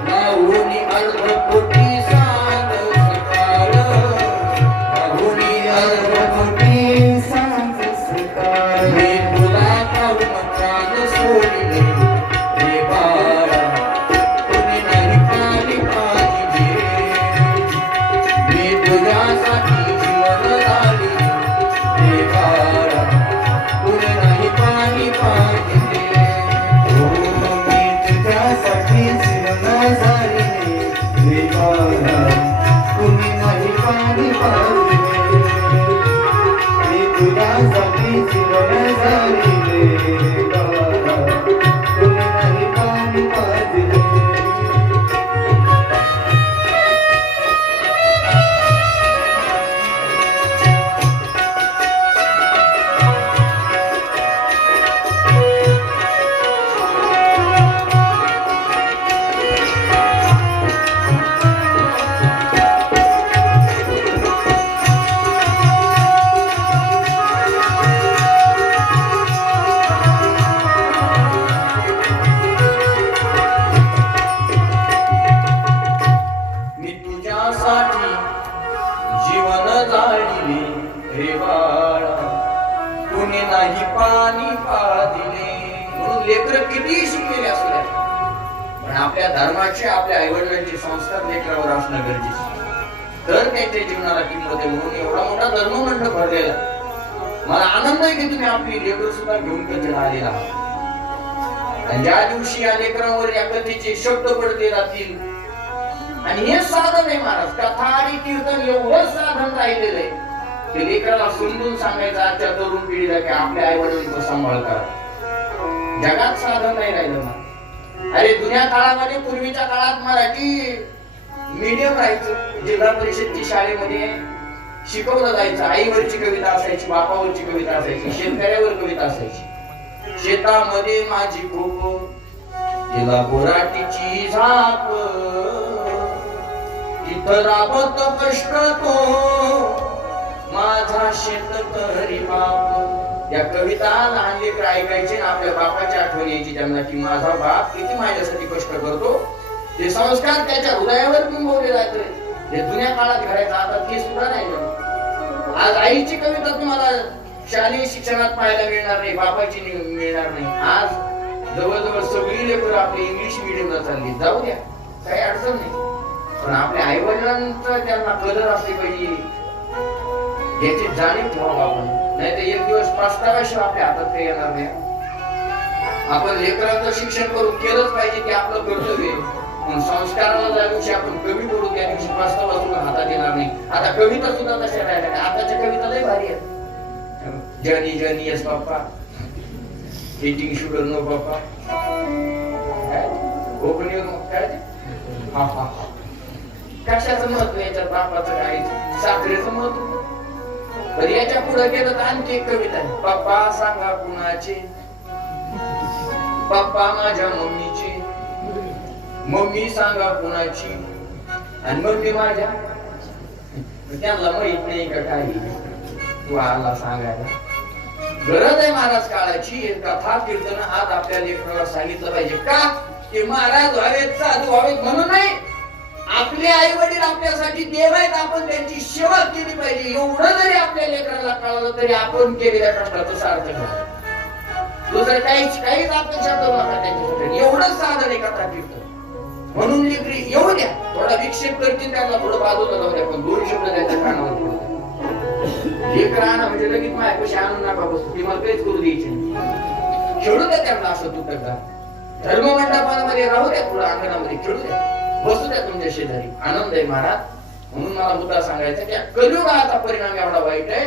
लावून अर्धपोटी सांग सकाळ लावून अर्धपोटी सांग सकाळ मी तुला पाहून प्राण सोडिले रे बाळा तुने नाही पाणी पाजिले मी तुझ्यासाठी जीवन झाले रे बाळा तुने नाही पाणी पाजिले मी तुझ्यासाठी जीवन झाले रे बाळा तुम्ही नाही पाणी पाजले मी तुझ्यासाठी जीवन झाले रे बाळा तुम्ही नाही पाणी पाजले मी तुझ्यासाठी जीवन जाळिले रे बाळा तुने नाही पाणी पाजिले म्हणून लेकर किती शिकलेले असू द्या पण आपल्या धर्माचे आपल्या आईवडिलांचे संस्कार लेकरावर असणं गरजेचं तर त्यांच्या जीवनाला किंमत आहे म्हणून एवढा मोठा धर्ममंडळ भरलेला मला आनंद आहे की तुम्ही आपली लेकर सुद्धा घेऊन कधी आलेला आहात आणि ज्या दिवशी या लेकरांवर या कथेचे शब्द पडते राहतील आणि हे साधन आहे महाराज कथा आणि कीर्तन एवढं साधन राहिलेलं आहे ते लेकराला समजून सांगायचं आजच्या तरुण पिढीला की आपल्या आई वडिलांचा सांभाळ करा जगात साधन नाही राहिलं ना अरे जुन्या काळामध्ये पूर्वीच्या काळात मराठी मीडियम राहायचं जिल्हा परिषदच्या शाळेमध्ये शिकवलं जायचं आईवरची कविता असायची बापावरची कविता असायची शेतकऱ्यावर कविता असायची शेतामध्ये माझी कोप तिला बोराटीची झाप तिथं राबत कष्ट तो माझा शेतकरी बाप या कविता लहान लेकर ऐकायचे ना आपल्या बापाची आठवण यायची त्यांना की माझा बाप किती माझ्यासाठी कष्ट करतो ते संस्कार त्याच्या हृदयावर बिंबवले जाते हे जुन्या काळात घडायचं आता ते सुद्धा नाही झालं. आज आईची कविता तुम्हाला शालेय शिक्षणात पाहायला मिळणार नाही बापाची मिळणार नाही आज जवळजवळ सगळी लेकरं आपली इंग्लिश मिडियमला चालली जाऊ द्या काही अडचण नाही पण आपल्या आई वडिलांचा त्यांना कदर असली पाहिजे याची जाणीव ठेवावं आपण नाही तर एक दिवस पस्ताव्याशिवाय आपल्या हातात काही येणार नाही आपण लेकरांचं शिक्षण करून केलंच पाहिजे की आपलं कर्तव्य पण संस्काराला ज्या दिवशी आपण कमी पडू त्या दिवशी पस्तावा सुद्धा हातात येणार नाही आता कविता सुद्धा तशा राहिल्या नाही आताच्या कविता लय भारी आहेत जनी जनी यस पप्पा इटिंग शुगर नो पप्पा कोकणी काय हा हा हा कशाचं महत्व याच्यात बापाचं काय साखरेचं महत्व तर याच्या पुढे गेलं तर आणखी एक कविता आहे पप्पा सांगा कुणाचे पप्पा माझ्या मम्मीची मम्मी सांगा कुणाची आणि मम्मी माझ्या त्यांना माहित नाही का काही तू आला सांगायला गरज आहे महाराज काळाची कथा कीर्तन आज आपल्या लेकराला सांगितलं पाहिजे का की महाराज व्हावेत साधू व्हावेत म्हणून नाही आपले आई वडील आपल्यासाठी देव आहेत आपण त्यांची सेवा केली पाहिजे एवढं जरी आपल्या लेकराला कळलं तरी आपण केलेल्या कष्टाचं सार्थक होतं दुसरं काहीच अपेक्षा करू नका त्यांच्यासाठी एवढंच साधन आहे कथा कीर्तन म्हणून लेकरी येऊ द्या, थोडा विक्षेप करतील, त्यांना थोडं बाजूला जाऊ द्या, पण 2 शब्द त्यांच्या कानावर पडू द्या. लेकर आणा म्हणजे लगेच माझ्यापाशी आणून नका बसू, ती मला काहीच करू द्यायची नाही. खेळू द्या त्यांना असं तुटकदा. धर्ममंडपामध्ये राहू द्या, थोडं अंगणामध्ये खेळू द्या, बसू द्या तुमच्या शेजारी. आनंद आहे महाराज. म्हणून मला मुद्दा सांगायचा की कलियुगाचा परिणाम एवढा वाईट आहे.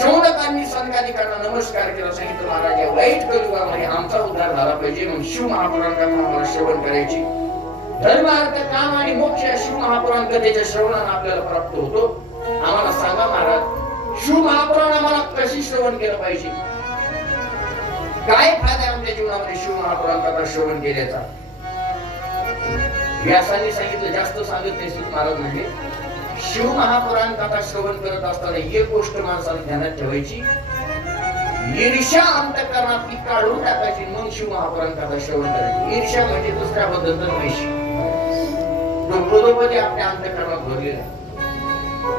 शौनकांनी सनकादिकांना नमस्कार केला, सांगितलं महाराज या वाईट कलियुगामध्ये आमचा उद्धार झाला पाहिजे, म्हणून शिव महापुराण कथा आम्हाला श्रवण करायची. धर्म अर्थ काम आणि मोक्ष या शिव महापुराण कथेच्या श्रवणाने आपल्याला प्राप्त होतो. आम्हाला सांगा महाराज, शिव महापुराण आम्हाला कशी श्रवण केलं पाहिजे, काय फायदा आहे आमच्या जीवनामध्ये शिव महापुराण कथा श्रवण केल्याचा? व्यासांनी सांगितलं, जास्त सांगत नाही सुत महाराज म्हणजे शिव महापुराण कथा श्रवण करत असताना एक गोष्ट माणसाला ध्यानात ठेवायची, ईर्ष्या अंतःकरणातली काढून टाकायची, मग शिव महापुराण कथा श्रवण करायची. ईर्ष्या म्हणजे दुसऱ्याबद्दल द्वेष, तो क्रोधपती आपल्या अंतःकरणात भरलेला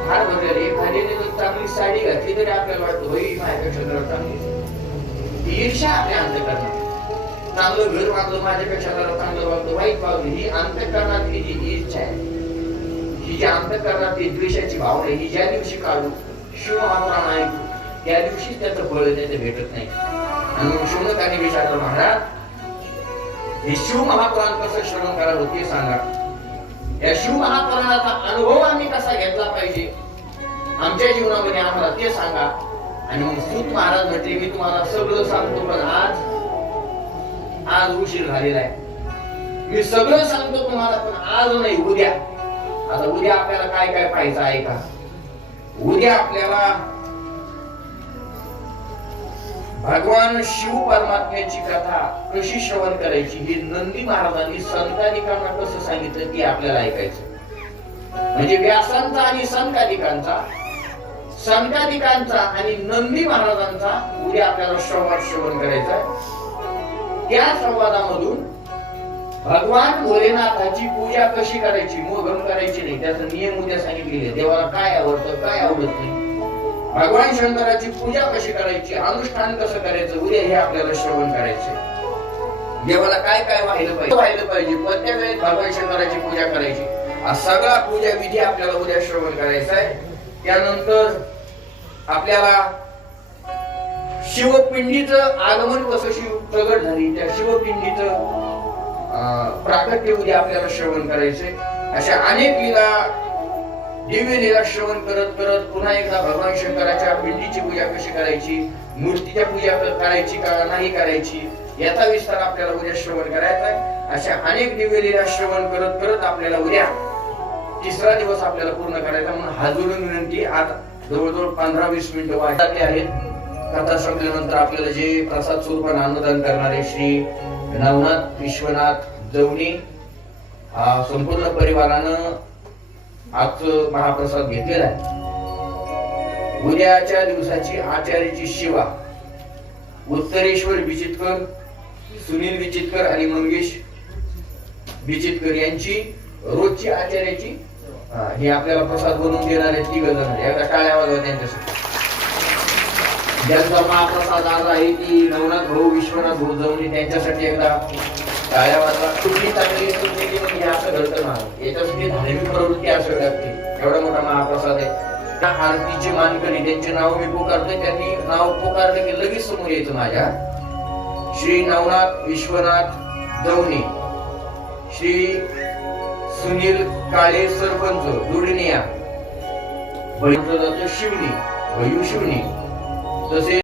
फार भरलेला. एखाद्याने जर चांगली साडी घातली तरी आपल्याला वाटतं होई माझ्यापेक्षा जरा चांगली. ईर्ष्या आपल्या अंतःकरणात. चांगलं घर बांधलं, माझ्यापेक्षा जरा चांगलं वागलं, वाईट वागलं, ही अंतःकरणातली जी इच्छा आहे, ही जी अंतःकरणातली द्वेषाची भावना, ही ज्या दिवशी काढू, शिव महापुराण ऐकू, त्या दिवशी त्याचं फळ त्याचं भेटत नाही. आणि मग शौनकाने विचारलं, महाराज हे शिव महापुराण कसं श्रवण करावं ते सांगा. या शिव महापुराणाचा अनुभव आम्ही कसा घेतला पाहिजे आमच्या जीवनामध्ये आम्हाला ते सांगा. आणि मग सूत महाराज म्हटले, मी तुम्हाला सगळं सांगतो, पण आज उशीर झालेला आहे. मी सगळं सांगतो तुम्हाला, पण आज नाही, उद्या. आता उद्या आपल्याला काय काय पाहायचं आहे का? उद्या आपल्याला भगवान शिव परमात्म्याची कथा कशी श्रवण करायची, ही नंदी महाराजांनी संतानिकांना कसं सांगितलं ते आपल्याला ऐकायचं. म्हणजे व्यासांचा आणि संतानिकांचा आणि नंदी महाराजांचा उद्या आपल्याला संवाद श्रवण करायचा. त्या संवादामधून भगवान भोलेनाथाची पूजा कशी करायची, मोहगम करायची नाही, त्याचा नियम उद्या सांगितलेले. देवाला काय आवडतं, काय आवडत नाही, भगवान शंकराची पूजा कशी करायची, अनुष्ठान कसं करायचं, उद्या हे आपल्याला श्रवण करायचं. देवाला काय काय व्हायला पाहिजे, कोणत्या वेळेत भगवान शंकराची पूजा करायची, हा सगळा पूजा विधी आपल्याला उद्या श्रवण करायचा आहे. त्यानंतर आपल्याला शिवपिंडीचं आगमन कसं शिव प्रगट झाली, त्या शिवपिंडीचं प्राकट्य उद्या आपल्याला श्रवण करायचे. अशा अनेक लीला, दिव्य लीला श्रवण करत करत पुन्हा एकदा भगवान शंकराच्या पिंडीची पूजा कशी करायची, मूर्तीच्या पूजा करायची का नाही करायची, याचा विस्तार आपल्याला उद्या श्रवण करायचा आहे. अशा अनेक दिव्य लीला श्रवण करत करत आपल्याला उद्या 3रा दिवस आपल्याला पूर्ण करायचा. म्हणून हात जोडून विनंती, आज जवळजवळ 15-20 मिनिटं वाढले आहेत. कथा संपल्यानंतर आपल्याला जे प्रसाद स्वरूपाने अन्नदान करणारे श्री नवनाथ विश्वनाथ जवणी संपूर्ण परिवारानं आज महाप्रसाद घेतलेला आहे. उद्याच्या दिवसाची आचार्याची सेवा उत्तरेश्वर विचितकर, सुनील विचितकर आणि मंगेश विचितकर यांची रोजची आचार्याची हे आपल्याला प्रसाद बनवून देणारे 3 जण. एकदा टाळ्या वाजवा त्यांच्यासाठी. ज्यांचा महाप्रसाद आज आहे ती नवनाथ भाऊ विश्वनाथ भाऊ जवणी, त्यांच्यासाठी एकदा टाळ्या वाजवा. कुठली चांगली म्हणजे असं घडतं ना, याच्यासाठी धार्मिक प्रवृत्ती असावी लागते. एवढा मोठा महाप्रसाद आहे. आरतीचे मानकरी त्यांचे नाव मी पुकारतोय, त्यांनी नाव पुकारलं की लगेच समोर यायचं माझ्या. श्री नवनाथ विश्वनाथ जवणी, श्री सुनील काळे सरपंच दुडनिया, शिवनी भयू शिवनी, तसे